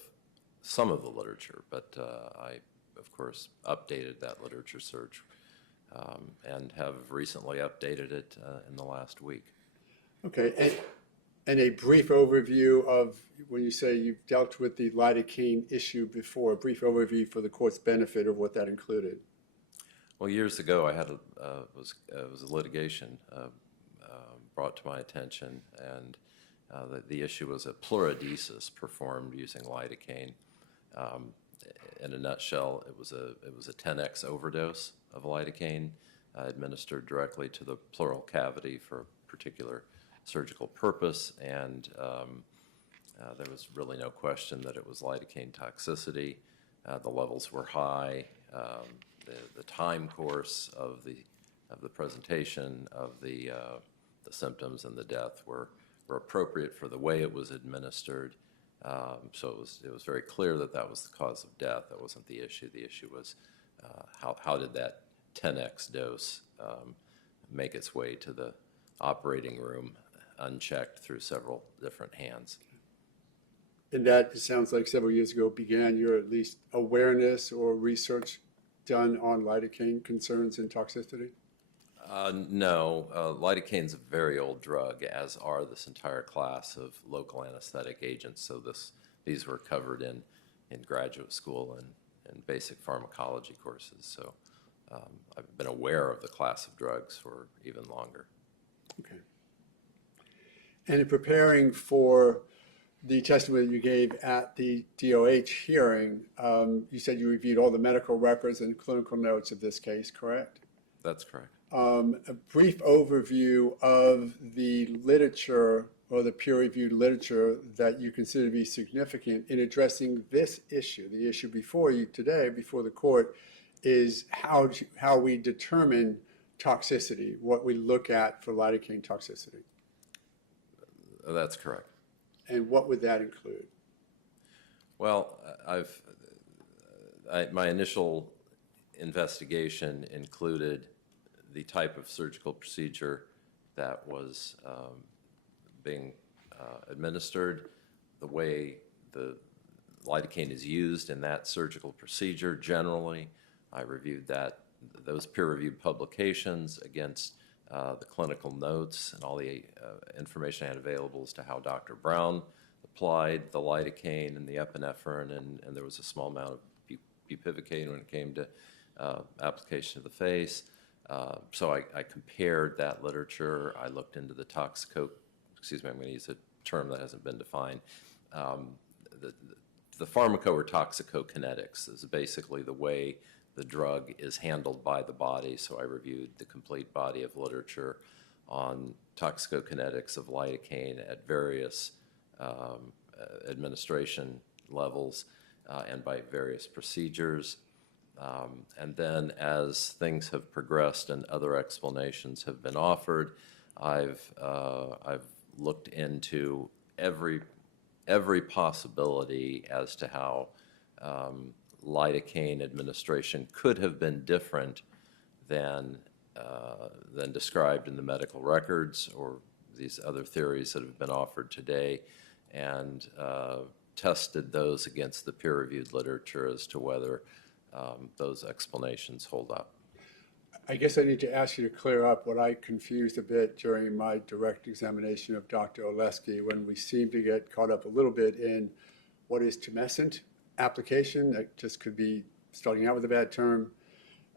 some of the literature, but I, of course, updated that literature search and have recently updated it in the last week. Okay, and a brief overview of, when you say you've dealt with the lidocaine issue before, a brief overview for the court's benefit of what that included. Well, years ago, I had was a litigation brought to my attention, and the issue was a pleurodesis performed using lidocaine. In a nutshell, it was a 10x overdose of lidocaine administered directly to the pleural cavity for a particular surgical purpose, and there was really no question that it was lidocaine toxicity. The levels were high. The time course of the presentation of the symptoms and the death were appropriate for the way it was administered. So it was very clear that that was the cause of death. That wasn't the issue. The issue was how did that 10x dose make its way to the operating room unchecked through several different hands. And that, it sounds like several years ago, began your at least awareness or research done on lidocaine concerns and toxicity? No, lidocaine's a very old drug, as are this entire class of local anesthetic agents. So these were covered in graduate school and basic pharmacology courses. So I've been aware of the class of drugs for even longer. Okay. And in preparing for the testimony that you gave at the DOH hearing, you said you reviewed all the medical records and clinical notes of this case, correct? That's correct. A brief overview of the literature or the peer-reviewed literature that you consider to be significant in addressing this issue. The issue before you today, before the court, is how we determine toxicity, what we look at for lidocaine toxicity. That's correct. And what would that include? Well, my initial investigation included the type of surgical procedure that was being administered, the way the lidocaine is used in that surgical procedure generally. I reviewed those peer-reviewed publications against the clinical notes and all the information I had available as to how Dr. Brown applied the lidocaine and the epinephrine, and there was a small amount of bupivacaine when it came to application to the face. So I compared that literature. I looked into the I'm going to use a term that hasn't been defined. The pharmaco or toxicokinetics is basically the way the drug is handled by the body. So I reviewed the complete body of literature on toxicokinetics of lidocaine at various administration levels and by various procedures. And then as things have progressed and other explanations have been offered, I've looked into every possibility as to how lidocaine administration could have been different than described in the medical records or these other theories that have been offered today, and tested those against the peer-reviewed literature as to whether those explanations hold up. I guess I need to ask you to clear up what I confused a bit during my direct examination of Dr. Oleske, when we seemed to get caught up a little bit in what is tumescent application. That just could be starting out with a bad term.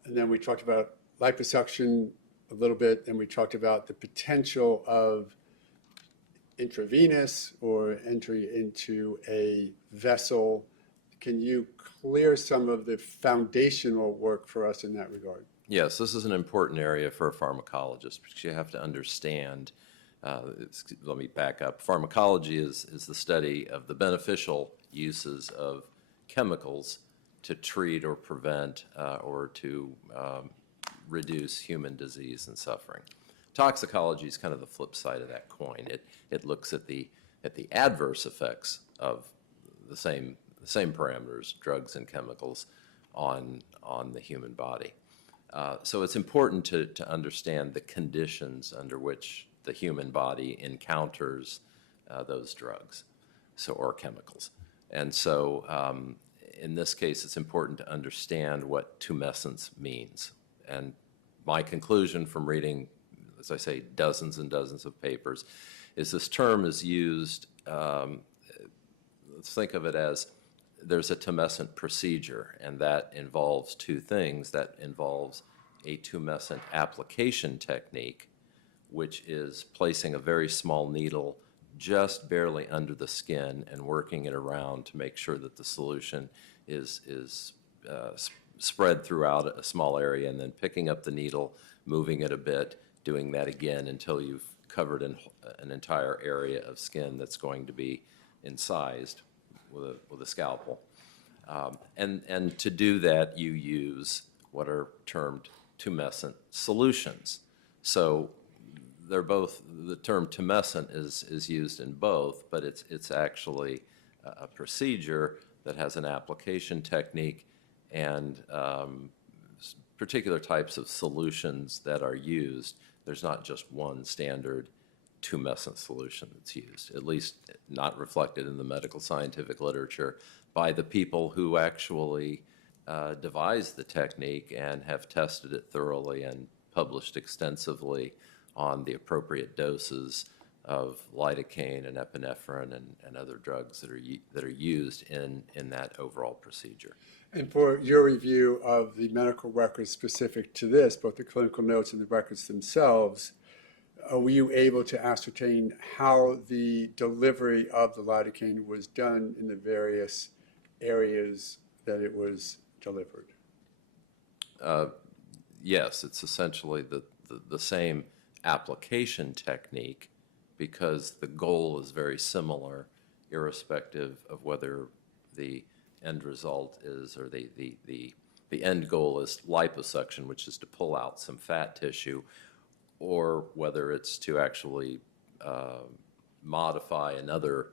And then we talked about liposuction a little bit, and we talked about the potential of intravenous or entry into a vessel. Can you clear some of the foundational work for us in that regard? Yes, this is an important area for a pharmacologist because you have to understand, let me back up. Pharmacology is the study of the beneficial uses of chemicals to treat or prevent or to reduce human disease and suffering. Toxicology is kind of the flip side of that coin. It looks at the adverse effects of the same parameters, drugs and chemicals, on the human body. So it's important to understand the conditions under which the human body encounters those drugs or chemicals. And so in this case, it's important to understand what tumescence means. And my conclusion from reading, as I say, dozens and dozens of papers, is this term is used, let's think of it as there's a tumescent procedure, and that involves two things. That involves a tumescent application technique, which is placing a very small needle just barely under the skin and working it around to make sure that the solution is spread throughout a small area, and then picking up the needle, moving it a bit, doing that again until you've covered an entire area of skin that's going to be incised with a scalpel. And to do that, you use what are termed tumescent solutions. So they're both, the term tumescent is used in both, but it's actually a procedure that has an application technique and particular types of solutions that are used. There's not just one standard tumescent solution that's used, at least not reflected in the medical scientific literature by the people who actually devised the technique and have tested it thoroughly and published extensively on the appropriate doses of lidocaine and epinephrine and other drugs that are used in that overall procedure. And for your review of the medical records specific to this, both the clinical notes and the records themselves, were you able to ascertain how the delivery of the lidocaine was done in the various areas that it was delivered? Yes, it's essentially the same application technique, because the goal is very similar, irrespective of whether the end result is, or the end goal is liposuction, which is to pull out some fat tissue, or whether it's to actually modify another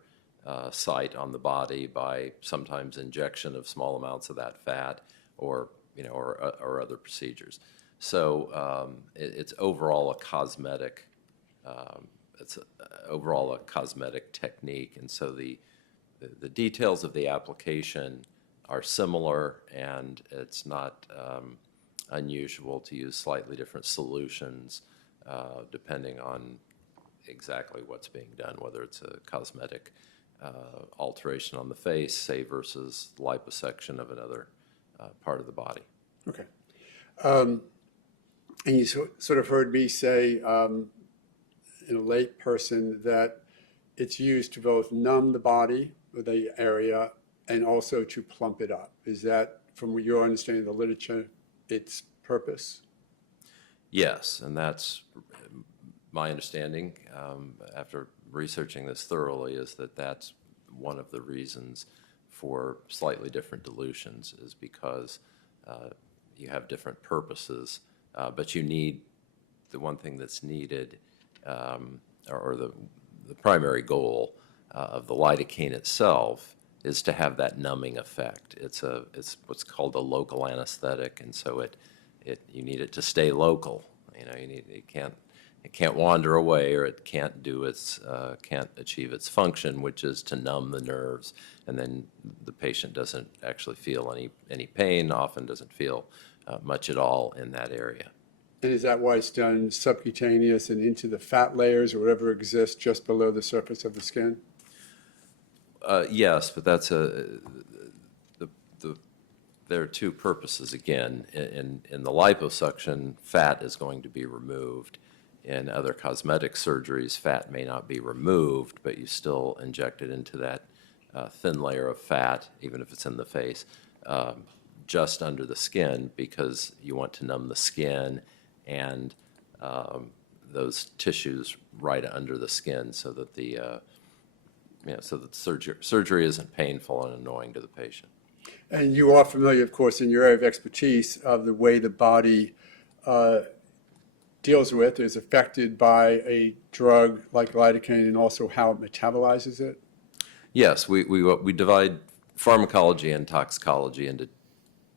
site on the body by sometimes injection of small amounts of that fat, or or other procedures. So it's overall a cosmetic. Overall a cosmetic technique, and so the details of the application are similar, and it's not unusual to use slightly different solutions depending on exactly what's being done, whether it's a cosmetic alteration on the face, say, versus liposuction of another part of the body. Okay. And you sort of heard me say in a lay person that it's used to both numb the body, the area, and also to plump it up. Is that, from your understanding of the literature, its purpose? Yes, and that's my understanding after researching this thoroughly, is that that's one of the reasons for slightly different dilutions, is because you have different purposes, but you need, the one thing that's needed, or the primary goal of the lidocaine itself is to have that numbing effect. It's what's called a local anesthetic, and so you need it to stay local. It can't wander away, or it can't can't achieve its function, which is to numb the nerves, and then the patient doesn't actually feel any pain, often doesn't feel much at all in that area. And is that why it's done subcutaneous and into the fat layers or whatever exists just below the surface of the skin? Yes, but that's there are two purposes again. In the liposuction, fat is going to be removed. In other cosmetic surgeries, fat may not be removed, but you still inject it into that thin layer of fat, even if it's in the face, just under the skin, because you want to numb the skin and those tissues right under the skin, so that the surgery isn't painful and annoying to the patient. And you are familiar, of course, in your area of expertise, of the way the body deals with, is affected by a drug like lidocaine, and also how it metabolizes it? Yes, we divide pharmacology and toxicology into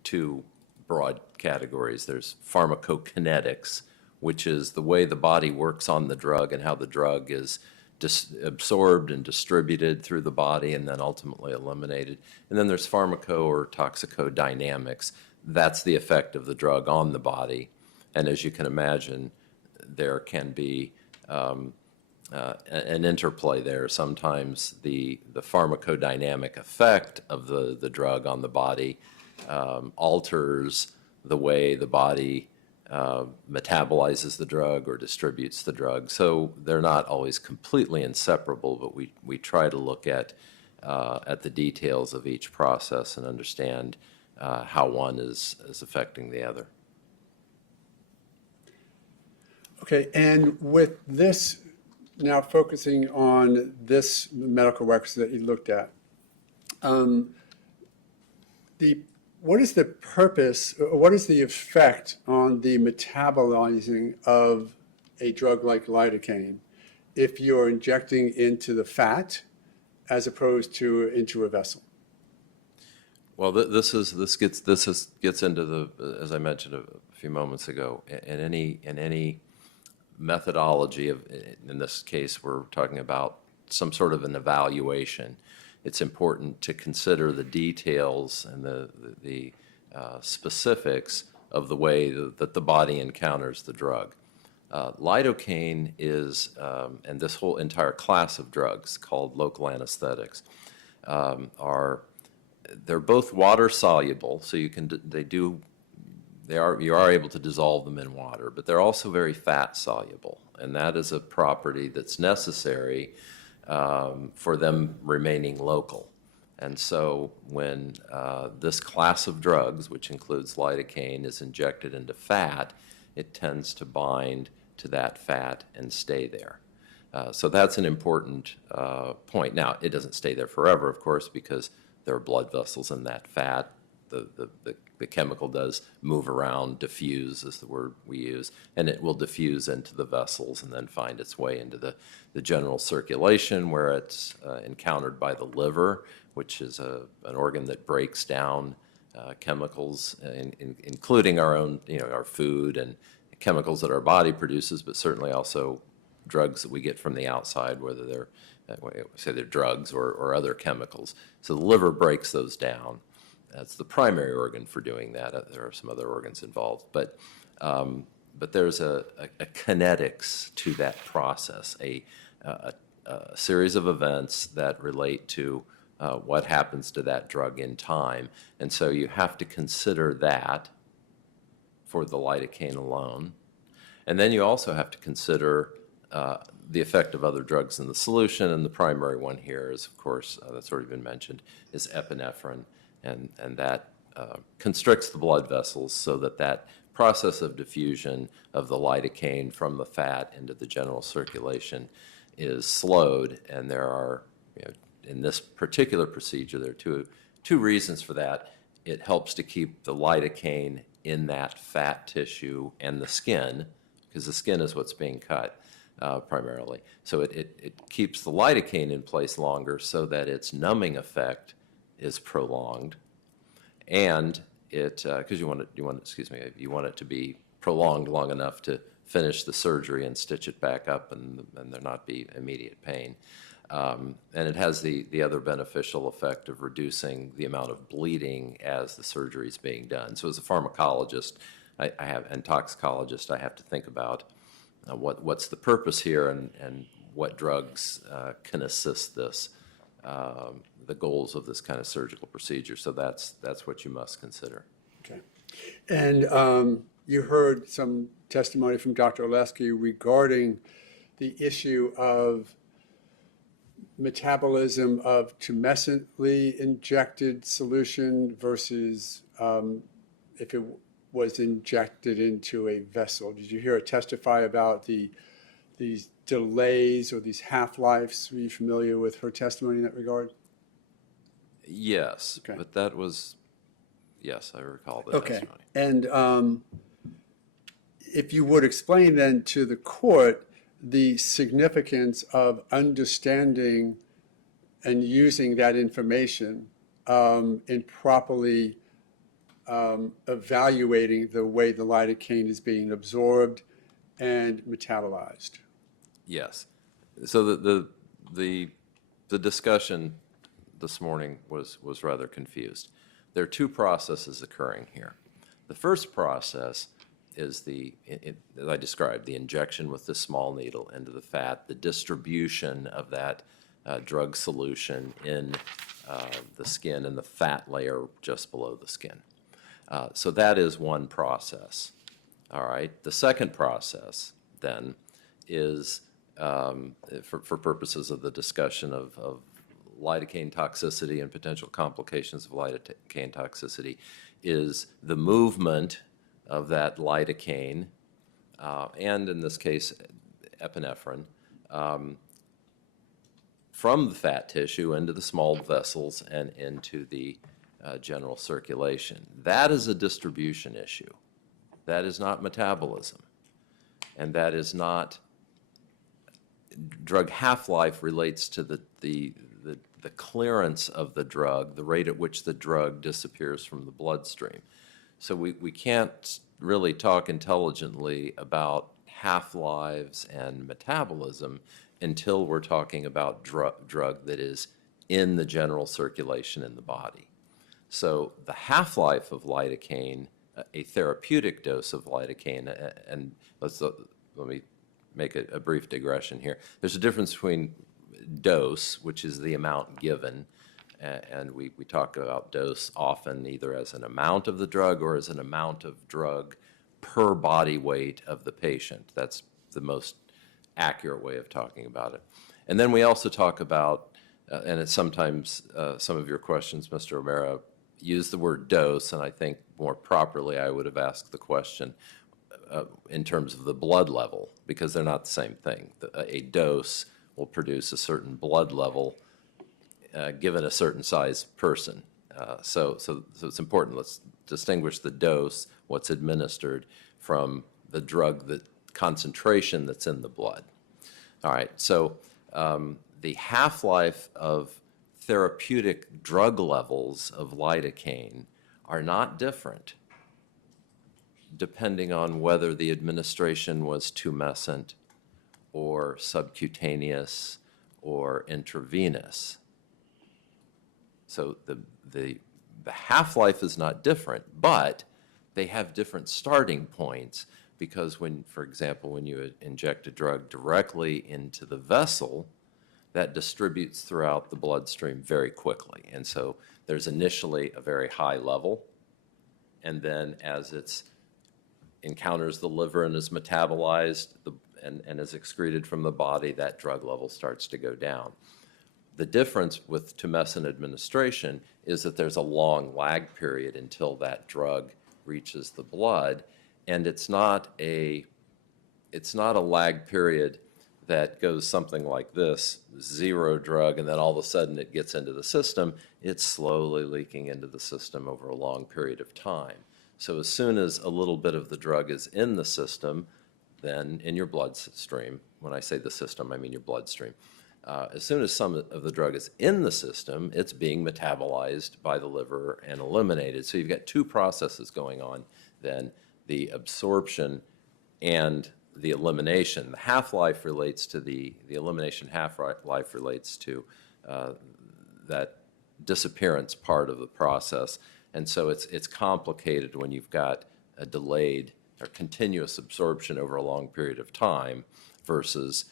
two broad categories. There's pharmacokinetics, which is the way the body works on the drug and how the drug is absorbed and distributed through the body and then ultimately eliminated. And then there's pharmaco or toxicodynamics. That's the effect of the drug on the body. And as you can imagine, there can be an interplay there. Sometimes the pharmacodynamic effect of the drug on the body alters the way the body metabolizes the drug or distributes the drug. So they're not always completely inseparable, but we try to look at the details of each process and understand how one is affecting the other. Okay, and with this, now focusing on this medical records that you looked at, what is the purpose, or what is the effect on the metabolizing of a drug like lidocaine if you're injecting into the fat as opposed to into a vessel? Well, this gets into the, as I mentioned a few moments ago, in any methodology of, in this case, we're talking about some sort of an evaluation. It's important to consider the details and the specifics of the way that the body encounters the drug. Lidocaine is, and this whole entire class of drugs called local anesthetics, they're both water soluble, so you are able to dissolve them in water, but they're also very fat soluble, and that is a property that's necessary for them remaining local. And so when this class of drugs, which includes lidocaine, is injected into fat, it tends to bind to that fat and stay there. So that's an important point. Now, it doesn't stay there forever, of course, because there are blood vessels in that fat. The chemical does move around, diffuse is the word we use, and it will diffuse into the vessels and then find its way into the general circulation, where it's encountered by the liver, which is an organ that breaks down chemicals, including our own, our food and chemicals that our body produces, but certainly also drugs that we get from the outside, whether they're drugs or other chemicals. So the liver breaks those down. That's the primary organ for doing that. There are some other organs involved, but there's a kinetics to that process, a series of events that relate to what happens to that drug in time. And so you have to consider that for the lidocaine alone. And then you also have to consider the effect of other drugs in the solution, and the primary one here is, of course, that's already been mentioned, is epinephrine, and that constricts the blood vessels so that process of diffusion of the lidocaine from the fat into the general circulation is slowed, and there are, in this particular procedure, there are two reasons for that. It helps to keep the lidocaine in that fat tissue and the skin, because the skin is what's being cut. Primarily. So it keeps the lidocaine in place longer so that its numbing effect is prolonged, and because you want it to be prolonged long enough to finish the surgery and stitch it back up and there not be immediate pain. And it has the other beneficial effect of reducing the amount of bleeding as the surgery is being done. So as a pharmacologist and toxicologist, I have to think about what's the purpose here and what drugs can assist this, the goals of this kind of surgical procedure. So that's what you must consider. Okay. And you heard some testimony from Dr. Oleske regarding the issue of metabolism of tumescently injected solution versus if it was injected into a vessel. Did you hear it testify about these delays or these half-lives? Were you familiar with her testimony in that regard? Yes, Okay. But yes, I recall the testimony. And if you would explain then to the court the significance of understanding and using that information in properly evaluating the way the lidocaine is being absorbed and metabolized. Yes. So the discussion this morning was rather confused. There are two processes occurring here. The first process is as I described, the injection with the small needle into the fat, the distribution of that drug solution in the skin and the fat layer just below the skin. So that is one process. All right. The second process then is, for purposes of the discussion of lidocaine toxicity and potential complications of lidocaine toxicity, is the movement of that lidocaine, and in this case, epinephrine, from the fat tissue into the small vessels and into the general circulation. That is a distribution issue. That is not metabolism. And that is not, drug half-life relates to the clearance of the drug, the rate at which the drug disappears from the bloodstream. So we can't really talk intelligently about half-lives and metabolism until we're talking about drug that is in the general circulation in the body. So the half-life of lidocaine, a therapeutic dose of lidocaine, and let me make a brief digression here. There's a difference between dose, which is the amount given, and we talk about dose often either as an amount of the drug or as an amount of drug per body weight of the patient. That's the most accurate way of talking about it. And then we also talk about, and it's sometimes some of your questions, Mr. O'Mara, use the word dose, and I think more properly I would have asked the question in terms of the blood level, because they're not the same thing. A dose will produce a certain blood level given a certain size person. So it's important. Let's distinguish the dose, what's administered, from the drug, the concentration that's in the blood. All right, so the half-life of therapeutic drug levels of lidocaine are not different depending on whether the administration was tumescent or subcutaneous or intravenous. So the half-life is not different, but they have different starting points, because when, for example, when you inject a drug directly into the vessel, that distributes throughout the bloodstream very quickly. And so there's initially a very high level, and then as it encounters the liver and is metabolized and is excreted from the body, that drug level starts to go down. The difference with tumescent administration is that there's a long lag period until that drug reaches the blood, and it's not a lag period that goes something like this: zero drug, and then all of a sudden it gets into the system. It's slowly leaking into the system over a long period of time. So as soon as a little bit of the drug is in the system, then in your bloodstream, when I say the system, I mean your bloodstream, as soon as some of the drug is in the system, it's being metabolized by the liver and eliminated. So you've got two processes going on then: the absorption and the elimination. The half-life relates to the elimination. Half-life relates to that disappearance part of the process. And so it's complicated when you've got a delayed or continuous absorption over a long period of time versus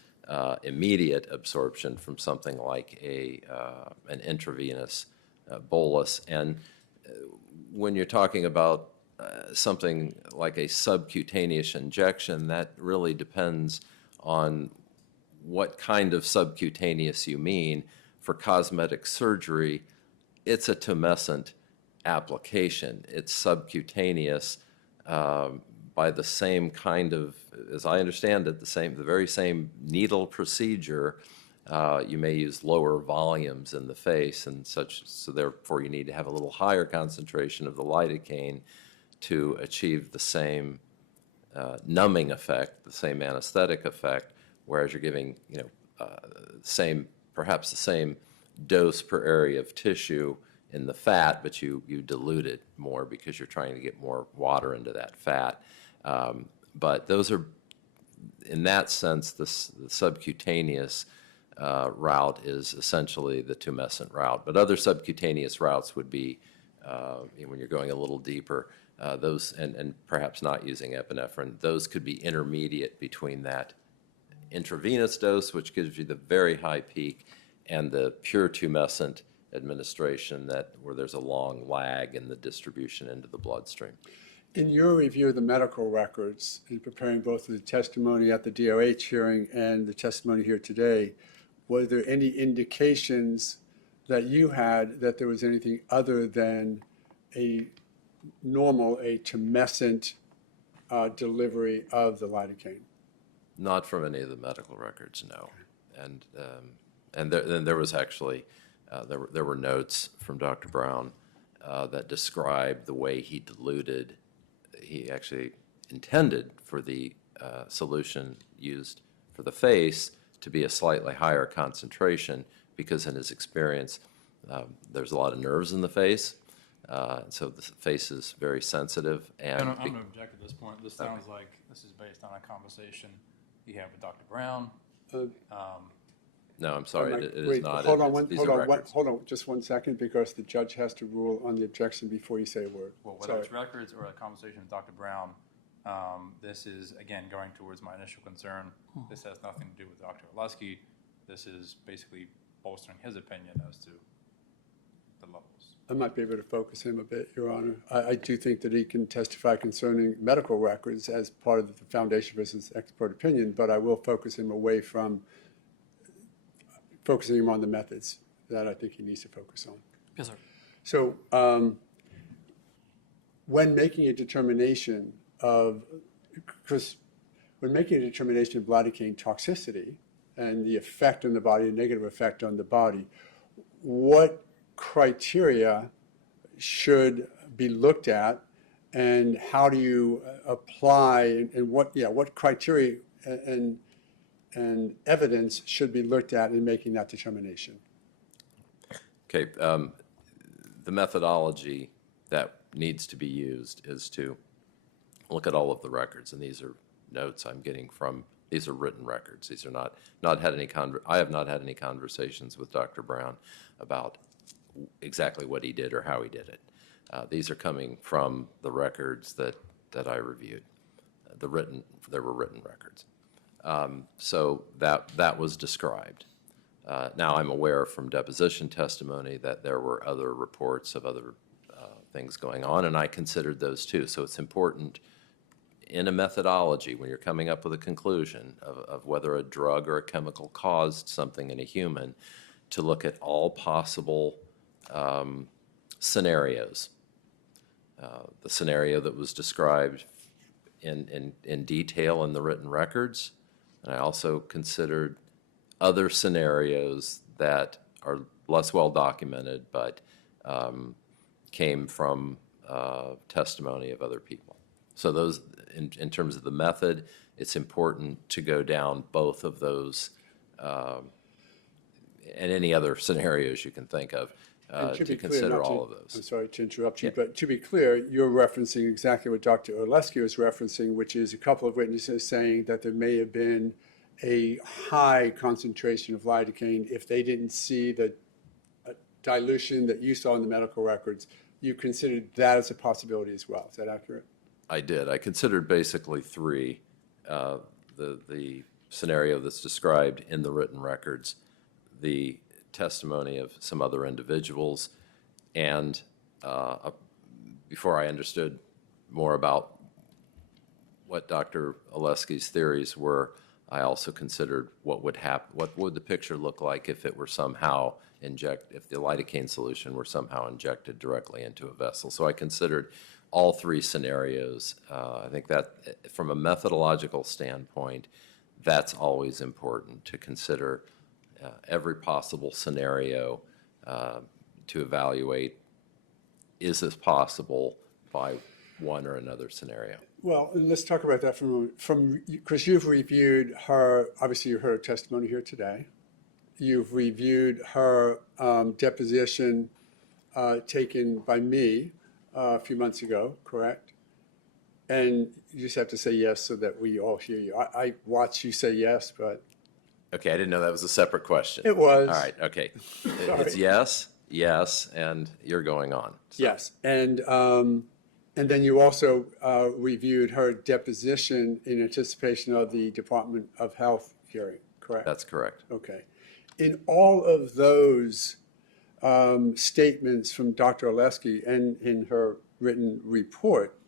immediate absorption from something like an intravenous bolus. And when you're talking about something like a subcutaneous injection, that really depends on what kind of subcutaneous you mean. For cosmetic surgery, it's a tumescent application. It's subcutaneous by the same kind of, as I understand it, the very same needle procedure. You may use lower volumes in the face and such, so therefore you need to have a little higher concentration of the lidocaine to achieve the same numbing effect, the same anesthetic effect, whereas you're giving, perhaps the same dose per area of tissue in the fat, but you dilute it more because you're trying to get more water into that fat. But those are, in that sense, the subcutaneous route is essentially the tumescent route. But other subcutaneous routes would be, when you're going a little deeper, those, and perhaps not using epinephrine, those could be intermediate between that intravenous dose, which gives you the very high peak, and the pure tumescent administration where there's a long lag in the distribution into the bloodstream. In your review of the medical records, in preparing both the testimony at the DOH hearing and the testimony here today, were there any indications that you had that there was anything other than a tumescent delivery of the lidocaine? Not from any of the medical records, no. And there was actually, there were notes from Dr. Brown that described the way he diluted. He actually intended for the solution used for the face to be a slightly higher concentration because in his experience, there's a lot of nerves in the face. So the face is very sensitive. And I'm going to object at this point. This sounds like this is based on a conversation you had with Dr. Brown. No, I'm sorry, it is Wait, not. Hold on, just 1 second, because the judge has to rule on the objection before you say a word. Well, whether it's records or a conversation with Dr. Brown, this is, again, going towards my initial concern. This has nothing to do with Dr. Oleske. This is basically bolstering his opinion as to the levels. I might be able to focus him a bit, Your Honor. I do think that he can testify concerning medical records as part of the foundation for his expert opinion, but I will focus him away from focusing him on the methods that I think he needs to focus on. Yes, sir. So when making a determination of, because when making a determination of lidocaine toxicity and the effect on the body, a negative effect on the body, what criteria should be looked at, and how do you apply, and what criteria and evidence should be looked at in making that determination? Okay, the methodology that needs to be used is to look at all of the records, and these are notes I'm getting from, these are written records. These are not had any, I have not had any conversations with Dr. Brown about exactly what he did or how he did it. These are coming from the records that I reviewed. There were written records. So that was described. Now I'm aware from deposition testimony that there were other reports of other things going on, and I considered those too. So it's important in a methodology when you're coming up with a conclusion of whether a drug or a chemical caused something in a human to look at all possible scenarios. The scenario that was described in detail in the written records, and I also considered other scenarios that are less well documented but came from testimony of other people. So those, in terms of the method, it's important to go down both of those and any other scenarios you can think of to consider all of those. I'm sorry to interrupt you, but to be clear, you're referencing exactly what Dr. Oleske was referencing, which is a couple of witnesses saying that there may have been a high concentration of lidocaine if they didn't see the dilution that you saw in the medical records. You considered that as a possibility as well. Is that accurate? I did. I considered basically three. The scenario that's described in the written records, the testimony of some other individuals, and before I understood more about what Dr. Oleske's theories were, I also considered what would happen, what would the picture look like if it were somehow if the lidocaine solution were somehow injected directly into a vessel. So I considered all three scenarios. I think that from a methodological standpoint, that's always important to consider every possible scenario to evaluate, is this possible by one or another scenario? Well, let's talk about that from because you've reviewed her, obviously you heard her testimony here today. You've reviewed her deposition taken by me a few months ago, correct? And you just have to say yes so that we all hear you. I watch you say yes, but... Okay, I didn't know that was a separate question. It was. All right, okay. Sorry. It's yes, yes, and you're going on. So- Yes, and then you also reviewed her deposition in anticipation of the Department of Health hearing, correct? That's correct. Okay. In all of those statements from Dr. Oleske and in her written report,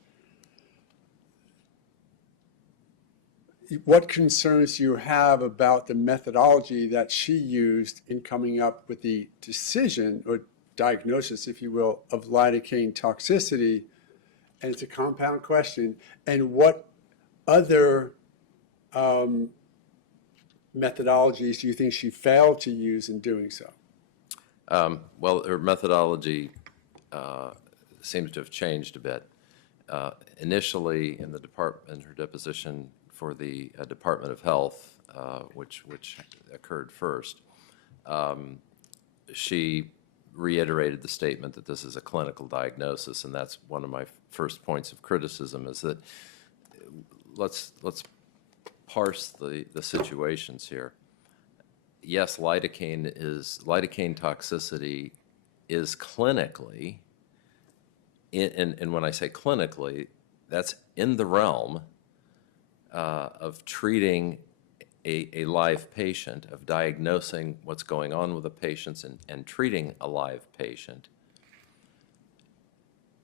what concerns do you have about the methodology that she used in coming up with the decision or diagnosis, if you will, of lidocaine toxicity? And it's a compound question. And what other methodologies do you think she failed to use in doing so? Well, her methodology seems to have changed a bit. Initially, in her deposition for the Department of Health, which occurred first, she reiterated the statement that this is a clinical diagnosis, and that's one of my first points of criticism. Is that let's parse the situations here. Yes, lidocaine toxicity is clinically, and when I say clinically, that's in the realm of treating a live patient, of diagnosing what's going on with the patients and treating a live patient.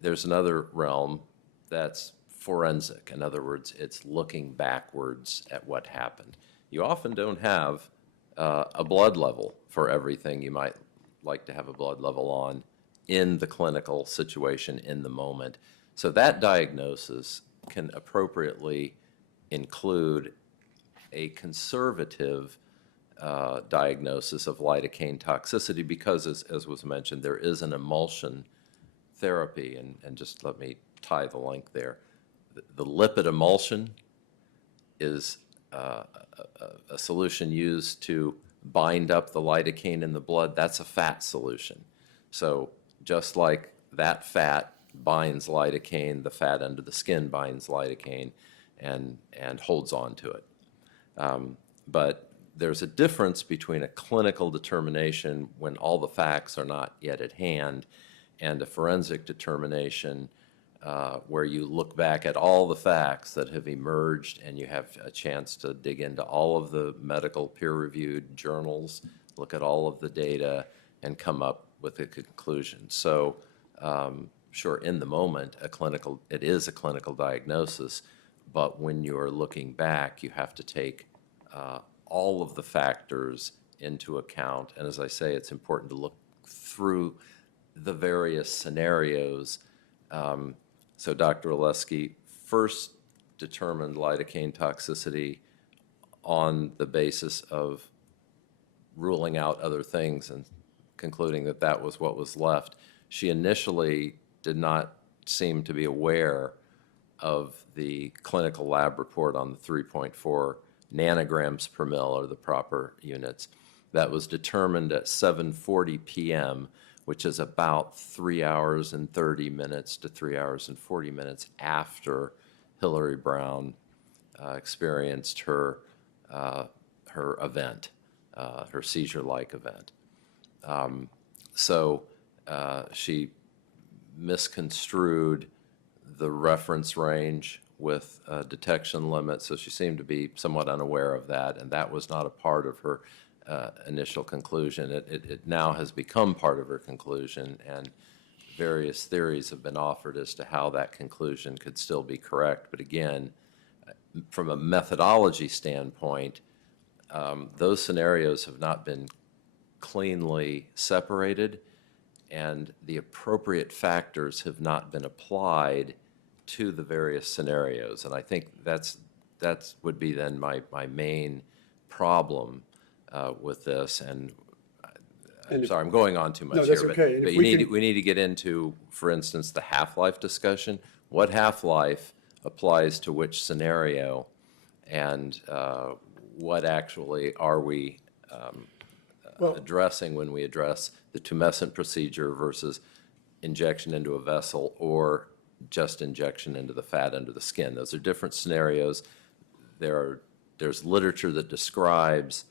There's another realm that's forensic. In other words, it's looking backwards at what happened. You often don't have a blood level for everything you might like to have a blood level on in the clinical situation in the moment. So that diagnosis can appropriately include a conservative diagnosis of lidocaine toxicity because, as was mentioned, there is an emulsion therapy. And just let me tie the link there. The lipid emulsion is a solution used to bind up the lidocaine in the blood. That's a fat solution. So just like that fat binds lidocaine, the fat under the skin binds lidocaine and holds on to it. But there's a difference between a clinical determination when all the facts are not yet at hand and a forensic determination where you look back at all the facts that have emerged and you have a chance to dig into all of the medical peer-reviewed journals, look at all of the data, and come up with a conclusion. So sure, in the moment, it is a clinical diagnosis, but when you're looking back, you have to take all of the factors into account. And as I say, it's important to look through the various scenarios. So Dr. Oleske first determined lidocaine toxicity on the basis of ruling out other things and concluding that that was what was left. She initially did not seem to be aware of the clinical lab report on the 3.4 nanograms per mil, or the proper units. That was determined at 7:40 p.m., which is about 3 hours and 30 minutes to 3 hours and 40 minutes after Hillary Brown experienced her event, her seizure-like event. So she misconstrued the reference range with a detection limit, so she seemed to be somewhat unaware of that, and that was not a part of her initial conclusion. It now has become part of her conclusion, and various theories have been offered as to how that conclusion could still be correct. But again, from a methodology standpoint, those scenarios have not been cleanly separated, and the appropriate factors have not been applied to the various scenarios. And I think that would be then my main problem with this. And I'm sorry, I'm going on too much No, that's here. okay. And But if we need to get into, for instance, the half-life discussion. What half-life applies to which scenario, and what actually are we addressing when we address the tumescent procedure versus injection into a vessel or just injection into the fat under the skin. Those are different scenarios. There's literature that describes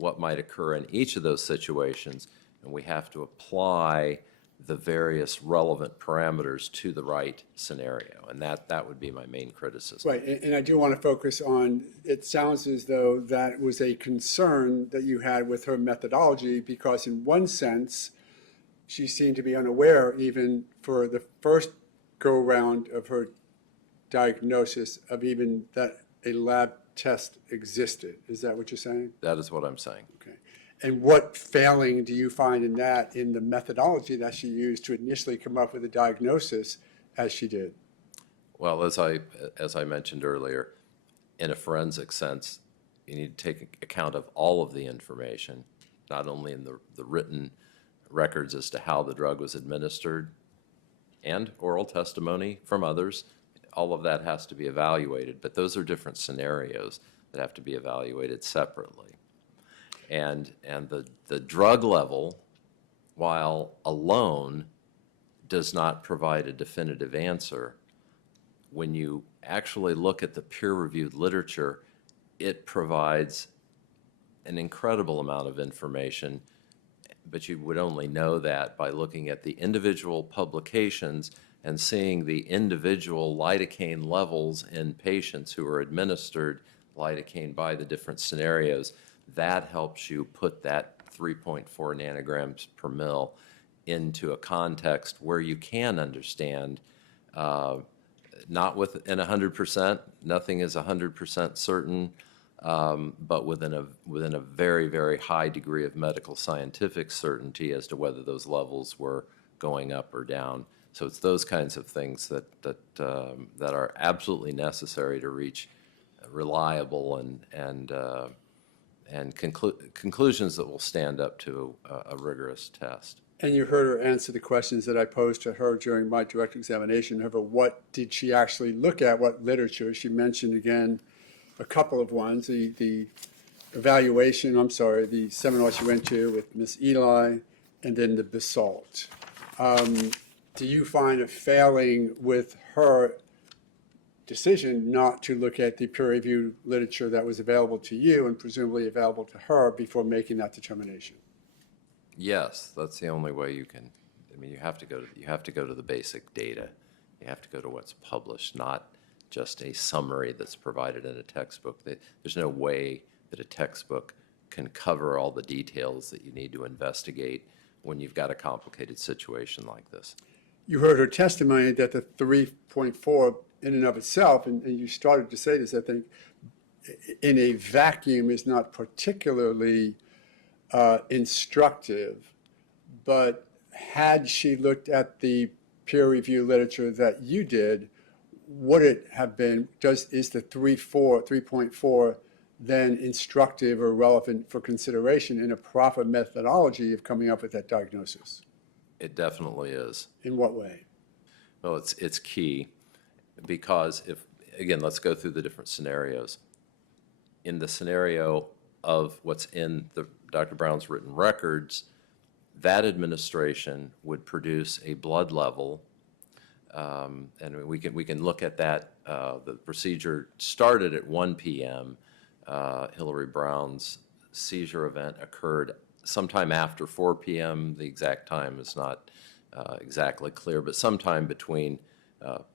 what might occur in each of those situations, and we have to apply the various relevant parameters to the right scenario. And that would be my main criticism. Right, and I do want to focus on, it sounds as though that was a concern that you had with her methodology, because in one sense, she seemed to be unaware, even for the first go-round of her diagnosis, of even that a lab test existed. Is that what you're saying? That is what I'm saying. Okay. And what failing do you find in that, in the methodology that she used to initially come up with a diagnosis as she did? Well, as I mentioned earlier, in a forensic sense, you need to take account of all of the information, not only in the written records as to how the drug was administered and oral testimony from others. All of that has to be evaluated, but those are different scenarios that have to be evaluated separately. And the drug level, while alone, does not provide a definitive answer. When you actually look at the peer-reviewed literature, it provides an incredible amount of information, but you would only know that by looking at the individual publications and seeing the individual lidocaine levels in patients who are administered lidocaine by the different scenarios. That helps you put that 3.4 nanograms per mil into a context where you can understand, not within 100%, nothing is 100% certain, but within a very, very high degree of medical scientific certainty as to whether those levels were going up or down. So it's those kinds of things that are absolutely necessary to reach reliable and conclusions that will stand up to a rigorous test. And you heard her answer the questions that I posed to her during my direct examination of her. What did she actually look at? What literature? She mentioned again a couple of ones. The evaluation, the seminar she went to with Miss Eli, and then the basalt. Do you find a failing with her decision not to look at the peer-reviewed literature that was available to you and presumably available to her before making that determination? Yes, that's the only way you can. I mean, you have to go to the basic data. You have to go to what's published, not just a summary that's provided in a textbook. There's no way that a textbook can cover all the details that you need to investigate when you've got a complicated situation like this. You heard her testimony that the 3.4 in and of itself, and you started to say this, I think, in a vacuum is not particularly instructive, but had she looked at the peer review literature that you did, would it have been, is the 3.4 then instructive or relevant for consideration in a proper methodology of coming up with that diagnosis? It definitely is. In what way? Well, it's key because again, let's go through the different scenarios. In the scenario of what's in Dr. Brown's written records, that administration would produce a blood level, and we can look at that. The procedure started at 1 p.m. Hillary Brown's seizure event occurred sometime after 4 p.m. The exact time is not exactly clear, but sometime between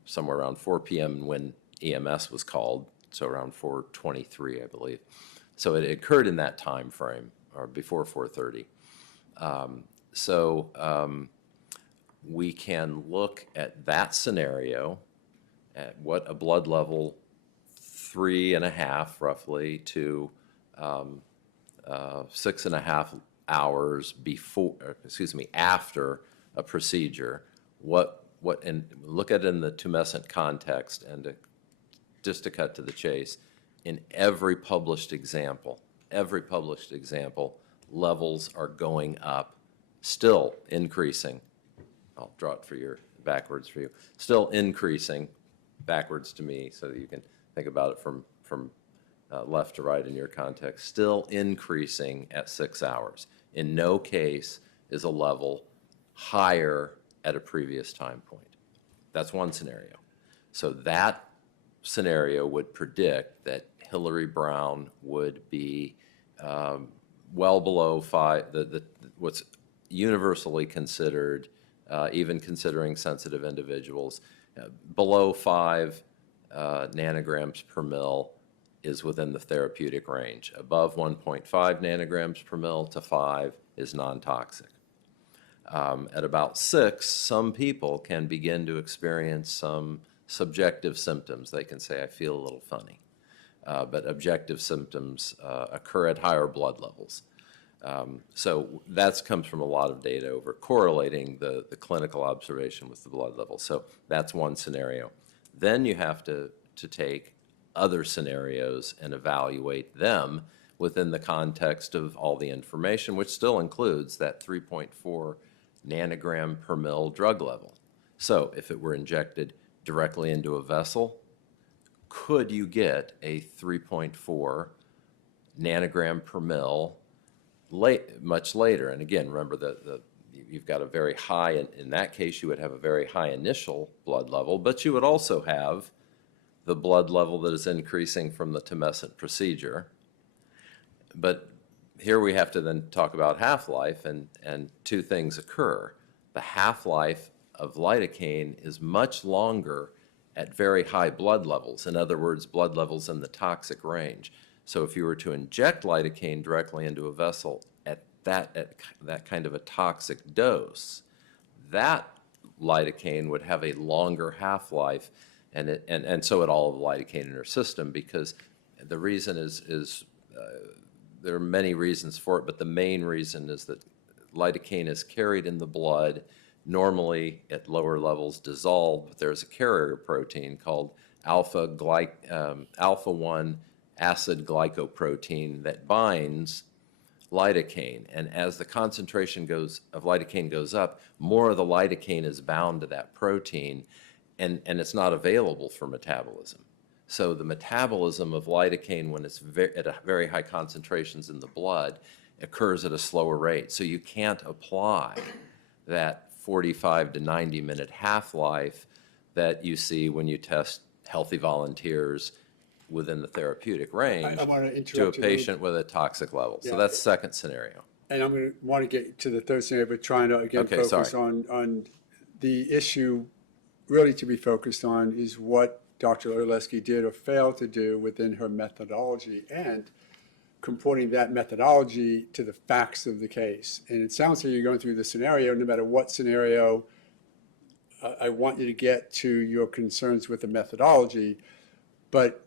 somewhere around 4 p.m. when EMS was called, so around 4:23, I believe. So it occurred in that time frame, or before 4:30. We can look at that scenario, at what a blood level 3.5 roughly to 6.5 hours after a procedure, and look at it in the tumescent context, and just to cut to the chase, in every published example, levels are going up, still increasing. I'll draw it backwards for you. Still increasing, backwards to me, so that you can think about it from left to right in your context. Still increasing at 6 hours. In no case is a level higher at a previous time point. That's one scenario. So that scenario would predict that Hillary Brown would well below 5, what's universally considered, even considering sensitive individuals, below 5 nanograms per mil is within the therapeutic range. Above 1.5 nanograms per mil to 5 is non-toxic. At about 6, some people can begin to experience some subjective symptoms. They can say, I feel a little funny. But objective symptoms occur at higher blood levels. So that comes from a lot of data over correlating the clinical observation with the blood level. So that's one scenario. Then you have to take other scenarios and evaluate them within the context of all the information, which still includes that 3.4 nanogram per mil drug level. So if it were injected directly into a vessel, could you get a 3.4 nanogram per mil much later? And again, remember that you've got a very high, in that case, you would have a very high initial blood level, but you would also have the blood level that is increasing from the tumescent procedure. But here we have to then talk about half-life, and two things occur. The half-life of lidocaine is much longer at very high blood levels. In other words, blood levels in the toxic range. So if you were to inject lidocaine directly into a vessel at that kind of a toxic dose, that lidocaine would have a longer half-life, and so would all of the lidocaine in her system, because the reason is there are many reasons for it, but the main reason is that lidocaine is carried in the blood, normally at lower levels dissolved, but there's a carrier protein called alpha-1 acid glycoprotein that binds lidocaine. And as the concentration of lidocaine goes up, more of the lidocaine is bound to that protein, and it's not available for metabolism. So the metabolism of lidocaine, when it's at very high concentrations in the blood, occurs at a slower rate. So you can't apply that 45 to 90-minute half-life that you see when you test healthy volunteers within the therapeutic range I want to to a interrupt you. patient with a toxic level. So Yeah. that's second scenario. And I'm going to want to get to the third scenario, but trying to, again, Okay, focus sorry. on the issue really to be focused on is what Dr. Oleske did or failed to do within her methodology and comporting that methodology to the facts of the case. And it sounds like you're going through the scenario, no matter what scenario, I want you to get to your concerns with the methodology, but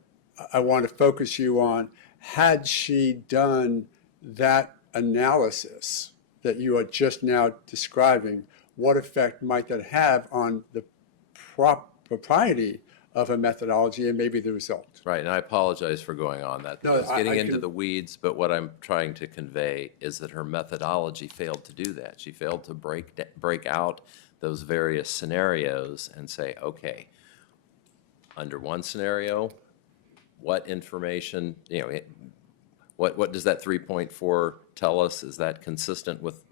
I want to focus you on, had she done that analysis that you are just now describing, what effect might that have on the propriety of a methodology and maybe the result? Right, and I apologize for going on that. No, I was getting I into can- the weeds, but what I'm trying to convey is that her methodology failed to do that. She failed to break out those various scenarios and say, okay, under one scenario, what information, what does that 3.4 tell us? Is that consistent with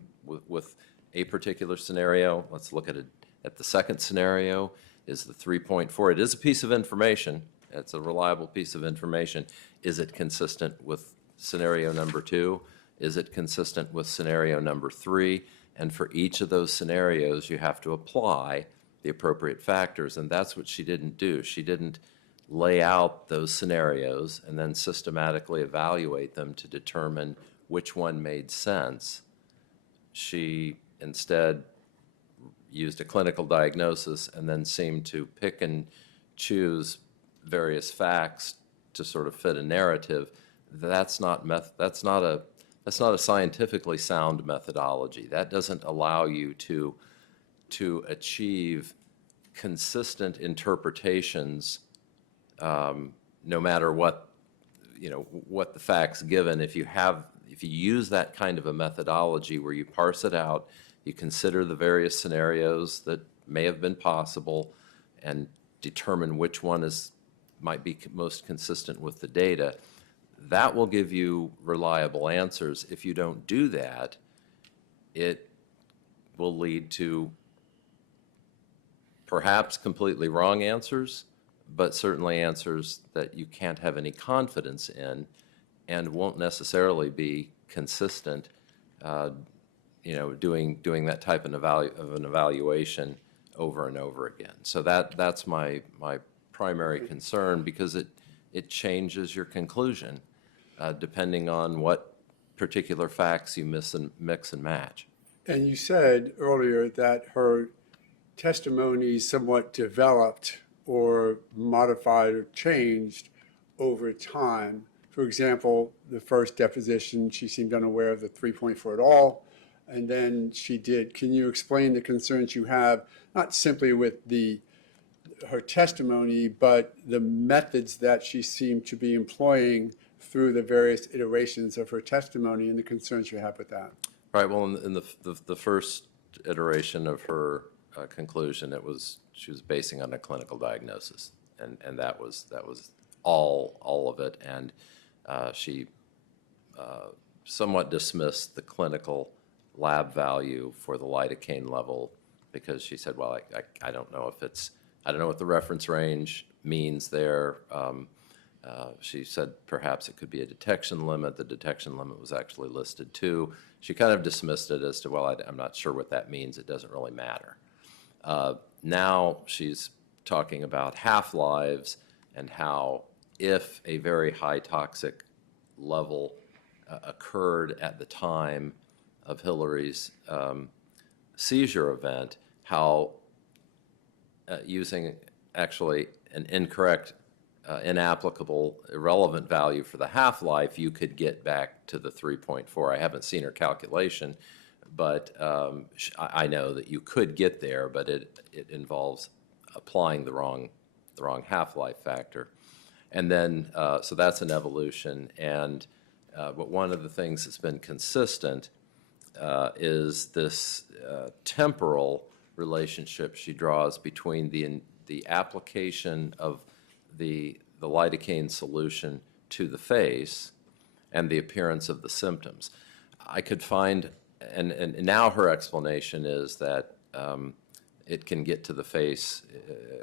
a particular scenario? Let's look at the second scenario. Is the 3.4, it is a piece of information, it's a reliable piece of information. Is it consistent with scenario number 2? Is it consistent with scenario number 3? And for each of those scenarios, you have to apply the appropriate factors, and that's what she didn't do. She didn't lay out those scenarios and then systematically evaluate them to determine which one made sense. She instead used a clinical diagnosis and then seemed to pick and choose various facts to sort of fit a narrative. That's not a scientifically sound methodology. That doesn't allow you to achieve consistent interpretations, no matter what the facts given. If you use that kind of a methodology where you parse it out, you consider the various scenarios that may have been possible and determine which one might be most consistent with the data, that will give you reliable answers. If you don't do that, it will lead to perhaps completely wrong answers, but certainly answers that you can't have any confidence in and won't necessarily be consistent, doing that type of an evaluation over and over again. So that's my primary concern, because it changes your conclusion depending on what particular facts you mix and match. And you said earlier that her testimony somewhat developed or modified or changed over time. For example, the first deposition, she seemed unaware of the 3.4 at all, and then she did. Can you explain the concerns you have, not simply with her testimony, but the methods that she seemed to be employing through the various iterations of her testimony, and the concerns you have with that? Right. Well, in the first iteration of her conclusion, she was basing on a clinical diagnosis, and that was all of it, and she somewhat dismissed the clinical lab value for the lidocaine level, because she said, well, I don't know what the reference range means there. She said perhaps it could be a detection limit. The detection limit was actually listed too. She kind of dismissed it as to, well, I'm not sure what that means. It doesn't really matter. Now she's talking about half-lives and how if a very high toxic level occurred at the time of Hillary's seizure event, how using actually an incorrect, inapplicable, irrelevant value for the half-life, you could get back to the 3.4. I haven't seen her calculation, but I know that you could get there, but it involves applying the wrong half-life factor. And then, so that's an evolution. And but one of the things that's been consistent is this temporal relationship she draws between the application of the lidocaine solution to the face and the appearance of the symptoms. I could find, and now her explanation is that it can get to the face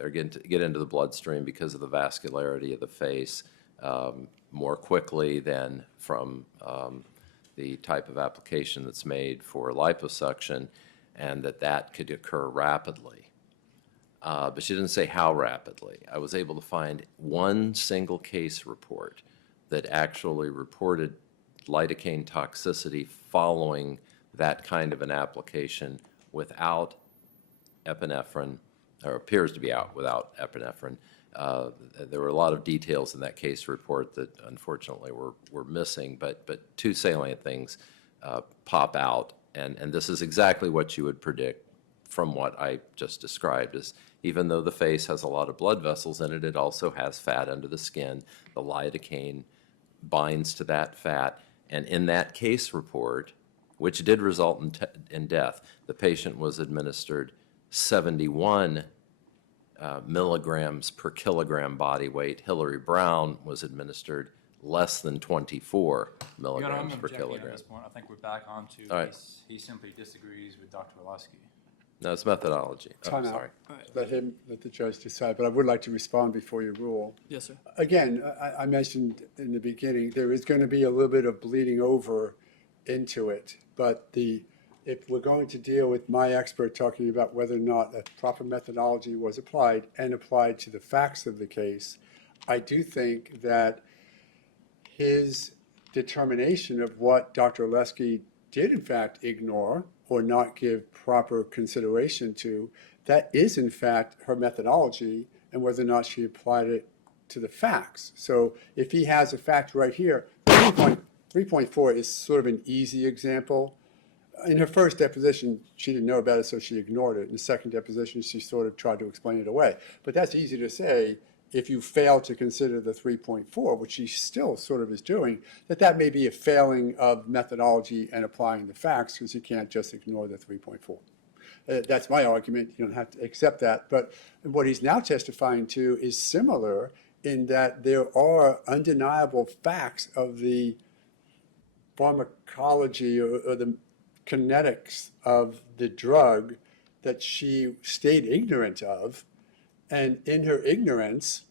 or get into the bloodstream because of the vascularity of the face more quickly than from the type of application that's made for liposuction, and that could occur rapidly. But she didn't say how rapidly. I was able to find one single case report that actually reported lidocaine toxicity following that kind of an application without epinephrine, or appears to be out without epinephrine. There were a lot of details in that case report that unfortunately were missing, but two salient things pop out, and this is exactly what you would predict from what I just described. Is even though the face has a lot of blood vessels in it, it also has fat under the skin. The lidocaine binds to that fat, and in that case report, which did result in death, the patient was administered 71 milligrams per kilogram body weight. Hillary Brown was administered less than 24 milligrams per kilogram. At this point, I think we're back on to All right. he simply disagrees with Dr. Oleske. No, it's methodology. Oh, Time out. sorry. Let the judge decide, but I would like to respond before you rule. Yes, sir. Again, I mentioned in the beginning, there is going to be a little bit of bleeding over into it, but if we're going to deal with my expert talking about whether or not a proper methodology was applied and applied to the facts of the case, I do think that his determination of what Dr. Oleske did in fact ignore or not give proper consideration to, that is in fact her methodology, and whether or not she applied it to the facts. So if he has a fact right here, 3.4 is sort of an easy example. In her first deposition, she didn't know about it, so she ignored it. In the second deposition, she sort of tried to explain it away. But that's easy to say if you fail to consider the 3.4, which she still sort of is doing, that may be a failing of methodology and applying the facts, because you can't just ignore the 3.4. That's my argument. You don't have to accept that. But what he's now testifying to is similar in that there are undeniable facts of the pharmacology or the kinetics of the drug that she stayed ignorant of, and in her ignorance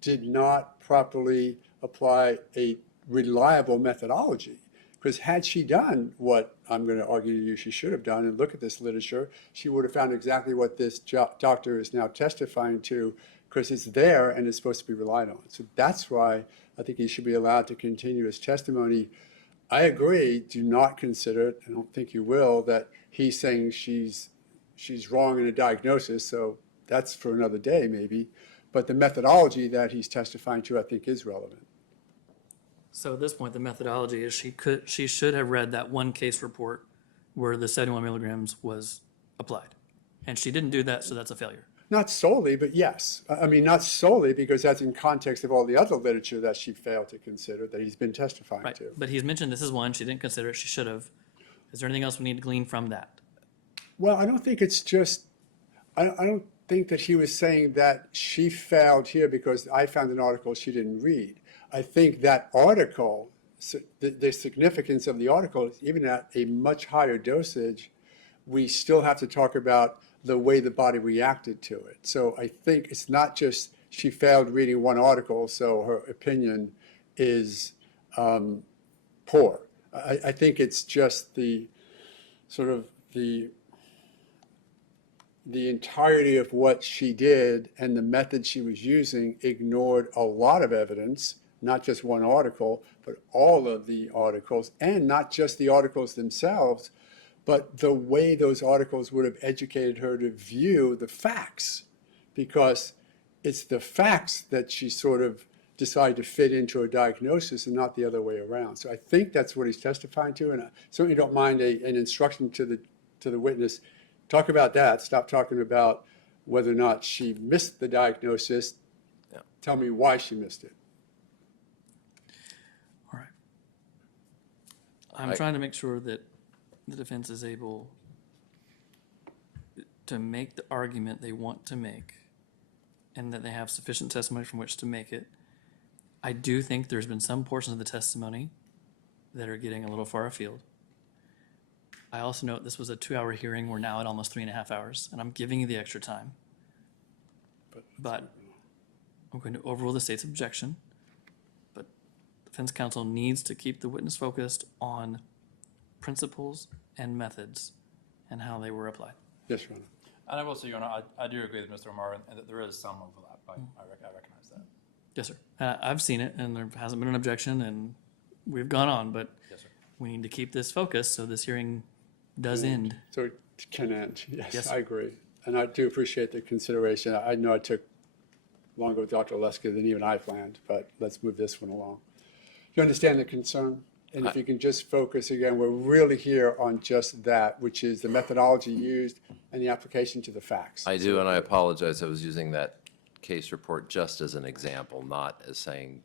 did not properly apply a reliable methodology. Because had she done what I'm going to argue to you she should have done and look at this literature, she would have found exactly what this doctor is now testifying to, because it's there and it's supposed to be relied on. So that's why I think he should be allowed to continue his testimony. I agree, do not consider it, I don't think you will, that he's saying she's wrong in a diagnosis, so that's for another day maybe. But the methodology that he's testifying to, I think, is relevant. So at this point, the methodology is she should have read that one case report where the 71 milligrams was applied. And she didn't do that, so that's a failure. Not solely, but yes. I mean, not solely, because that's in context of all the other literature that she failed to consider, that he's been testifying Right. to. But he's mentioned this is one, she didn't consider it, she should have. Is there anything else we need to glean from that? Well, I don't think it's just, I don't think that he was saying that she failed here because I found an article she didn't read. I think that article, the significance of the article, is even at a much higher dosage, we still have to talk about the way the body reacted to it. So I think it's not just she failed reading one article, so her opinion is poor. I think it's just the sort of the entirety of what she did and the method she was using ignored a lot of evidence, not just one article, but all of the articles, and not just the articles themselves, but the way those articles would have educated her to view the facts, because it's the facts that she sort of decided to fit into a diagnosis and not the other way around. So I think that's what he's testifying to, and I certainly don't mind an instruction to the witness. Talk about that. Stop talking about whether or not she missed the diagnosis. Yeah. Tell me why she missed it. All right. I'm trying to make sure that the defense is able to make the argument they want to make and that they have sufficient testimony from which to make it. I do think there's been some portions of the testimony that are getting a little far afield. I also note this was a 2-hour hearing. We're now at almost 3.5 hours, and I'm giving you the extra time. But I'm going to overrule the state's objection. But defense counsel needs to keep the witness focused on principles and methods and how they were applied. Yes, Your Honor. And I will say, Your Honor, I do agree with Mr. Omar, and that there is some overlap. I recognize that. Yes, sir. I've seen it, and there hasn't been an objection, and we've gone on, but Yes, sir. we need to keep this focused so this hearing does end. So it can end. Yes, Yes, I sir. agree. And I do appreciate the consideration. I know it took longer with Dr. Oleske than even I planned, but let's move this one along. You understand the concern? And if you can just focus again, we're really here on just that, which is the methodology used and the application to the facts. I do, and I apologize. I was using that case report just as an example, not as saying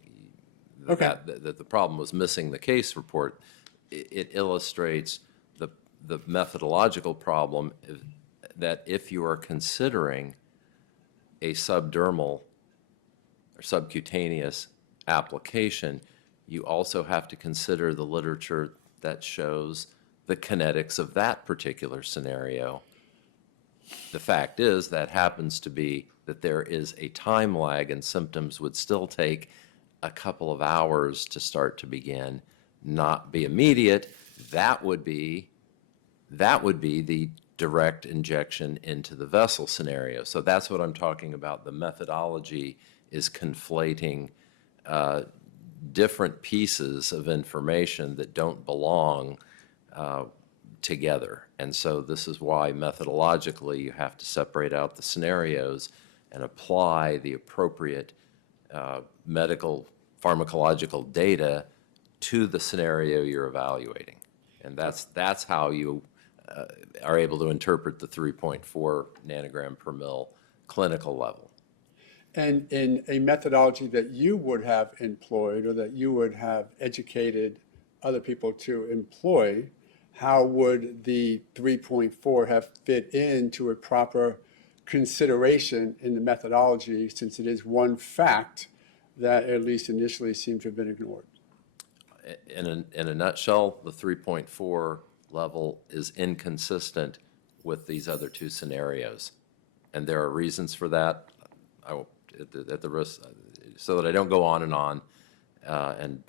Okay. that the problem was missing the case report. It illustrates the methodological problem that if you are considering a subdermal or subcutaneous application, you also have to consider the literature that shows the kinetics of that particular scenario. The fact is that happens to be that there is a time lag and symptoms would still take a couple of hours to start to begin, not be immediate. That would be the direct injection into the vessel scenario. So that's what I'm talking about. The methodology is conflating different pieces of information that don't belong together. And so this is why methodologically you have to separate out the scenarios and apply the appropriate medical pharmacological data to the scenario you're evaluating. And that's how you are able to interpret the 3.4 nanogram per mil clinical level. And in a methodology that you would have employed or that you would have educated other people to employ, how would the 3.4 have fit into a proper consideration in the methodology, since it is one fact that at least initially seemed to have been ignored? In a nutshell, the 3.4 level is inconsistent with these other two scenarios. And there are reasons for that. I will, at the risk, so that I don't go on and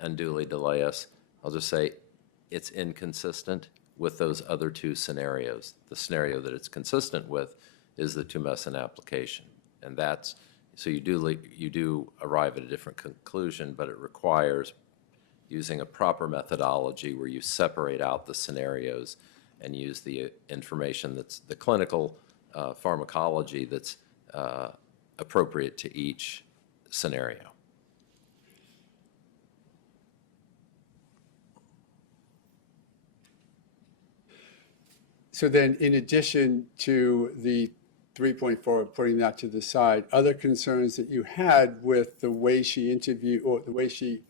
unduly delay us, I'll just say it's inconsistent with those other two scenarios. The scenario that it's consistent with is the tumescent application. And that's, so you do arrive at a different conclusion, but it requires using a proper methodology where you separate out the scenarios and use the information that's the clinical pharmacology that's appropriate to each scenario. So then, in addition to the 3.4, putting that to the side, other concerns that you had with the way she interviewed or the way she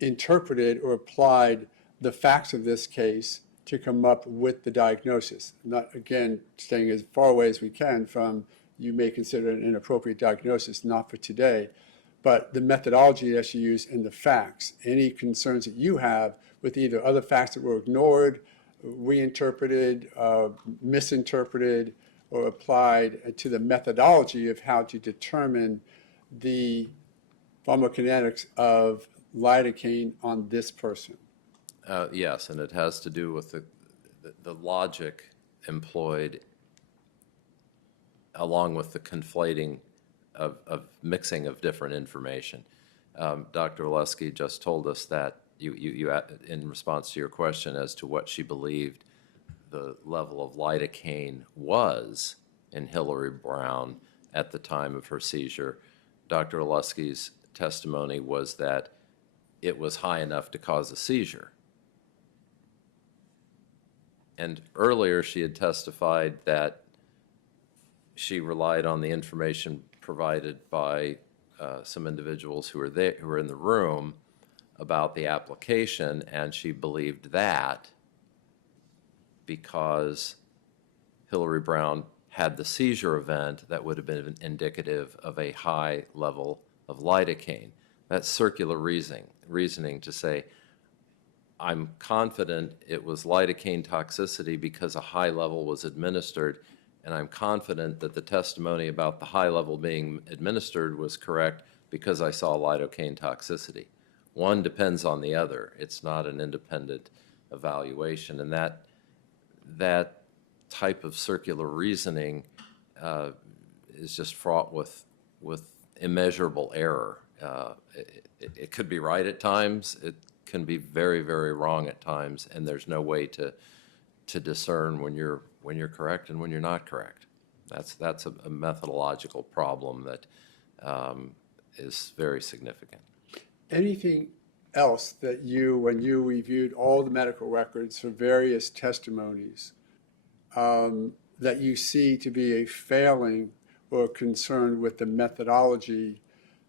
interpreted or applied the facts of this case to come up with the diagnosis. Not, again, staying as far away as we can from you may consider it an inappropriate diagnosis, not for today, but the methodology that she used and the facts. Any concerns that you have with either other facts that were ignored, reinterpreted, misinterpreted, or applied to the methodology of how to determine the pharmacokinetics of lidocaine on this person. Yes, and it has to do with the logic employed along with the conflating of mixing of different information. Dr. Oleske just told us that you in response to your question as to what she believed the level of lidocaine was in Hillary Brown at the time of her seizure, Dr. Oleske's testimony was that it was high enough to cause a seizure. And earlier she had testified that she relied on the information provided by some individuals who were there, who were in the room about the application, and she believed that because Hillary Brown had the seizure event that would have been indicative of a high level of lidocaine. That's circular reasoning to say, I'm confident it was lidocaine toxicity because a high level was administered, and I'm confident that the testimony about the high level being administered was correct because I saw lidocaine toxicity. One depends on the other. It's not an independent evaluation, and that type of circular reasoning is just fraught with immeasurable error. It could be right at times. It can be very, very wrong at times, and there's no way to discern when you're correct and when you're not correct. That's a methodological problem that is very significant. Anything else that when you reviewed all the medical records for various testimonies, that you see to be a failing or concern with the methodology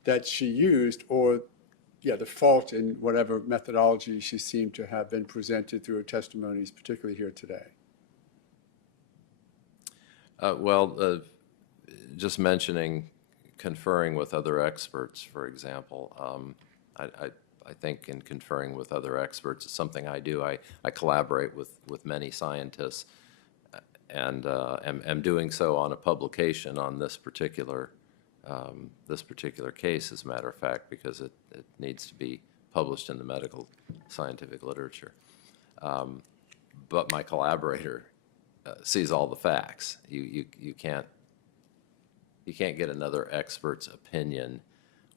that she used, or the fault in whatever methodology she seemed to have been presented through her testimonies, particularly here today? Just mentioning conferring with other experts, for example. I think in conferring with other experts, it's something I do. I collaborate with many scientists, and am doing so on a publication on this particular case, as a matter of fact, because it needs to be published in the medical scientific literature. But my collaborator sees all the facts. You can't get another expert's opinion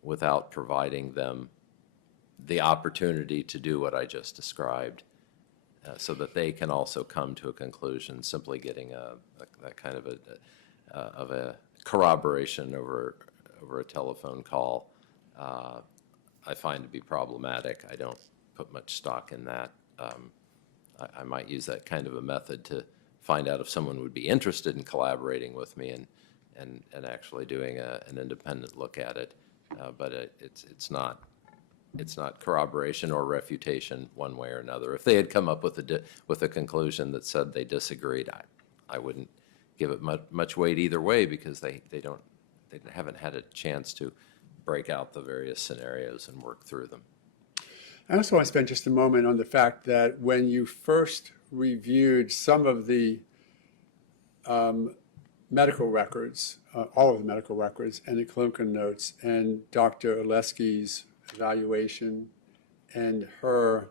without providing them the opportunity to do what I just described, so that they can also come to a conclusion. Simply getting that kind of a corroboration over a telephone call, I find to be problematic. I don't put much stock in that. I might use that kind of a method to find out if someone would be interested in collaborating with me and actually doing an independent look at it. But it's not corroboration or refutation one way or another. If they had come up with a conclusion that said they disagreed, I wouldn't give it much weight either way, because they haven't had a chance to break out the various scenarios and work through them. I also want to spend just a moment on the fact that when you first reviewed some of the medical records, all of the medical records and the clinical notes, and Dr. Oleske's evaluation and her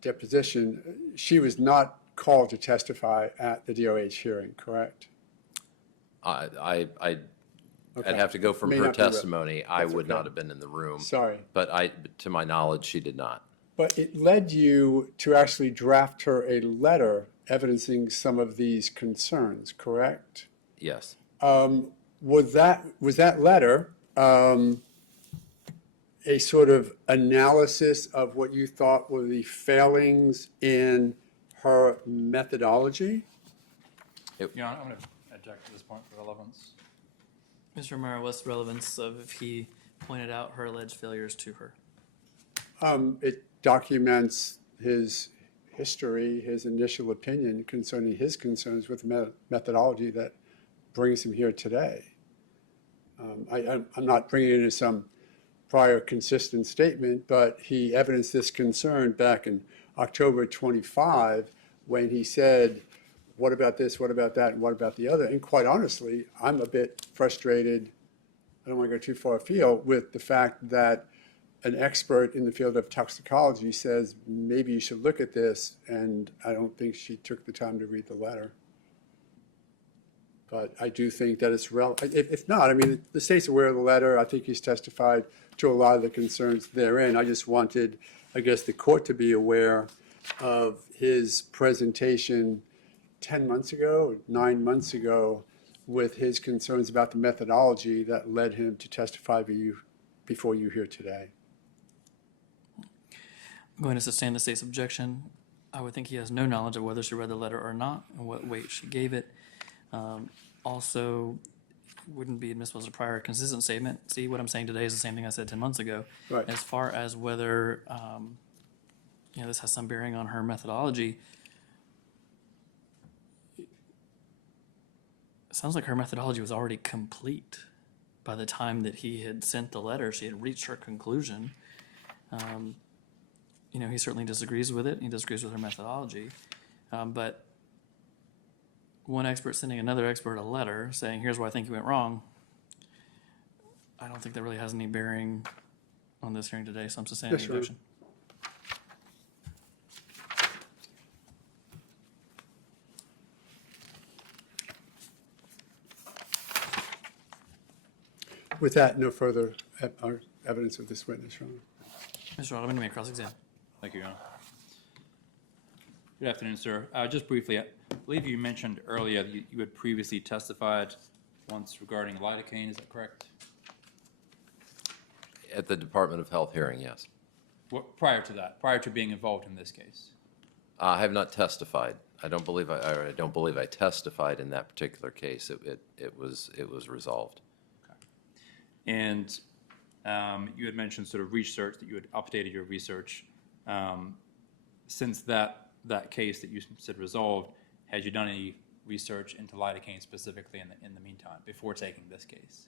deposition, she was not called to testify at the DOH hearing, correct? I'd Okay. have to go from May her not be re- testimony. I That's would okay. not have been in the room. Sorry. But to my knowledge, she did not. But it led you to actually draft her a letter evidencing some of these concerns, correct? Yes. Was that letter a sort of analysis of what you thought were the failings in her methodology? You know, I'm going to object to this point for relevance. Mr. Romero, what's the relevance of if he pointed out her alleged failures to her? It documents his history, his initial opinion concerning his concerns with methodology that brings him here today. I'm not bringing it into some prior consistent statement, but he evidenced this concern back in October 25 when he said, what about this, what about that, and what about the other? And quite honestly, I'm a bit frustrated, I don't want to go too far afield, with the fact that an expert in the field of toxicology says, maybe you should look at this, and I don't think she took the time to read the letter. But I do think that it's relevant. If not, I mean, the state's aware of the letter. I think he's testified to a lot of the concerns therein. I just wanted, I guess, the court to be aware of his presentation 10 months ago, 9 months ago, with his concerns about the methodology that led him to testify before you here today. I'm going to sustain the state's objection. I would think he has no knowledge of whether she read the letter or not and what weight she gave it. Also, wouldn't be admissible as a prior consistent statement. See, what I'm saying today is the same thing I said 10 months ago. Right. As far as whether this has some bearing on her methodology, it sounds like her methodology was already complete by the time that he had sent the letter. She had reached her conclusion. He certainly disagrees with it. He disagrees with her methodology. But one expert sending another expert a letter saying, here's where I think you went wrong, I don't think that really has any bearing on this hearing today, so I'm sustaining the Yes, Your Honor. objection. With that, no further evidence of this witness, Your Honor. Mr. Ottoman, you may cross-examine. Thank you, Your Honor. Good afternoon, sir. Just briefly, I believe you mentioned earlier that you had previously testified once regarding lidocaine. Is that correct? At the Department of Health hearing, yes. What, prior to that, prior to being involved in this case? I have not testified. I don't believe I testified in that particular case. It was resolved. And you had mentioned sort of research, that you had updated your research. Since that case that you said resolved, had you done any research into lidocaine specifically in the meantime, before taking this case?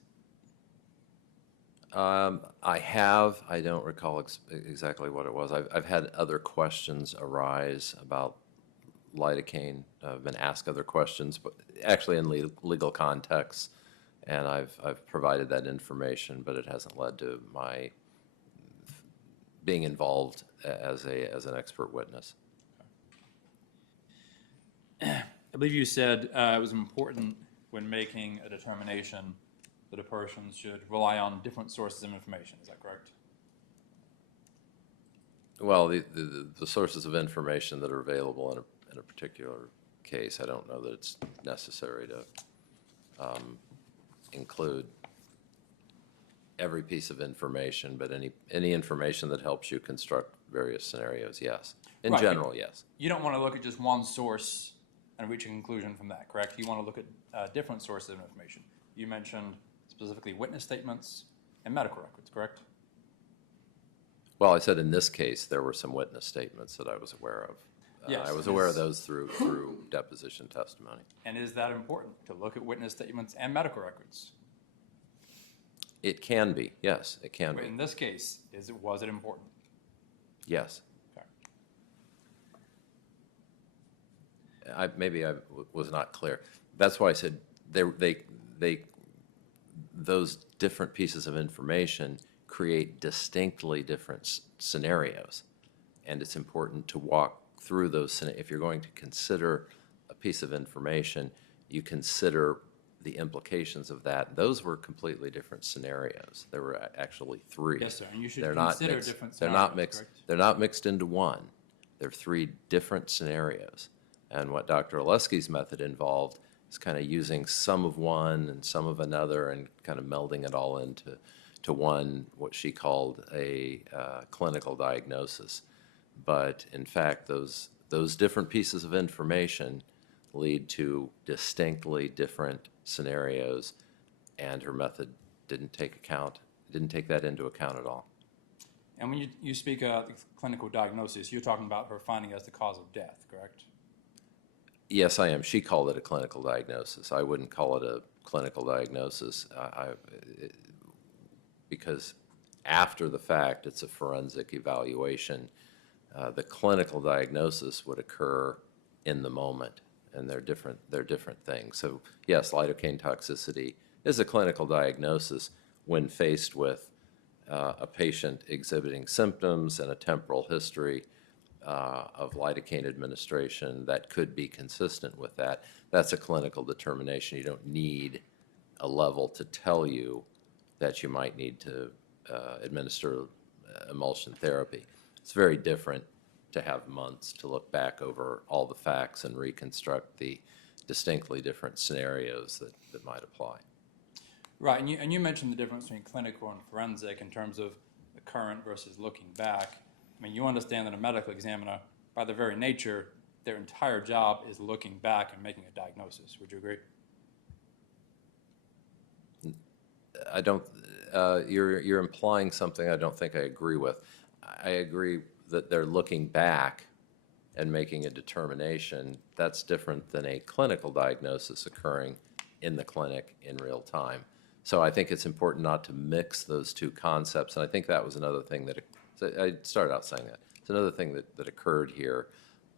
I have. I don't recall exactly what it was. I've had other questions arise about lidocaine. I've been asked other questions, but actually in legal contexts, and I've provided that information, but it hasn't led to my being involved as an expert witness. I believe you said it was important when making a determination that a person should rely on different sources of information. Is that correct? Well, the sources of information that are available in a particular case, I don't know that it's necessary to include every piece of information, but any information that helps you construct various scenarios, yes. In Right. general, yes. You don't want to look at just one source and reach a conclusion from that, correct? You want to look at different sources of information. You mentioned specifically witness statements and medical records, correct? Well, I said in this case, there were some witness statements that I was aware of. Yes, I was aware of those through deposition testimony. And is that important, to look at witness statements and medical records? It can be, yes, it can In be, this case, was it important? yes. Okay. Maybe I was not clear. That's why I said those different pieces of information create distinctly different scenarios. and it's important to walk through those. If you're going to consider a piece of information, you consider the implications of that. Those were completely different scenarios. There were actually three. Yes, sir, and you should They're not consider mixed- different They're not scenarios, mixed. correct? They're not mixed into one. They're three different scenarios. And what Dr. Oleske's method involved is kind of using some of one and some of another and kind of melding it all into one, what she called a clinical diagnosis. But in fact, those different pieces of information lead to distinctly different scenarios, and her method didn't take that into account at all. And when you speak of clinical diagnosis, you're talking about her finding as the cause of death, correct? Yes, I am. She called it a clinical diagnosis. I wouldn't call it a clinical diagnosis because after the fact, it's a forensic evaluation. The clinical diagnosis would occur in the moment, and they're different things. So yes, lidocaine toxicity is a clinical diagnosis when faced with a patient exhibiting symptoms and a temporal history of lidocaine administration that could be consistent with that. That's a clinical determination. You don't need a level to tell you that you might need to administer emulsion therapy. It's very different to have months to look back over all the facts and reconstruct the distinctly different scenarios that might apply. Right, and you mentioned the difference between clinical and forensic in terms of the current versus looking back. I mean, you understand that a medical examiner, by their very nature, their entire job is looking back and making a diagnosis. Would you agree? I don't, you're implying something I don't think I agree with. I agree that they're looking back and making a determination. That's different than a clinical diagnosis occurring in the clinic in real time. So I think it's important not to mix those two concepts. And I think that was another thing that, I started out saying that. It's another thing that occurred here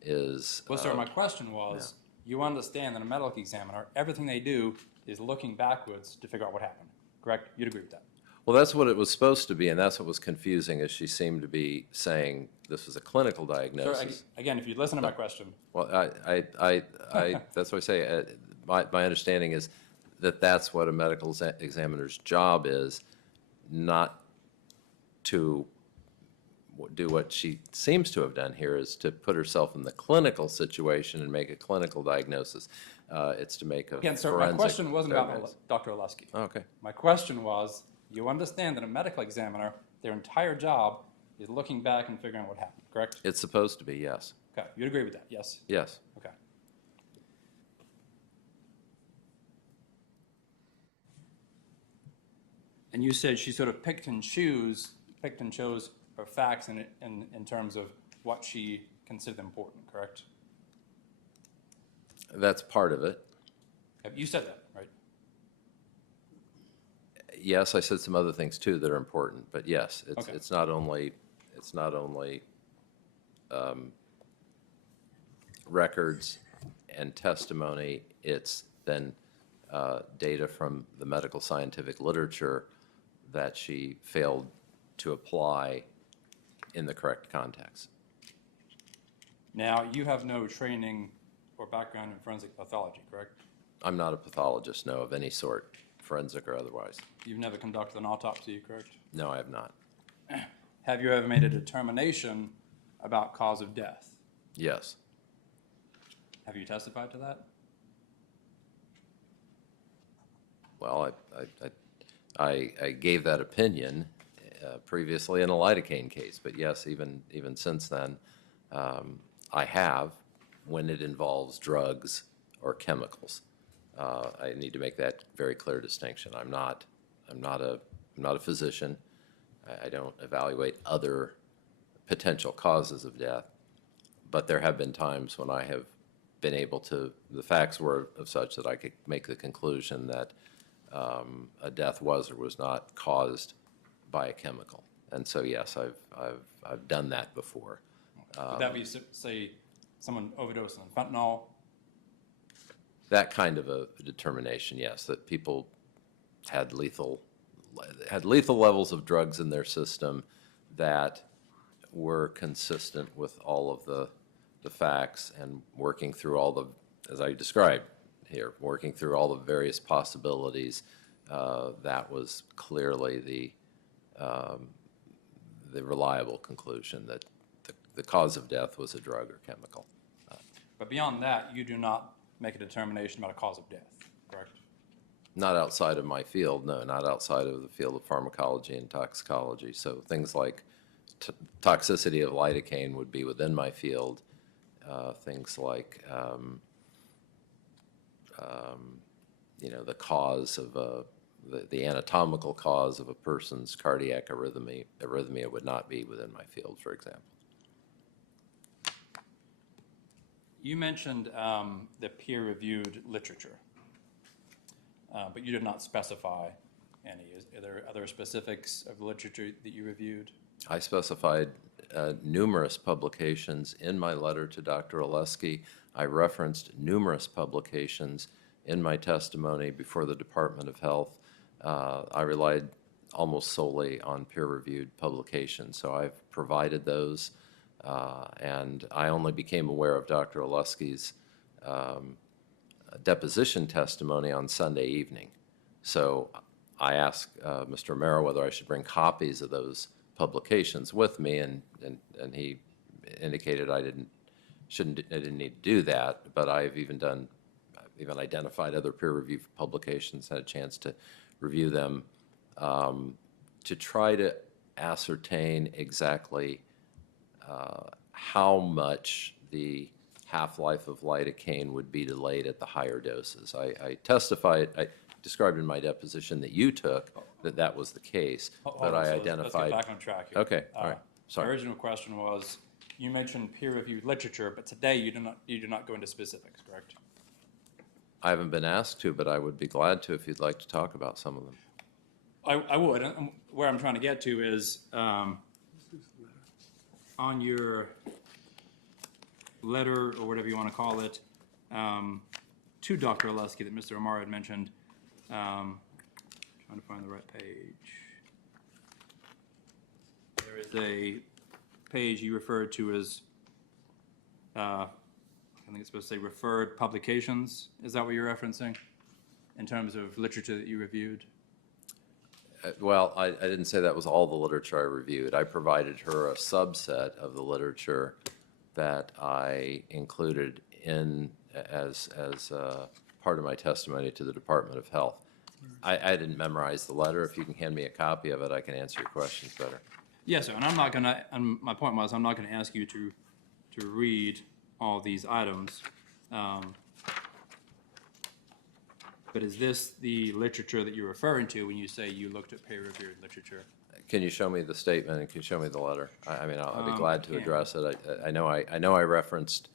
is. Well, sir, my question was, you understand that a medical examiner, everything they do is looking backwards to figure out what happened, correct? You'd agree with that? Well, that's what it was supposed to be, and that's what was confusing, is she seemed to be saying this was a clinical Sir, diagnosis. again, if you listen to my question, Well, that's what I say. My understanding is that that's what a medical examiner's job is, not to do what she seems to have done here, is to put herself in the clinical situation and make a clinical diagnosis. It's to make a again, sir, forensic my question wasn't about diagnosis. Dr. Oleske. Oh, okay. My question was, you understand that a medical examiner, their entire job is looking back and figuring out what happened, correct? It's supposed to be, yes. Okay, you'd agree with that, yes? Yes. Okay. And you said she sort of picked and chose her facts in terms of what she considered important, correct? That's part of it. You said that, right? Yes, I said some other things too that are important, but yes, Okay. it's not only records and testimony, it's then data from the medical scientific literature that she failed to apply in the correct context. Now, you have no training or background in forensic pathology, correct? I'm not a pathologist, no, of any sort, forensic or otherwise. You've never conducted an autopsy, correct? No, I have not. Have you ever made a determination about cause of death? Yes. Have you testified to that? Well, I gave that opinion previously in a lidocaine case, but yes, even since then, I have, when it involves drugs or chemicals. I need to make that very clear distinction. I'm not a physician. I don't evaluate other potential causes of death, but there have been times when I have been able to, the facts were of such that I could make the conclusion that a death was or was not caused by a chemical. And so, yes, I've done that before. Would that be, say, someone overdosed on fentanyl? That kind of a determination, yes, that people had lethal levels of drugs in their system that were consistent with all of the facts and working through all the, as I described here, working through all the various possibilities, that was clearly the reliable conclusion that the cause of death was a drug or chemical. But beyond that, you do not make a determination about a cause of death, correct? Not outside of my field, no, not outside of the field of pharmacology and toxicology. So things like toxicity of lidocaine would be within my field. Things like, the cause of the anatomical cause of a person's cardiac arrhythmia would not be within my field, for example. You mentioned the peer-reviewed literature, but you did not specify any. Are there other specifics of the literature that you reviewed? I specified numerous publications in my letter to Dr. Oleske. I referenced numerous publications in my testimony before the Department of Health. I relied almost solely on peer-reviewed publications, so I've provided those, and I only became aware of Dr. Oleske's deposition testimony on Sunday evening. So I asked Mr. Romero whether I should bring copies of those publications with me, and he indicated I didn't need to do that. But I've even identified other peer-reviewed publications, had a chance to review them to try to ascertain exactly how much the half-life of lidocaine would be delayed at the higher doses. I described in my deposition that you took that was the case, but I identified. Let's get back on track here. Okay, all right, sorry. My original question was, you mentioned peer-reviewed literature, but today you do not go into specifics, correct? I haven't been asked to, but I would be glad to if you'd like to talk about some of them. I would. And where I'm trying to get to is on your letter, or whatever you want to call it, to Dr. Oleske that Mr. Amar had mentioned. Trying to find the right page. There is a page you referred to as, I think it's supposed to say referred publications. Is that what you're referencing in terms of literature that you reviewed? Well, I didn't say that was all the literature I reviewed. I provided her a subset of the literature that I included in as part of my testimony to the Department of Health. I didn't memorize the letter. If you can hand me a copy of it, I can answer your questions better. Yes, sir. And I'm not going to, and my point was, I'm not going to ask you to read all these items. But is this the literature that you're referring to when you say you looked at peer-reviewed literature? Can you show me the statement and can you show me the letter? I mean, I'll be glad to can. address it. I know I referenced,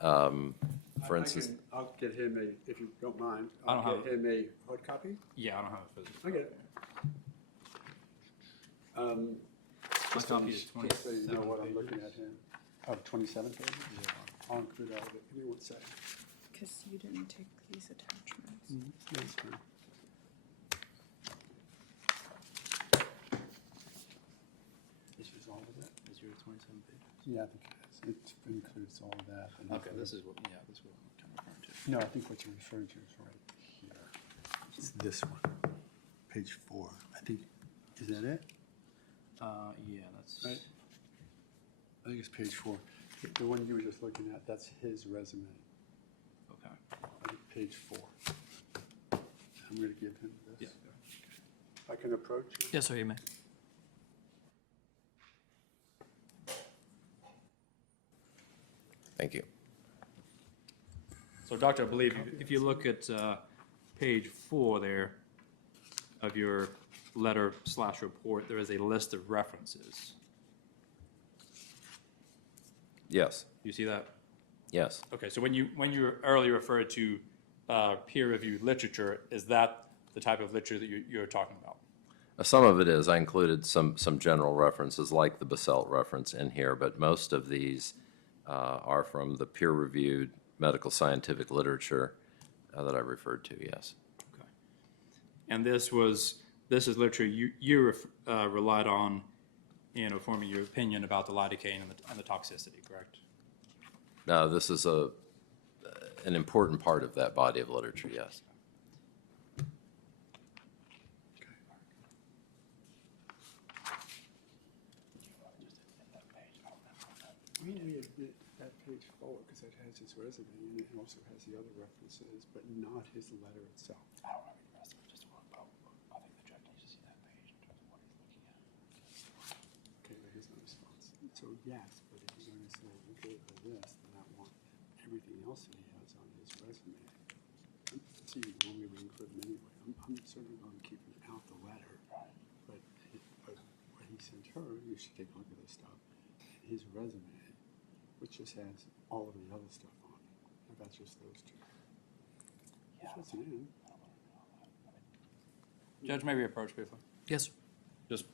for instance. I'll get him a, if you don't mind, I don't I'll have get him a hard copy. Yeah, I don't have a physical. I get it. My Just to copy is so you know 27 what I'm looking pages. at here. Oh, 27 pages? I'll include all of it. Give me 1 second. Because you didn't take these attachments. That's fine. This is all of it? Is yours 27 pages? Yeah, I think it is. It includes all of that. And Okay, this is what I'm kind of referring to. No, I think what you're referring to is right here. It's this one, page 4. I think, is that it? Yeah, that's. Right. I think it's page 4. The one you were just looking at, that's his resume. Okay. I think page 4. I'm going to give him this. Yeah. If I can approach you. Yes, sir, you may. Thank you. So, Doctor, I believe if you look at page 4 there of your letter/report, there is a list of references. Yes, You see that? yes. Okay, so when you earlier referred to peer-reviewed literature, is that the type of literature that you're talking about? Some of it is. I included some general references like the Basalt reference in here, but most of these are from the peer-reviewed medical scientific literature that I referred to, yes. Okay. And this is literature you relied on in forming your opinion about the lidocaine and the toxicity, correct? Now, this is an important part of that body of literature, yes. Why don't we admit that page forward, because it has his resume and it also has the other references, but not his letter itself. I don't know the rest of it, just what about, I think the judge needs to see that page in terms of what he's looking at. Okay, but here's my response. So yes, but if you're going to say, okay, for this, then I want everything else that he has on his resume. See, you want me to include him anyway. I'm certainly going to keep him out the letter. But what he sent her, you should take a look at this stuff. His resume, which just has all of the other stuff on it. And that's just those two. Which wasn't in. Judge, may we approach briefly? Yes, sir. Just.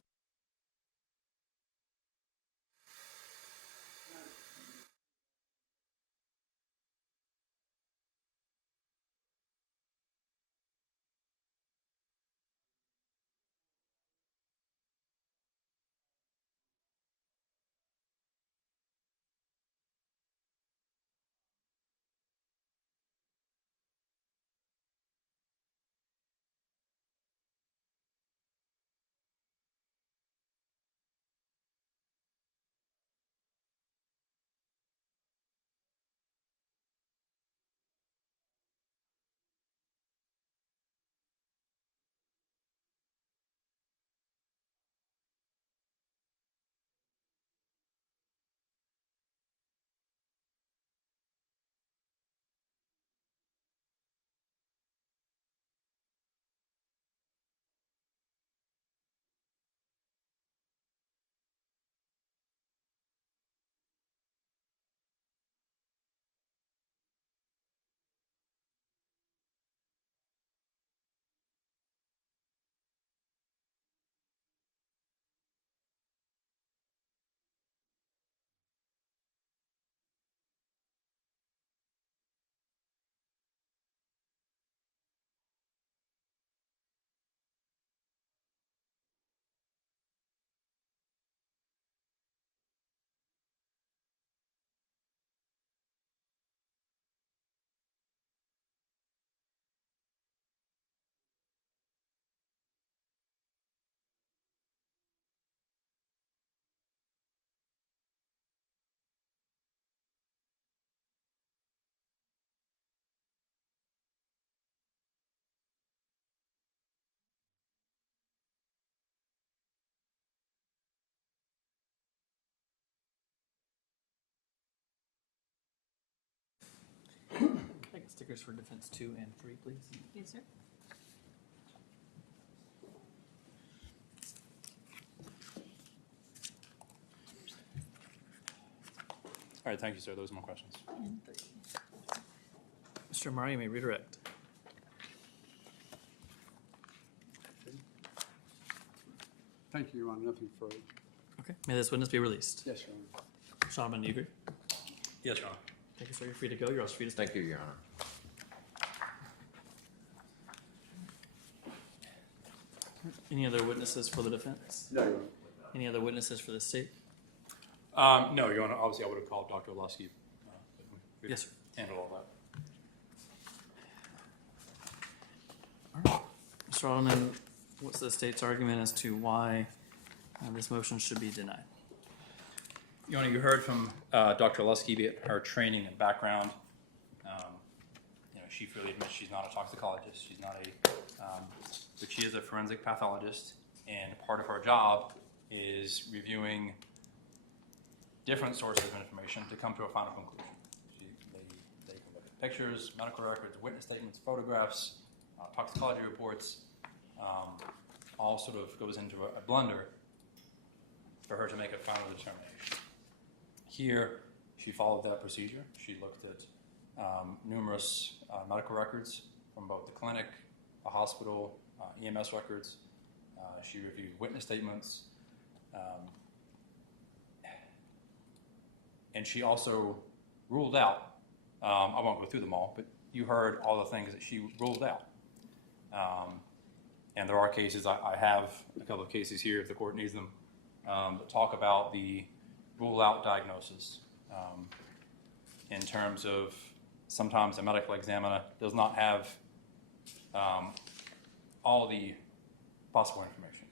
Can I get stickers for defense 2 and 3, please? Yes, sir. All right, thank you, sir. Those are my questions. And 3. Mr. Amari, you may redirect. Thank you, Your Honor. Nothing further. Okay. May this witness be released. Yes, Your Honor. Shawman, do you agree? Yes, Your Honor. Thank you, sir. You're free to go. You're also free to stay. Thank you, Your Honor. Any other witnesses for the defense? No, Your Honor. Any other witnesses for the state? No, Your Honor. Obviously, I would have called Dr. Oleske. Yes, sir. Handle all that. All right. Mr. Alderman, what's the state's argument as to why this motion should be denied? Your Honor, you heard from Dr. Oleske, her training and background. She freely admits she's not a toxicologist. She's not but she is a forensic pathologist, and part of her job is reviewing different sources of information to come to a final conclusion. They can look at pictures, medical records, witness statements, photographs, toxicology reports. All sort of goes into a blender for her to make a final determination. Here, she followed that procedure. She looked at numerous medical records from both the clinic, the hospital, EMS records. She reviewed witness statements. And she also ruled out, I won't go through them all, but you heard all the things that she ruled out. And there are cases, I have a couple of cases here if the court needs them, that talk about the rule-out diagnosis in terms of sometimes a medical examiner does not have all the possible information.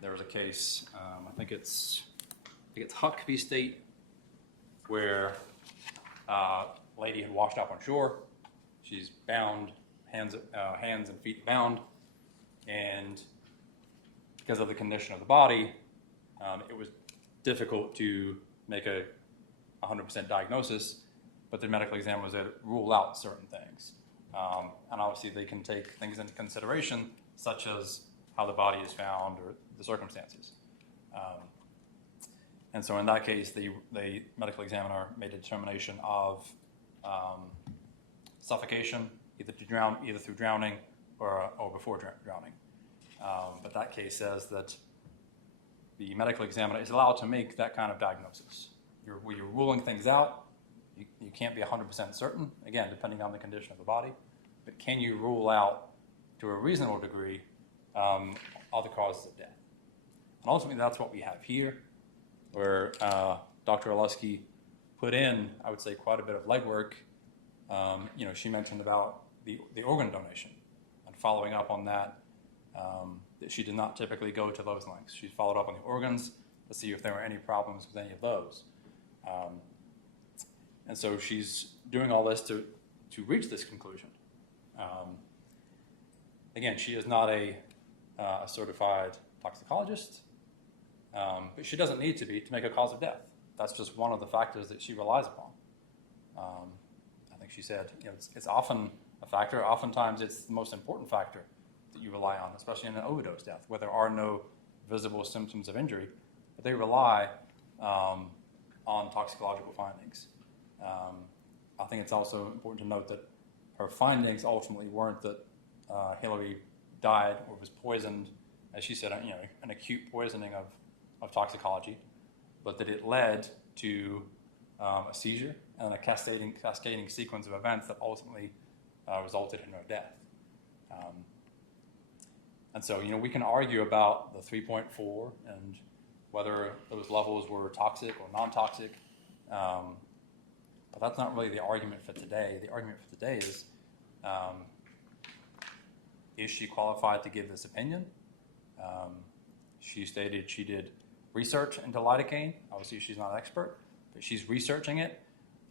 There was a case, I think it's Huck v. State, where a lady had washed up on shore. She's bound, hands and feet bound, and because of the condition of the body, it was difficult to make a 100% diagnosis, but the medical examiners had rule out certain things. And obviously they can take things into consideration, such as how the body is found or the circumstances. And so in that case, the medical examiner made a determination of suffocation, either through drowning or before drowning. But that case says that the medical examiner is allowed to make that kind of diagnosis. You're ruling things out. You can't be 100% certain, again, depending on the condition of the body. But can you rule out, to a reasonable degree, other causes of death? And ultimately, that's what we have here, where Dr. Oleske put in, I would say, quite a bit of legwork. She mentioned about the organ donation, and following up on that, that she did not typically go to those lengths. She followed up on the organs to see if there were any problems with any of those. And so she's doing all this to reach this conclusion. Again, she is not a certified toxicologist, but she doesn't need to be to make a cause of death. That's just one of the factors that she relies upon. I think she said, it's often a factor. Oftentimes, it's the most important factor that you rely on, especially in an overdose death, where there are no visible symptoms of injury, but they rely on toxicological findings. I think it's also important to note that her findings ultimately weren't that Hillary died or was poisoned, as she said, an acute poisoning of toxicology, but that it led to a seizure and a cascading sequence of events that ultimately resulted in her death. And so, we can argue about the 3.4 and whether those levels were toxic or non-toxic, but that's not really the argument for today. The argument for today is she qualified to give this opinion? She stated she did research into lidocaine. Obviously, she's not an expert, but she's researching it,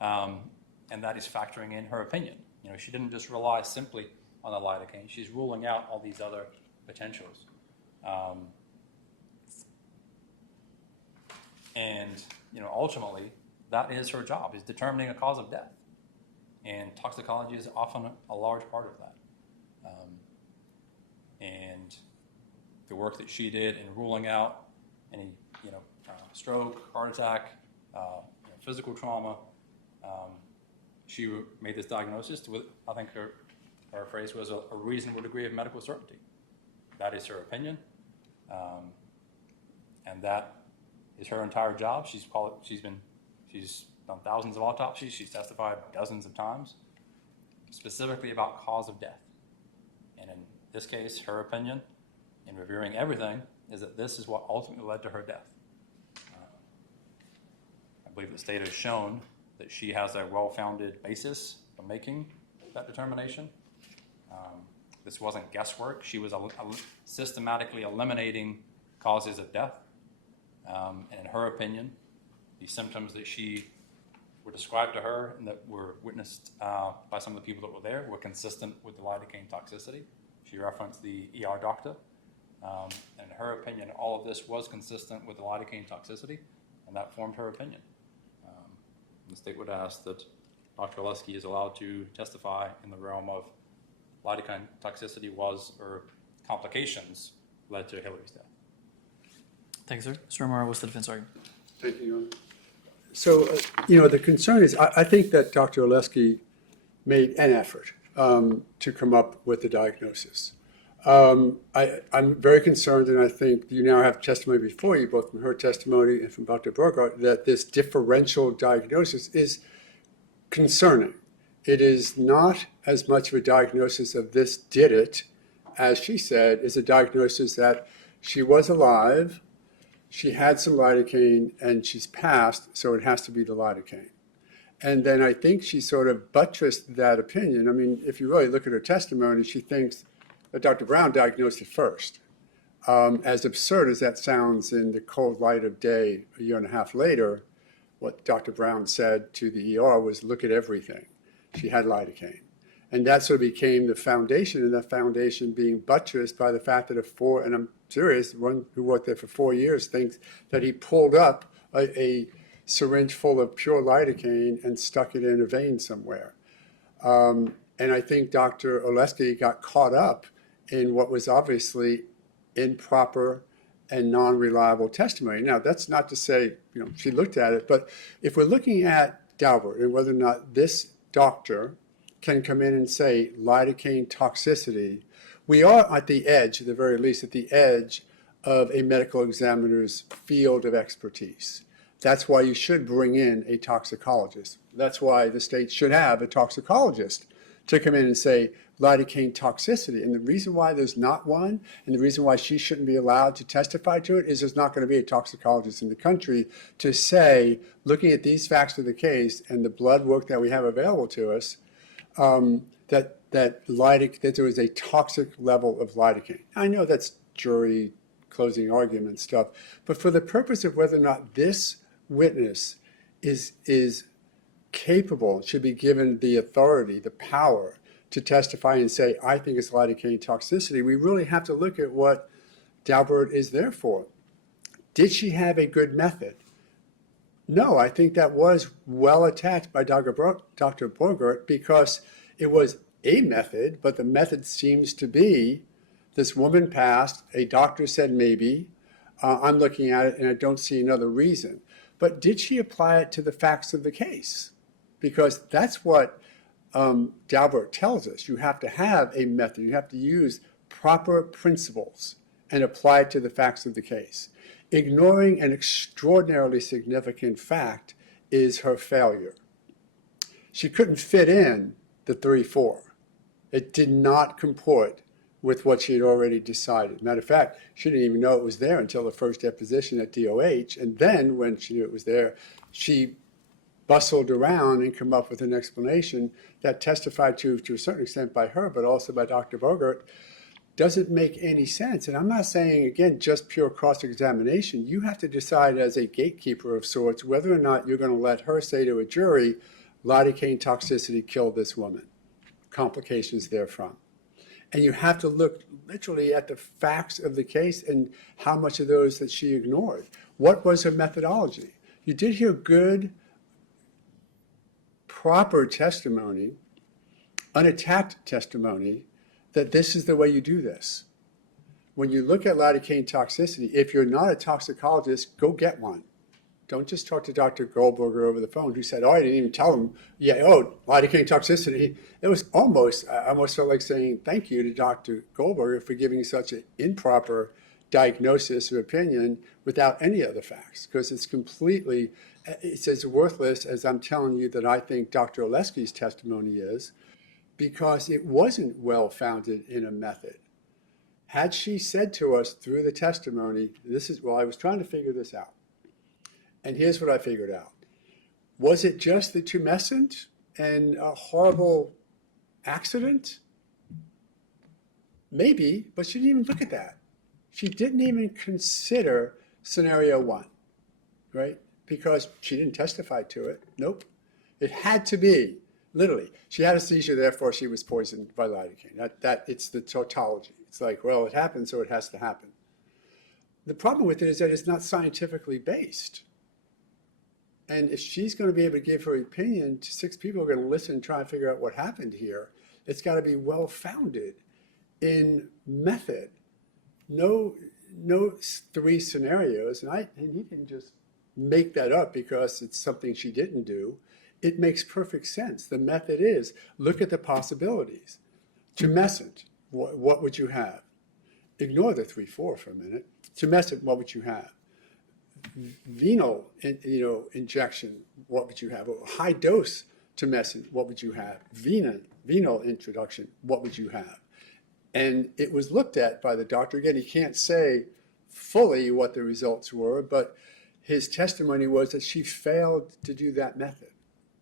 and that is factoring in her opinion. She didn't just rely simply on the lidocaine. She's ruling out all these other potentials. And ultimately, that is her job, is determining a cause of death. And toxicology is often a large part of that. And the work that she did in ruling out any, stroke, heart attack, physical trauma, she made this diagnosis with, I think her phrase was, a reasonable degree of medical certainty. That is her opinion, and that is her entire job. She's done thousands of autopsies. She's testified dozens of times, specifically about cause of death. And in this case, her opinion, in reviewing everything, is that this is what ultimately led to her death. I believe the state has shown that she has a well-founded basis for making that determination. This wasn't guesswork. She was systematically eliminating causes of death. And in her opinion, the symptoms that were described to her and that were witnessed by some of the people that were there were consistent with the lidocaine toxicity. She referenced the ER doctor. And in her opinion, all of this was consistent with the lidocaine toxicity, and that formed her opinion. The state would ask that Dr. Oleske is allowed to testify in the realm of lidocaine toxicity or complications led to Hillary's death. Thanks, sir. Mr. Amaro, what's the defense argument? Thank you, Your Honor. So, the concern is, I think that Dr. Oleske made an effort to come up with the diagnosis. I'm very concerned, and I think you now have testimony before you, both from her testimony and from Dr. Burghardt, that this differential diagnosis is concerning. It is not as much of a diagnosis of this did it, as she said, is a diagnosis that She was alive, she had some lidocaine, and she's passed, so it has to be the lidocaine. And then I think she sort of buttressed that opinion. I mean, if you really look at her testimony, she thinks that Dr. Brown diagnosed it first. As absurd as that sounds in the cold light of day a year and a half later, what Dr. Brown said to the ER was, look at everything. She had lidocaine. And that sort of became the foundation, and that foundation being buttressed by the fact that and I'm serious, one who worked there for 4 years thinks that he pulled up a syringe full of pure lidocaine and stuck it in a vein somewhere. And I think Dr. Oleske got caught up in what was obviously improper and non-reliable testimony. Now, that's not to say, she looked at it, but if we're looking at Daubert and whether or not this doctor can come in and say lidocaine toxicity, we are at the edge, at the very least, at the edge of a medical examiner's field of expertise. That's why you should bring in a toxicologist. That's why the state should have a toxicologist to come in and say lidocaine toxicity. And the reason why there's not one, and the reason why she shouldn't be allowed to testify to it, is there's not going to be a toxicologist in the country to say, looking at these facts of the case and the blood work that we have available to us, that there was a toxic level of lidocaine. I know that's jury closing argument stuff, but for the purpose of whether or not this witness is capable, should be given the authority, the power to testify and say, I think it's lidocaine toxicity, we really have to look at what Daubert is there for. Did she have a good method? No, I think that was well attacked by Dr. Borgert because it was a method, but the method seems to be this woman passed, a doctor said maybe, I'm looking at it and I don't see another reason. But did she apply it to the facts of the case? Because that's what Daubert tells us. You have to have a method. You have to use proper principles and apply it to the facts of the case. Ignoring an extraordinarily significant fact is her failure. She couldn't fit in the 3-4. It did not comport with what she had already decided. Matter of fact, she didn't even know it was there until the first deposition at DOH. And then when she knew it was there, she bustled around and came up with an explanation that testified to a certain extent by her, but also by Dr. Borgert, doesn't make any sense. And I'm not saying, again, just pure cross-examination. You have to decide as a gatekeeper of sorts whether or not you're going to let her say to a jury, lidocaine toxicity killed this woman, complications therefrom. And you have to look literally at the facts of the case and how much of those that she ignored. What was her methodology? You did hear good, proper testimony, unattacked testimony, that this is the way you do this. When you look at lidocaine toxicity, if you're not a toxicologist, go get one. Don't just talk to Dr. Goldberger over the phone, who said, I didn't even tell him, lidocaine toxicity. It was I almost felt like saying thank you to Dr. Goldberger for giving such an improper diagnosis or opinion without any other facts, because it's as worthless as I'm telling you that I think Dr. Oleske's testimony is, because it wasn't well-founded in a method. Had she said to us through the testimony, I was trying to figure this out. And here's what I figured out. Was it just the tumescent and a horrible accident? Maybe, but she didn't even look at that. She didn't even consider scenario 1, right? Because she didn't testify to it. Nope. It had to be, literally, she had a seizure, therefore she was poisoned by lidocaine. It's the tautology. It's like, well, it happened, so it has to happen. The problem with it is that it's not scientifically based. And if she's going to be able to give her opinion to 6 people who are going to listen and try and figure out what happened here, it's got to be well-founded in method. No 3 scenarios, and he didn't just make that up because it's something she didn't do. It makes perfect sense. The method is, look at the possibilities. Tumescent, what would you have? Ignore the 3-4 for a minute. Tumescent, what would you have? Venal, injection, what would you have? High dose tumescent, what would you have? Venal introduction, what would you have? And it was looked at by the doctor. Again, he can't say fully what the results were, but his testimony was that she failed to do that method.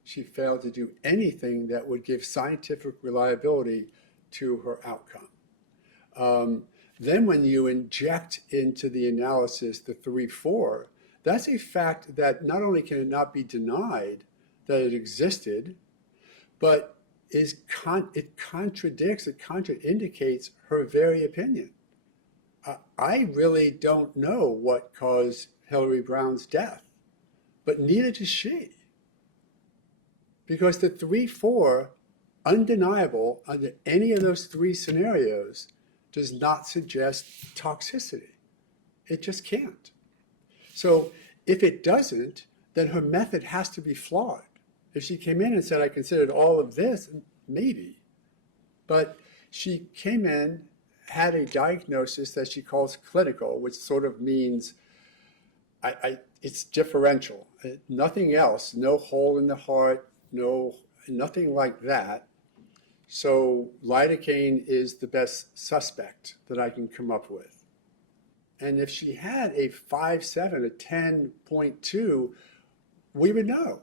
She failed to do anything that would give scientific reliability to her outcome. Then when you inject into the analysis the 3-4, that's a fact that not only can it not be denied that it existed, but it contradicts, it contraindicates her very opinion. I really don't know what caused Hillary Brown's death, but neither does she. Because the 3-4, undeniable under any of those three scenarios, does not suggest toxicity. It just can't. So if it doesn't, then her method has to be flawed. If she came in and said, I considered all of this, maybe. But she came in, had a diagnosis that she calls clinical, which sort of means it's differential. Nothing else, no hole in the heart, nothing like that. So lidocaine is the best suspect that I can come up with. And if she had a 5.7, a 10.2, we would know.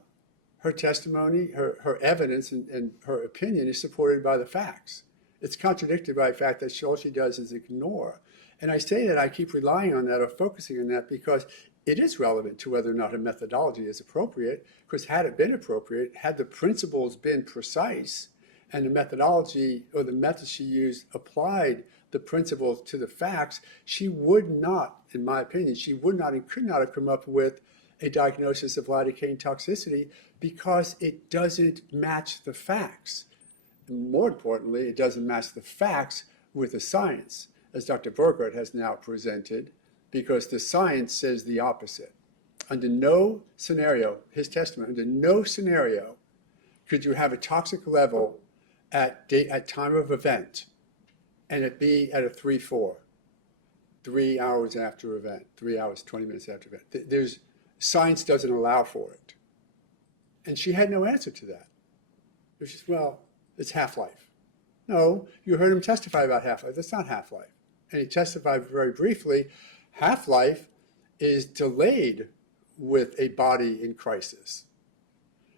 Her testimony, her evidence, and her opinion is supported by the facts. It's contradicted by the fact that all she does is ignore. And I say that I keep relying on that or focusing on that because it is relevant to whether or not her methodology is appropriate, because had it been appropriate, had the principles been precise, and the methodology or the method she used applied the principles to the facts, she would not, in my opinion, she would not and could not have come up with a diagnosis of lidocaine toxicity because it doesn't match the facts. And more importantly, it doesn't match the facts with the science, as Dr. Burgert has now presented, because the science says the opposite. Under no scenario, his testimony, under no scenario could you have a toxic level at time of event and it be at a 3-4, 3 hours after event, 3 hours, 20 minutes after event. Science doesn't allow for it. And she had no answer to that. It was just, well, it's half-life. No, you heard him testify about half-life. That's not half-life. And he testified very briefly. Half-life is delayed with a body in crisis.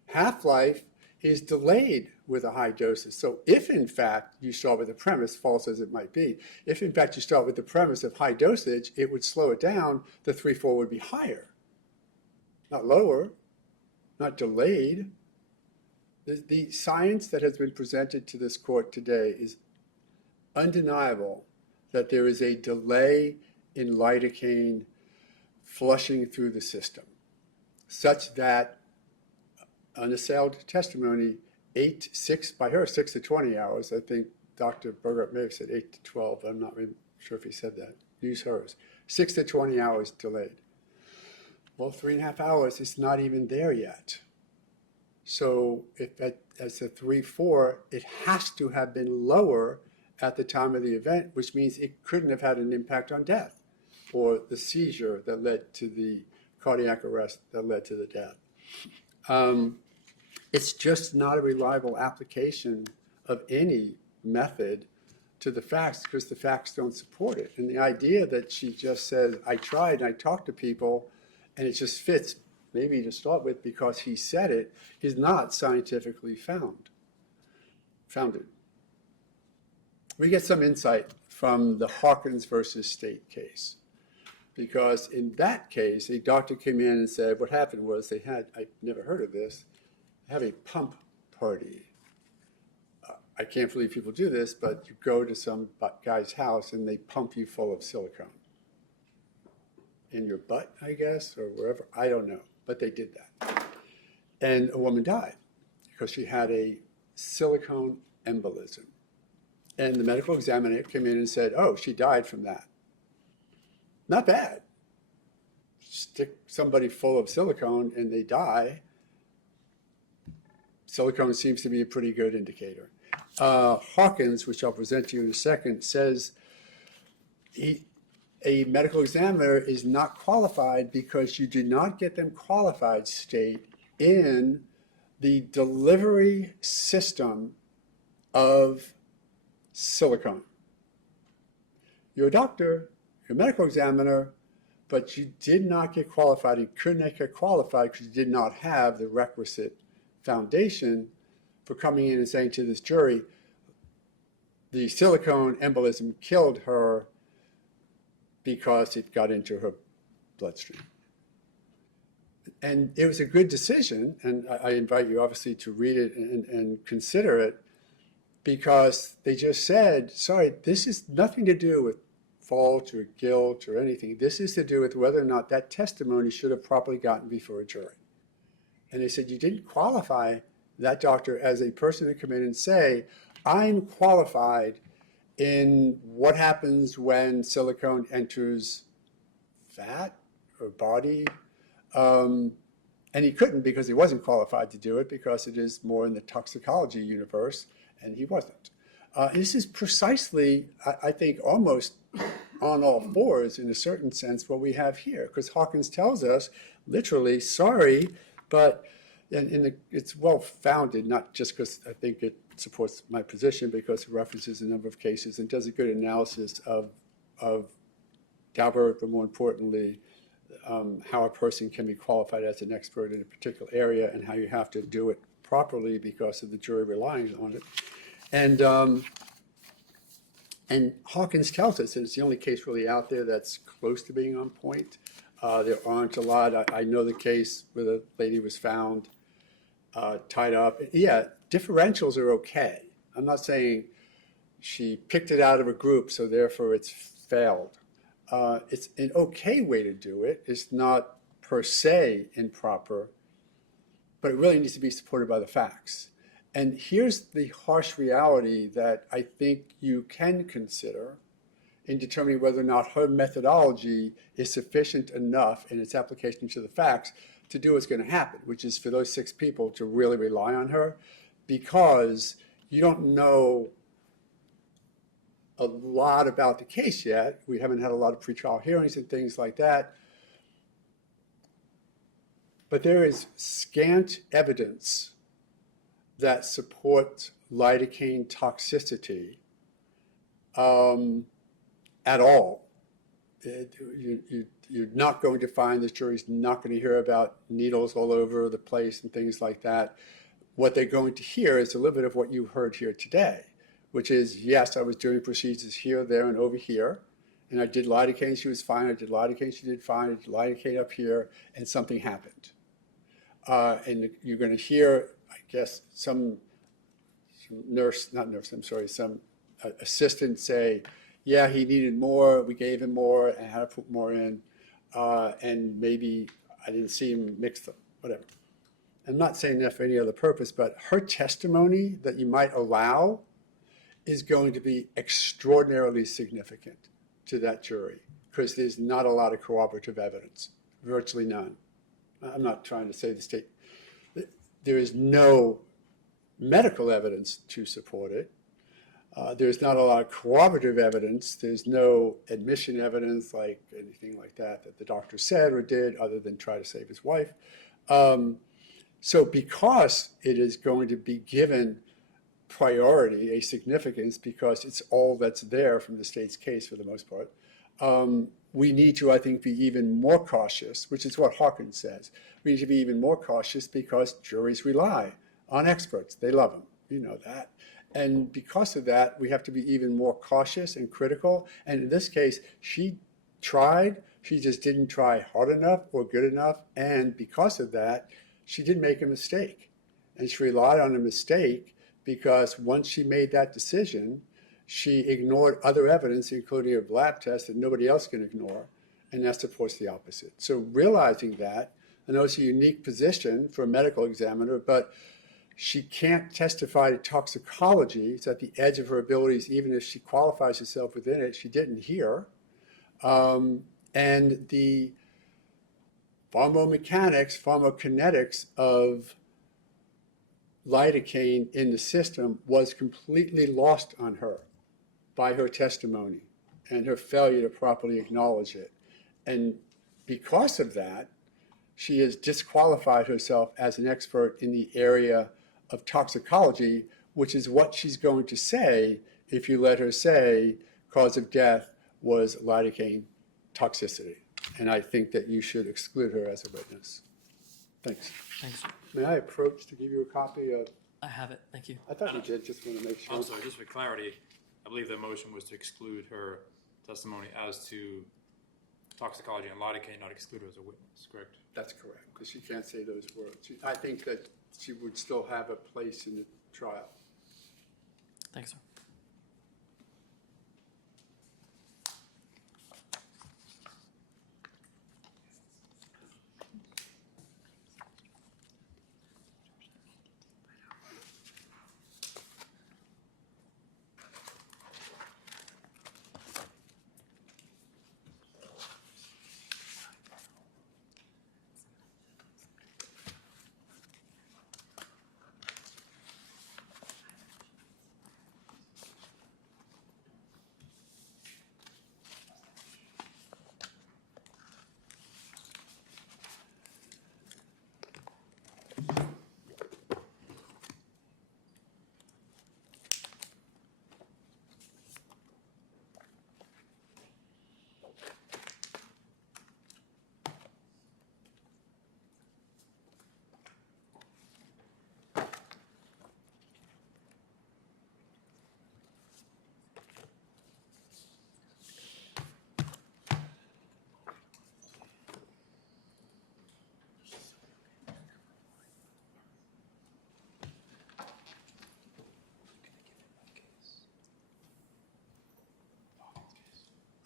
Half-life is delayed with a high dosage. So if in fact you start with the premise, false as it might be, if in fact you start with the premise of high dosage, it would slow it down, the 3-4 would be higher. Not lower, not delayed. The science that has been presented to this court today is undeniable that there is a delay in lidocaine flushing through the system, such that unassailed testimony, 6 to 20 hours, I think Dr. Burgert may have said 8 to 12, I'm not really sure if he said that, use hers, 6 to 20 hours delayed. Well, 3.5 hours is not even there yet. So if as a 3-4, it has to have been lower at the time of the event, which means it couldn't have had an impact on death or the seizure that led to the cardiac arrest that led to the death. It's just not a reliable application of any method to the facts because the facts don't support it. And the idea that she just says, I tried and I talked to people and it just fits, maybe to start with because he said it, is not scientifically founded. We get some insight from the Hawkins versus State case. Because in that case, a doctor came in and said, what happened was they had, I've never heard of this, have a pump party. I can't believe people do this, but you go to some guy's house and they pump you full of silicone. In your butt, I guess, or wherever, I don't know, but they did that. And a woman died because she had a silicone embolism. And the medical examiner came in and said, oh, she died from that. Not bad. Stick somebody full of silicone and they die. Silicone seems to be a pretty good indicator. Hawkins, which I'll present to you in a second, says a medical examiner is not qualified because you do not get them qualified, state, in the delivery system of silicone. You're a doctor, you're a medical examiner, but you did not get qualified. You could not get qualified because you did not have the requisite foundation for coming in and saying to this jury, the silicone embolism killed her because it got into her bloodstream. And it was a good decision, and I invite you obviously to read it and consider it, because they just said, sorry, this is nothing to do with fault or guilt or anything. This is to do with whether or not that testimony should have properly gotten before a jury. And they said, you didn't qualify that doctor as a person to come in and say, I'm qualified in what happens when silicone enters fat or body. And he couldn't because he wasn't qualified to do it, because it is more in the toxicology universe, and he wasn't. This is precisely, I think, almost on all fours in a certain sense what we have here, because Hawkins tells us literally, sorry, but it's well-founded, not just because I think it supports my position, because it references a number of cases and does a good analysis of Daubert, but more importantly, how a person can be qualified as an expert in a particular area and how you have to do it properly because of the jury relying on it. And Hawkins tells us that it's the only case really out there that's close to being on point. There aren't a lot. I know the case where the lady was found tied up. Yeah, differentials are okay. I'm not saying she picked it out of a group, so therefore it's failed. It's an okay way to do it. It's not per se improper, but it really needs to be supported by the facts. And here's the harsh reality that I think you can consider in determining whether or not her methodology is sufficient enough in its application to the facts to do what's going to happen, which is for those 6 people to really rely on her, because you don't know a lot about the case yet. We haven't had a lot of pretrial hearings and things like that. But there is scant evidence that supports lidocaine toxicity at all. You're not going to find, the jury's not going to hear about needles all over the place and things like that. What they're going to hear is a little bit of what you heard here today, which is, yes, I was doing procedures here, there, and over here, and I did lidocaine, she was fine, I did lidocaine, she did fine, I did lidocaine up here, and something happened. And you're going to hear, I guess, some assistant say, yeah, he needed more, we gave him more, and had to put more in, and maybe I didn't see him mix them, whatever. I'm not saying that for any other purpose, but her testimony that you might allow is going to be extraordinarily significant to that jury, because there's not a lot of corroborative evidence, virtually none. I'm not trying to say the state. There is no medical evidence to support it. There's not a lot of corroborative evidence. There's no admission evidence, like anything like that the doctor said or did, other than try to save his wife. So because it is going to be given priority, a significance, because it's all that's there from the state's case for the most part, we need to, I think, be even more cautious, which is what Hawkins says. We need to be even more cautious because juries rely on experts. They love them. You know that. And because of that, we have to be even more cautious and critical. And in this case, she tried. She just didn't try hard enough or good enough. And because of that, she did make a mistake. And she relied on a mistake because once she made that decision, she ignored other evidence, including a lab test that nobody else can ignore, and that supports the opposite. So realizing that, I know it's a unique position for a medical examiner, but she can't testify to toxicology. It's at the edge of her abilities, even if she qualifies herself within it. She didn't hear. And the pharmomechanics, pharmacokinetics of lidocaine in the system was completely lost on her by her testimony and her failure to properly acknowledge it. And because of that, she has disqualified herself as an expert in the area of toxicology, which is what she's going to say if you let her say cause of death was lidocaine toxicity. And I think that you should exclude her as a witness. Thanks. Thanks, sir. May I approach to give you a copy of, I have it. Thank you. I thought you did, just want to make sure. I'm sorry, just for clarity, I believe the motion was to exclude her testimony as to toxicology and lidocaine, not exclude her as a witness, correct? That's correct, because she can't say those words. I think that she would still have a place in the trial. Thanks, sir.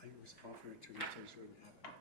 I was offering to make sure we have it.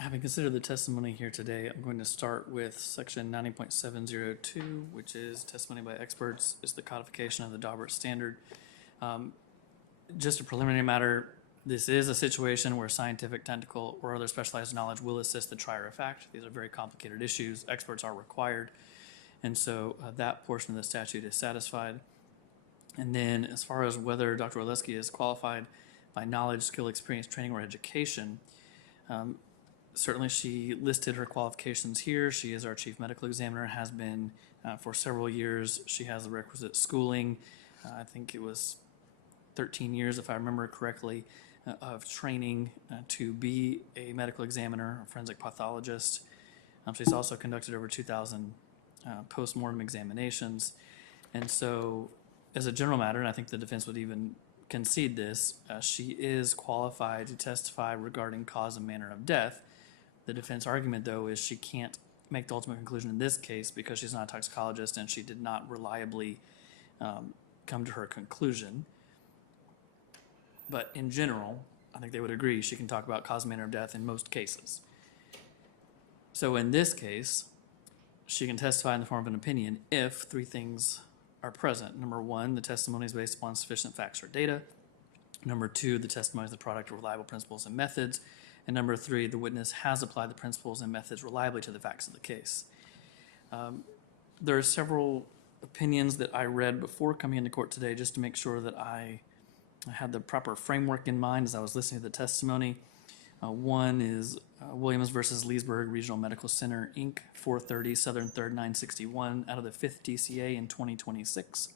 Having considered the testimony here today, I'm going to start with section 90.702, which is testimony by experts, is the codification of the Daubert standard. Just a preliminary matter, this is a situation where scientific, technical, or other specialized knowledge will assist the trier of fact. These are very complicated issues. Experts are required. And so that portion of the statute is satisfied. And then as far as whether Dr. Oleske is qualified by knowledge, skill, experience, training, or education, certainly she listed her qualifications here. She is our chief medical examiner, has been for several years. She has the requisite schooling. I think it was 13 years, if I remember correctly, of training to be a medical examiner, a forensic pathologist. She's also conducted over 2,000 post-mortem examinations. And so as a general matter, and I think the defense would even concede this, she is qualified to testify regarding cause and manner of death. The defense argument, though, is she can't make the ultimate conclusion in this case because she's not a toxicologist and she did not reliably come to her conclusion. But in general, I think they would agree she can talk about cause and manner of death in most cases. So in this case, she can testify in the form of an opinion if three things are present. Number one, the testimony is based upon sufficient facts or data. Number two, the testimony is the product of reliable principles and methods. And number three, the witness has applied the principles and methods reliably to the facts of the case. There are several opinions that I read before coming into court today just to make sure that I had the proper framework in mind as I was listening to the testimony. One is Williams versus Leesburg Regional Medical Center, Inc., 430 Southern 3rd 961, out of the 5th DCA in 2026.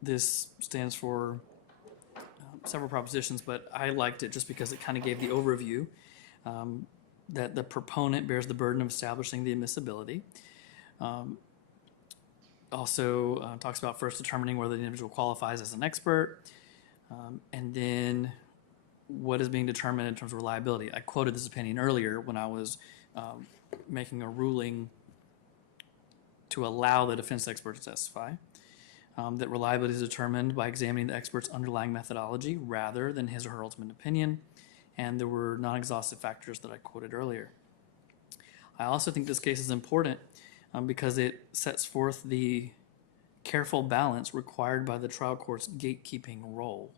This stands for several propositions, but I liked it just because it kind of gave the overview that the proponent bears the burden of establishing the admissibility. Also talks about first determining whether the individual qualifies as an expert, and then what is being determined in terms of reliability. I quoted this opinion earlier when I was making a ruling to allow the defense expert to testify, that reliability is determined by examining the expert's underlying methodology rather than his or her ultimate opinion, and there were non-exhaustive factors that I quoted earlier. I also think this case is important because it sets forth the careful balance required by the trial court's gatekeeping role.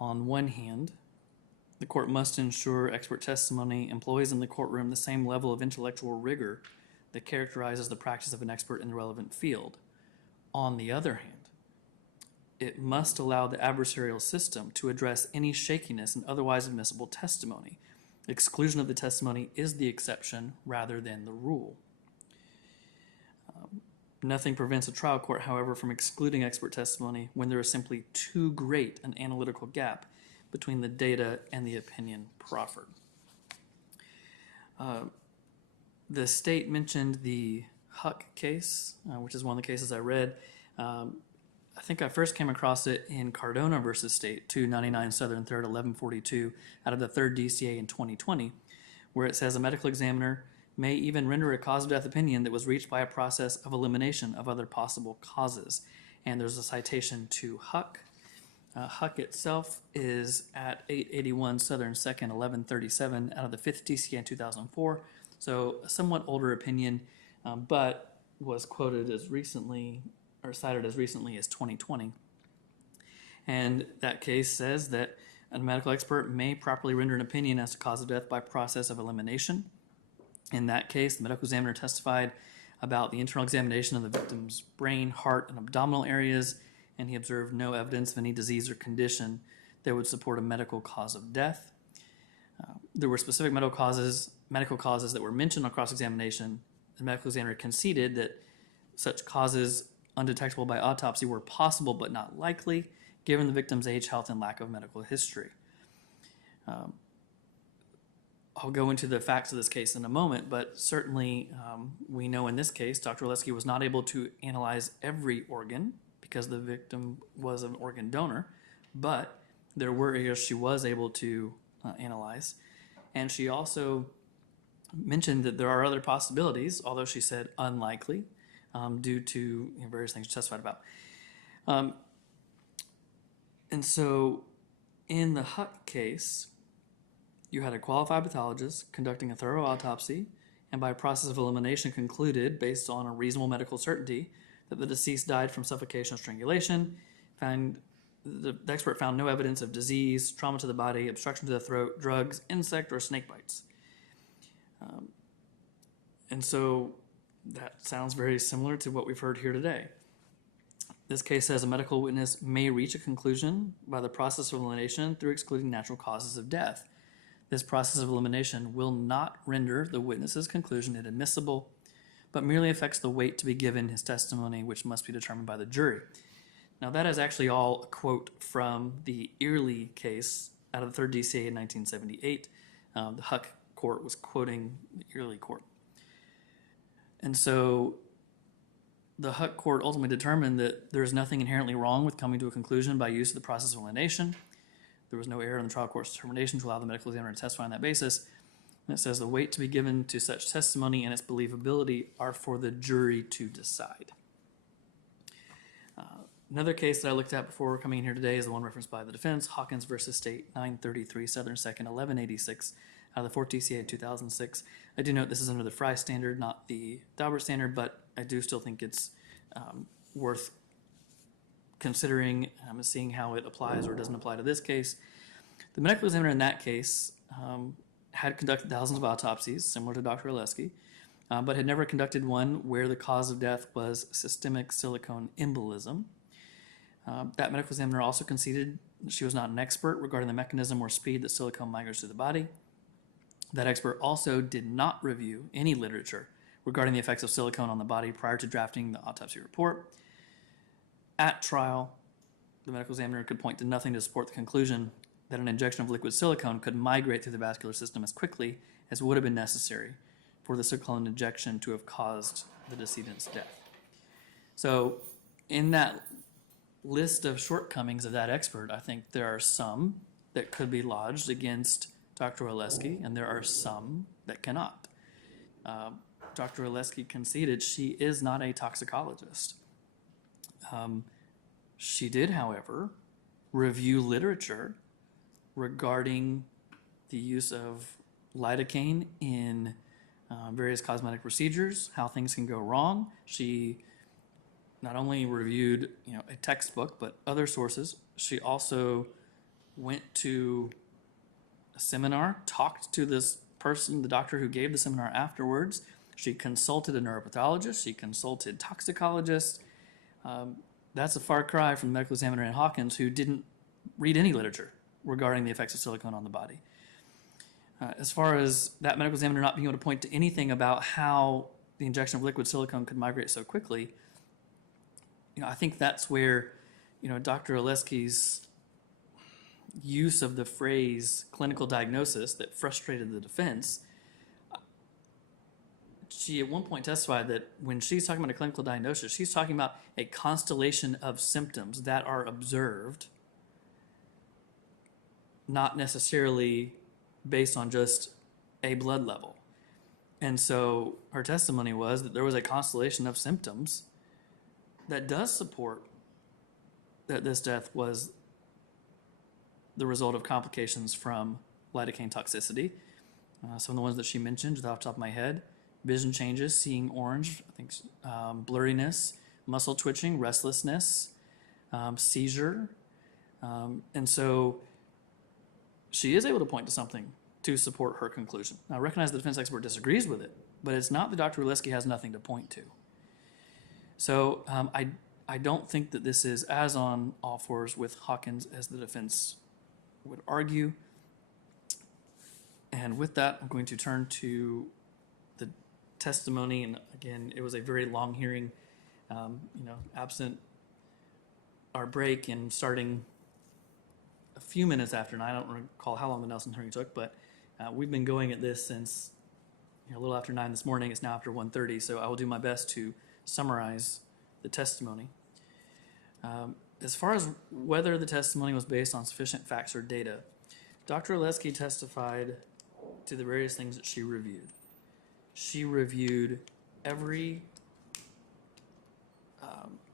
On one hand, the court must ensure expert testimony employs in the courtroom the same level of intellectual rigor that characterizes the practice of an expert in the relevant field. On the other hand, it must allow the adversarial system to address any shakiness in otherwise admissible testimony. Exclusion of the testimony is the exception rather than the rule. Nothing prevents a trial court, however, from excluding expert testimony when there is simply too great an analytical gap between the data and the opinion proffered. The state mentioned the Huck case, which is one of the cases I read. I think I first came across it in Cardona versus State, 299 Southern 3rd, 1142, out of the 3rd DCA in 2020, where it says a medical examiner may even render a cause of death opinion that was reached by a process of elimination of other possible causes. And there's a citation to Huck. Huck itself is at 881 Southern 2nd, 1137, out of the 5th DCA in 2004. So a somewhat older opinion, but was quoted as recently, or cited as recently as 2020. And that case says that a medical expert may properly render an opinion as to cause of death by process of elimination. In that case, the medical examiner testified about the internal examination of the victim's brain, heart, and abdominal areas, and he observed no evidence of any disease or condition that would support a medical cause of death. There were specific medical causes that were mentioned on cross-examination. The medical examiner conceded that such causes undetectable by autopsy were possible but not likely, given the victim's age, health, and lack of medical history. I'll go into the facts of this case in a moment, but certainly we know in this case Dr. Oleske was not able to analyze every organ because the victim was an organ donor, but there were areas she was able to analyze. And she also mentioned that there are other possibilities, although she said unlikely, due to various things she testified about. And so in the Huck case, you had a qualified pathologist conducting a thorough autopsy and by process of elimination concluded, based on a reasonable medical certainty, that the deceased died from suffocation or strangulation. The expert found no evidence of disease, trauma to the body, obstruction to the throat, drugs, insect, or snake bites. And so that sounds very similar to what we've heard here today. This case says a medical witness may reach a conclusion by the process of elimination through excluding natural causes of death. This process of elimination will not render the witness's conclusion inadmissible, but merely affects the weight to be given his testimony, which must be determined by the jury. Now, that is actually all a quote from the Early case out of the 3rd DCA in 1978. The Huck court was quoting the Early court. And so the Huck court ultimately determined that there is nothing inherently wrong with coming to a conclusion by use of the process of elimination. There was no error in the trial court's determination to allow the medical examiner to testify on that basis. And it says the weight to be given to such testimony and its believability are for the jury to decide. Another case that I looked at before coming in here today is the one referenced by the defense, Hawkins versus State, 933 Southern 2nd, 1186, out of the 4th DCA 2006. I do note this is under the Fry standard, not the Daubert standard, but I do still think it's worth considering seeing how it applies or doesn't apply to this case. The medical examiner in that case had conducted thousands of autopsies, similar to Dr. Oleske, but had never conducted one where the cause of death was systemic silicone embolism. That medical examiner also conceded she was not an expert regarding the mechanism or speed that silicone migrates through the body. That expert also did not review any literature regarding the effects of silicone on the body prior to drafting the autopsy report. At trial, the medical examiner could point to nothing to support the conclusion that an injection of liquid silicone could migrate through the vascular system as quickly as would have been necessary for the silicone injection to have caused the decedent's death. So in that list of shortcomings of that expert, I think there are some that could be lodged against Dr. Oleske, and there are some that cannot. Dr. Oleske conceded she is not a toxicologist. She did, however, review literature regarding the use of lidocaine in various cosmetic procedures, how things can go wrong. She not only reviewed a textbook, but other sources. She also went to a seminar, talked to this person, the doctor who gave the seminar afterwards. She consulted a neuropathologist. She consulted toxicologists. That's a far cry from the medical examiner in Hawkins, who didn't read any literature regarding the effects of silicone on the body. As far as that medical examiner not being able to point to anything about how the injection of liquid silicone could migrate so quickly, I think that's where, Dr. Oleske's use of the phrase clinical diagnosis that frustrated the defense. She at one point testified that when she's talking about a clinical diagnosis, she's talking about a constellation of symptoms that are observed, not necessarily based on just a blood level. And so her testimony was that there was a constellation of symptoms that does support that this death was the result of complications from lidocaine toxicity. Some of the ones that she mentioned, just off the top of my head: vision changes, seeing orange, I think, blurriness, muscle twitching, restlessness, seizure. And so she is able to point to something to support her conclusion. Now, I recognize the defense expert disagrees with it, but it's not that Dr. Oleske has nothing to point to. So I don't think that this is as on all fours with Hawkins as the defense would argue. And with that, I'm going to turn to the testimony. And again, it was a very long hearing, absent our break and starting a few minutes after, and I don't recall how long the Nelson hearing took, but we've been going at this since a little after 9 this morning. It's now after 1:30, so I will do my best to summarize the testimony. As far as whether the testimony was based on sufficient facts or data, Dr. Oleske testified to the various things that she reviewed. She reviewed every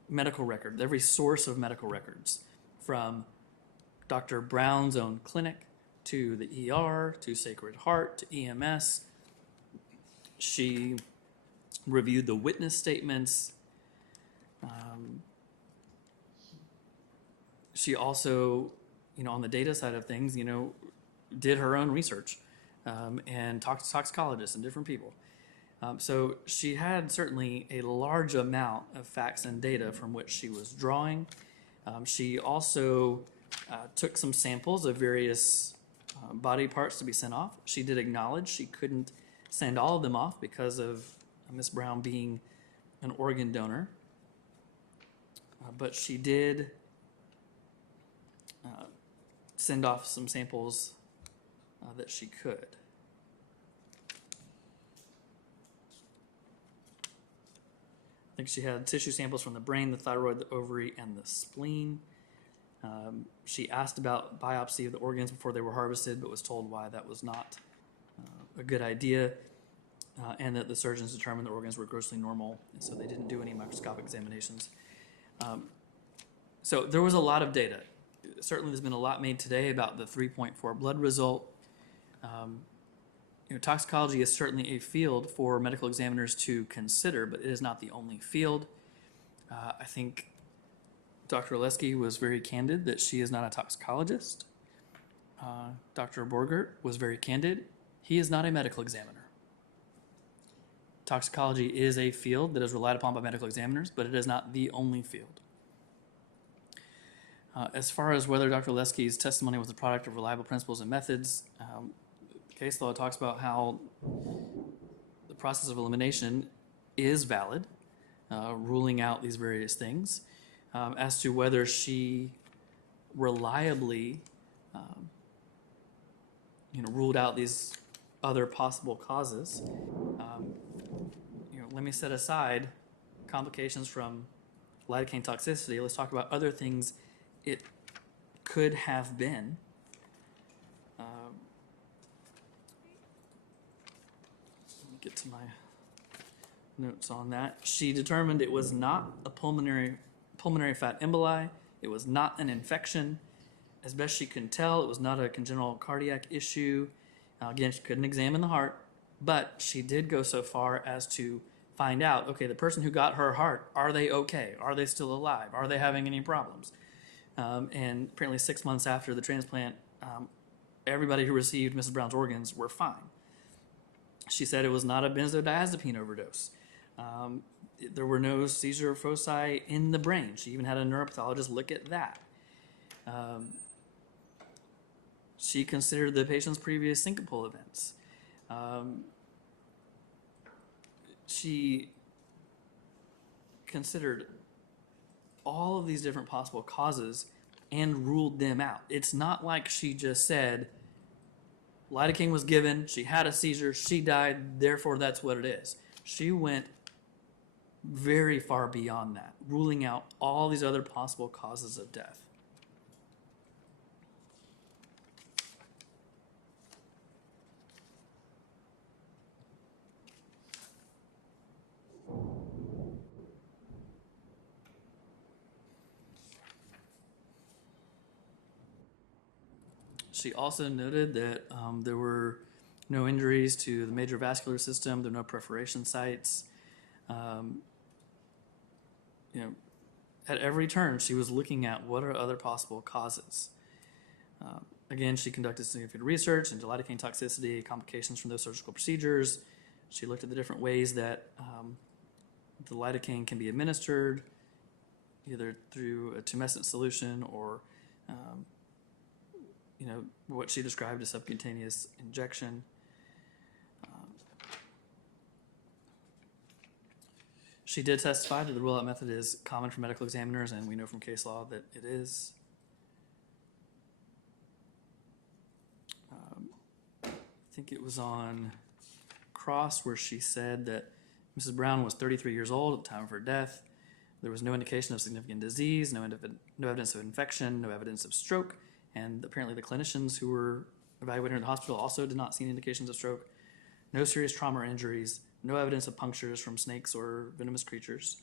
medical record, every source of medical records, from Dr. Brown's own clinic, to the ER, to Sacred Heart, to EMS. She reviewed the witness statements. She also, on the data side of things, did her own research and talked to toxicologists and different people. So she had certainly a large amount of facts and data from which she was drawing. She also took some samples of various body parts to be sent off. She did acknowledge she couldn't send all of them off because of Miss Brown being an organ donor. But she did send off some samples that she could. I think she had tissue samples from the brain, the thyroid, the ovary, and the spleen. She asked about biopsy of the organs before they were harvested, but was told why that was not a good idea, and that the surgeons determined the organs were grossly normal, and so they didn't do any microscopic examinations. So there was a lot of data. Certainly there's been a lot made today about the 3.4 blood result. Toxicology is certainly a field for medical examiners to consider, but it is not the only field. I think Dr. Oleske was very candid that she is not a toxicologist. Dr. Borgert was very candid. He is not a medical examiner. Toxicology is a field that is relied upon by medical examiners, but it is not the only field. As far as whether Dr. Oleske's testimony was the product of reliable principles and methods, case law talks about how the process of elimination is valid, ruling out these various things. As to whether she reliably, ruled out these other possible causes, let me set aside complications from lidocaine toxicity. Let's talk about other things it could have been. Let me get to my notes on that. She determined it was not a pulmonary fat emboli. It was not an infection. As best she can tell, it was not a congenital cardiac issue. Again, she couldn't examine the heart, but she did go so far as to find out, okay, the person who got her heart, are they okay? Are they still alive? Are they having any problems? And apparently 6 months after the transplant, everybody who received Mrs. Brown's organs were fine. She said it was not a benzodiazepine overdose. There were no seizure foci in the brain. She even had a neuropathologist look at that. She considered the patient's previous syncopal events. She considered all of these different possible causes and ruled them out. It's not like she just said, lidocaine was given, she had a seizure, she died, therefore that's what it is. She went very far beyond that, ruling out all these other possible causes of death. She also noted that there were no injuries to the major vascular system, there were no perforation sites. At every turn, she was looking at what are other possible causes. Again, she conducted significant research into lidocaine toxicity, complications from those surgical procedures. She looked at the different ways that the lidocaine can be administered, either through a tumescent solution or what she described as subcutaneous injection. She did testify that the rule-out method is common for medical examiners, and we know from case law that it is. I think it was on cross where she said that Mrs. Brown was 33 years old at the time of her death. There was no indication of significant disease, no evidence of infection, no evidence of stroke, and apparently the clinicians who were evaluating her in the hospital also did not see any indications of stroke. No serious trauma or injuries, no evidence of punctures from snakes or venomous creatures,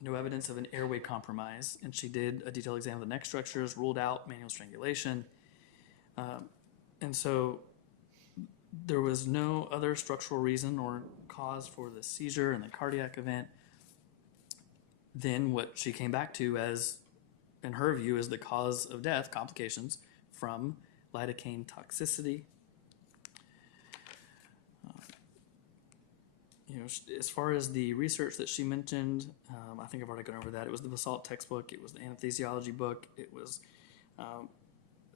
no evidence of an airway compromise, and she did a detailed exam of the neck structures, ruled out manual strangulation. And so there was no other structural reason or cause for the seizure and the cardiac event than what she came back to as, in her view, is the cause of death, complications from lidocaine toxicity. As far as the research that she mentioned, I think I've already gone over that. It was the Basalt textbook, it was the anesthesiology book, it was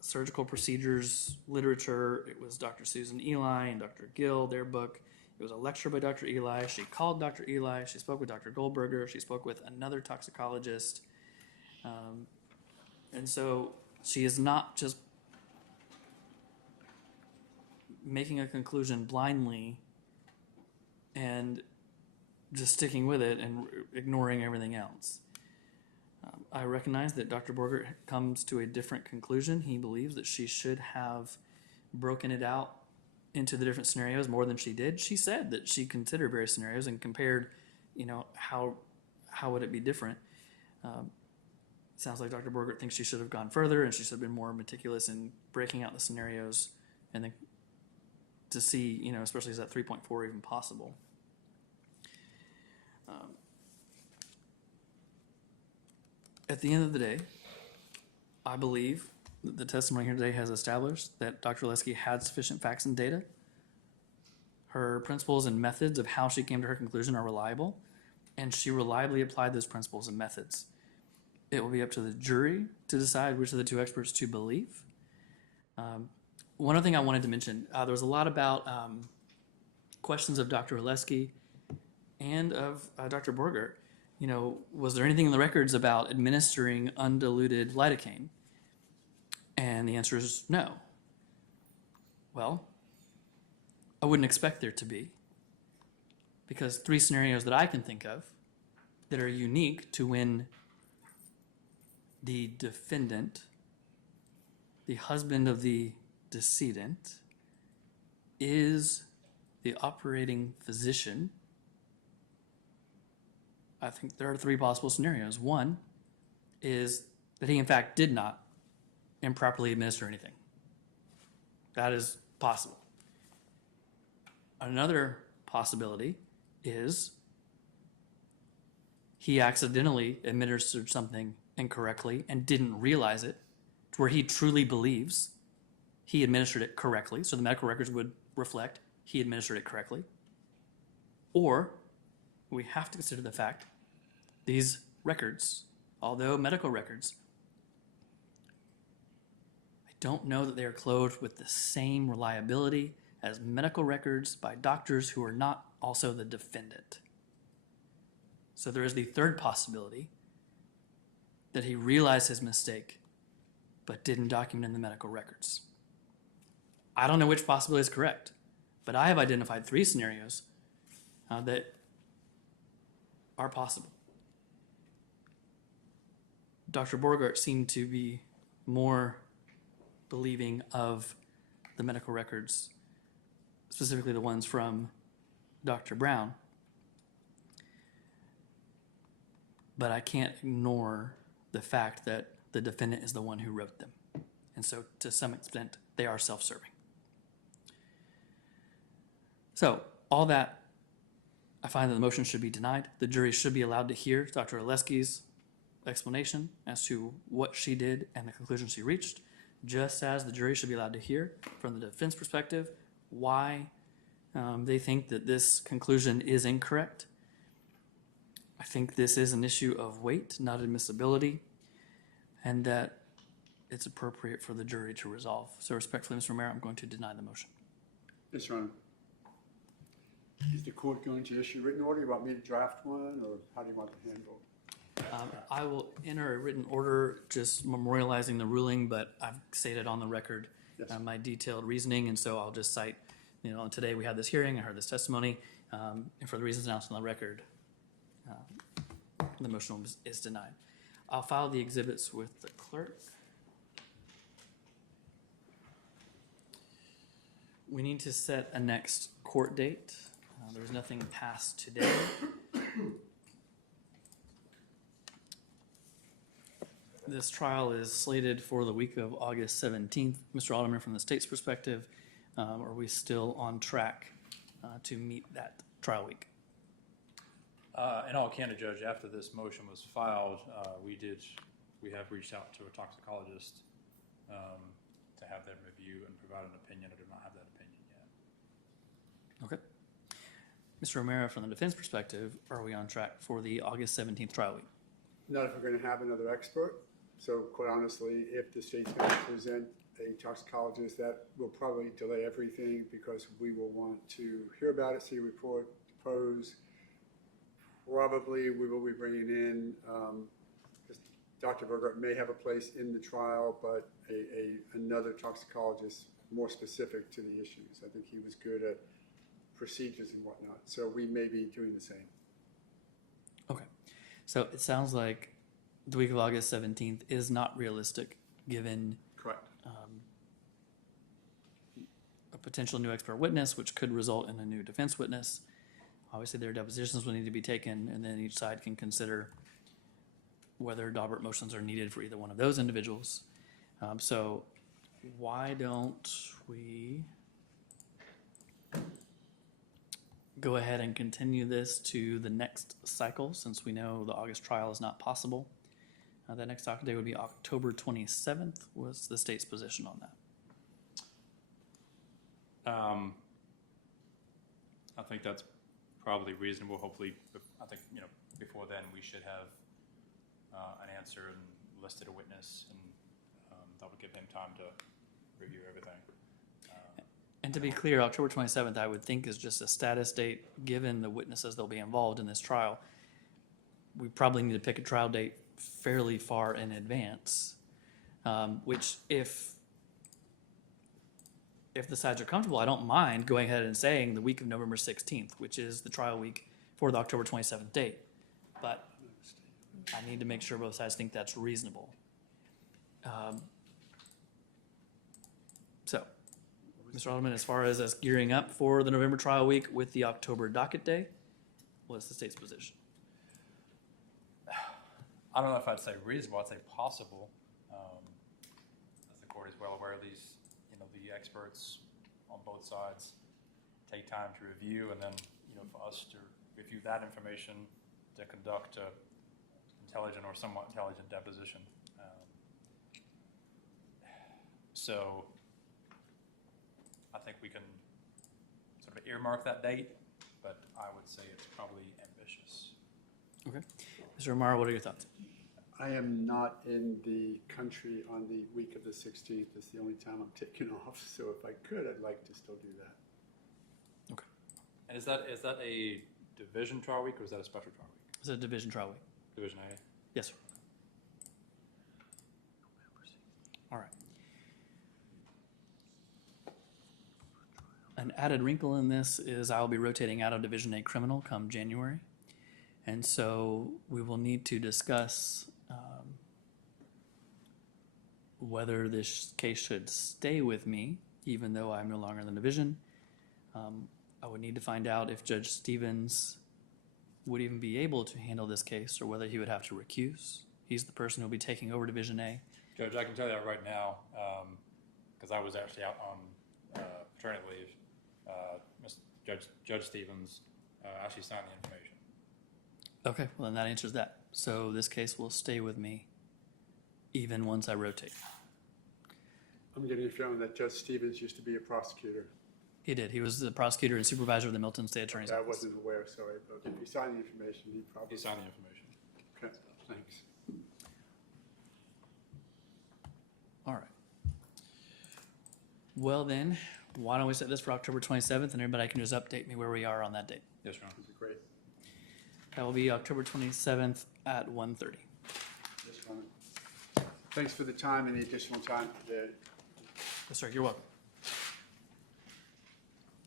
surgical procedures literature, it was Dr. Susan Eli and Dr. Gill, their book. It was a lecture by Dr. Eli. She called Dr. Eli. She spoke with Dr. Goldberger. She spoke with another toxicologist. And so she is not just making a conclusion blindly and just sticking with it and ignoring everything else. I recognize that Dr. Borgert comes to a different conclusion. He believes that she should have broken it out into the different scenarios more than she did. She said that she considered various scenarios and compared, how would it be different. Sounds like Dr. Borgert thinks she should have gone further and she should have been more meticulous in breaking out the scenarios and then to see, especially is that 3.4 even possible. At the end of the day, I believe that the testimony here today has established that Dr. Oleske had sufficient facts and data. Her principles and methods of how she came to her conclusion are reliable, and she reliably applied those principles and methods. It will be up to the jury to decide which of the two experts to believe. One other thing I wanted to mention, there was a lot about questions of Dr. Oleske and of Dr. Borgert. Was there anything in the records about administering undiluted lidocaine? And the answer is no. Well, I wouldn't expect there to be, because 3 scenarios that I can think of that are unique to when the defendant, the husband of the decedent, is the operating physician. I think there are 3 possible scenarios. One is that he in fact did not improperly administer anything. That is possible. Another possibility is he accidentally administered something incorrectly and didn't realize it, to where he truly believes he administered it correctly, so the medical records would reflect he administered it correctly. Or we have to consider the fact these records, although medical records, I don't know that they are clothed with the same reliability as medical records by doctors who are not also the defendant. So there is the third possibility that he realized his mistake but didn't document in the medical records. I don't know which possibility is correct, but I have identified 3 scenarios that are possible. Dr. Borgert seemed to be more believing of the medical records, specifically the ones from Dr. Brown. But I can't ignore the fact that the defendant is the one who wrote them. And so to some extent, they are self-serving. So all that, I find that the motion should be denied. The jury should be allowed to hear Dr. Oleske's explanation as to what she did and the conclusion she reached, just as the jury should be allowed to hear from the defense perspective why they think that this conclusion is incorrect. I think this is an issue of weight, not admissibility, and that it's appropriate for the jury to resolve. So respectfully, Mr. Romero, I'm going to deny the motion. Yes, Your Honor. Is the court going to issue a written order? You want me to draft one, or how do you want to handle it? I will enter a written order just memorializing the ruling, but I've stated on the record Yes. my detailed reasoning, and so I'll just cite, today we had this hearing, I heard this testimony, and for the reasons announced on the record, the motion is denied. I'll file the exhibits with the clerk. We need to set a next court date. There's nothing passed today. This trial is slated for the week of August 17th. Mr. Alderman, from the state's perspective, are we still on track to meet that trial week? In all candor, Judge, after this motion was filed, we have reached out to a toxicologist to have them review and provide an opinion. I do not have that opinion yet. Okay. Mr. Romero, from the defense perspective, are we on track for the August 17th trial week? Not if we're going to have another expert. So quite honestly, if the state's going to present a toxicologist, that will probably delay everything because we will want to hear about it, see a report, depose. Probably we will be bringing in, Dr. Berger may have a place in the trial, but another toxicologist more specific to the issues. I think he was good at procedures and whatnot. So we may be doing the same. Okay. So it sounds like the week of August 17th is not realistic given Correct. a potential new expert witness, which could result in a new defense witness. Obviously, their depositions will need to be taken, and then each side can consider whether Daubert motions are needed for either one of those individuals. So why don't we go ahead and continue this to the next cycle, since we know the August trial is not possible? The next docket day would be October 27th. What's the state's position on that? I think that's probably reasonable. Hopefully, I think, before then, we should have an answer and listed a witness, and that would give him time to review everything. And to be clear, October 27th, I would think, is just a status date, given the witnesses that'll be involved in this trial. We probably need to pick a trial date fairly far in advance, which if the sides are comfortable, I don't mind going ahead and saying the week of November 16th, which is the trial week for the October 27th date. But I need to make sure both sides think that's reasonable. So, Mr. Alderman, as far as us gearing up for the November trial week with the October docket day, what's the state's position? I don't know if I'd say reasonable. I'd say possible. As the court is well aware of these, the experts on both sides take time to review, and then, for us to review that information to conduct a intelligent or somewhat intelligent deposition. So I think we can sort of earmark that date, but I would say it's probably ambitious. Okay. Mr. Romero, what are your thoughts? I am not in the country on the week of the 16th. It's the only time I'm taking off. So if I could, I'd like to still do that. Okay. And is that a division trial week, or is that a special trial week? It's a division trial week. Division A? Yes, sir. All right. An added wrinkle in this is I'll be rotating out of Division A criminal come January. And so we will need to discuss whether this case should stay with me, even though I'm no longer in the division. I would need to find out if Judge Stevens would even be able to handle this case, or whether he would have to recuse. He's the person who'll be taking over Division A. Judge, I can tell you that right now, because I was actually out on paternity leave. Judge Stevens actually signed the information. Okay, well then that answers that. So this case will stay with me even once I rotate. I'm getting a feeling that Judge Stevens used to be a prosecutor. He did. He was the prosecutor and supervisor of the Milton State Attorney's I Office. wasn't aware, sorry, but if he signed the information, he probably. He signed the information. Okay, thanks. All right. Well then, why don't we set this for October 27th, and everybody can just update me where we are on that date. Yes, Your Honor. This is great. That will be October 27th at 1:30. Yes, Your Honor. Thanks for the time and the additional time today. Yes, sir. You're welcome.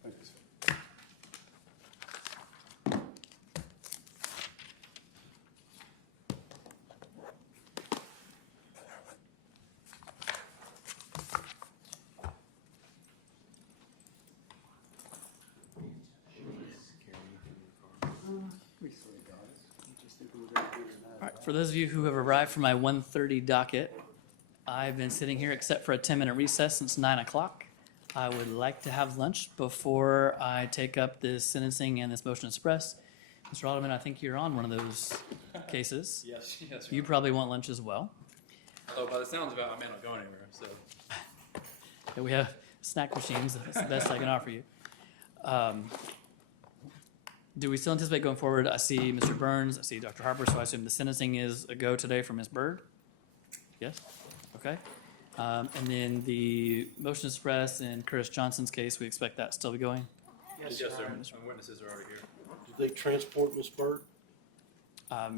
Thanks. We sort of got it. I just think we were going to do that. All right. For those of you who have arrived for my 1:30 docket, I've been sitting here except for a 10-minute recess since 9 o'clock. I would like to have lunch before I take up this sentencing and this motion to suppress. Mr. Alderman, I think you're on one of those cases. Yes, yes. You probably want lunch as well. Although by the sounds of it, I may not go anywhere, so. Yeah, we have snack machines. That's the best I can offer you. Do we still anticipate going forward? I see Mr. Burns, I see Dr. Harper, so I assume the sentencing is a go today for Ms. Byrd? Yes? Okay. And then the motion to suppress in Curtis Johnson's case, we expect that still to be going? Yes, sir. Some witnesses are already here. Did they transport Miss Bird?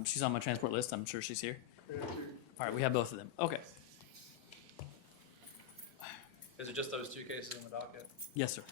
She's on my transport list. I'm sure she's here. All right, we have both of them. Okay. Is it just those two cases on the docket? Yes, sir.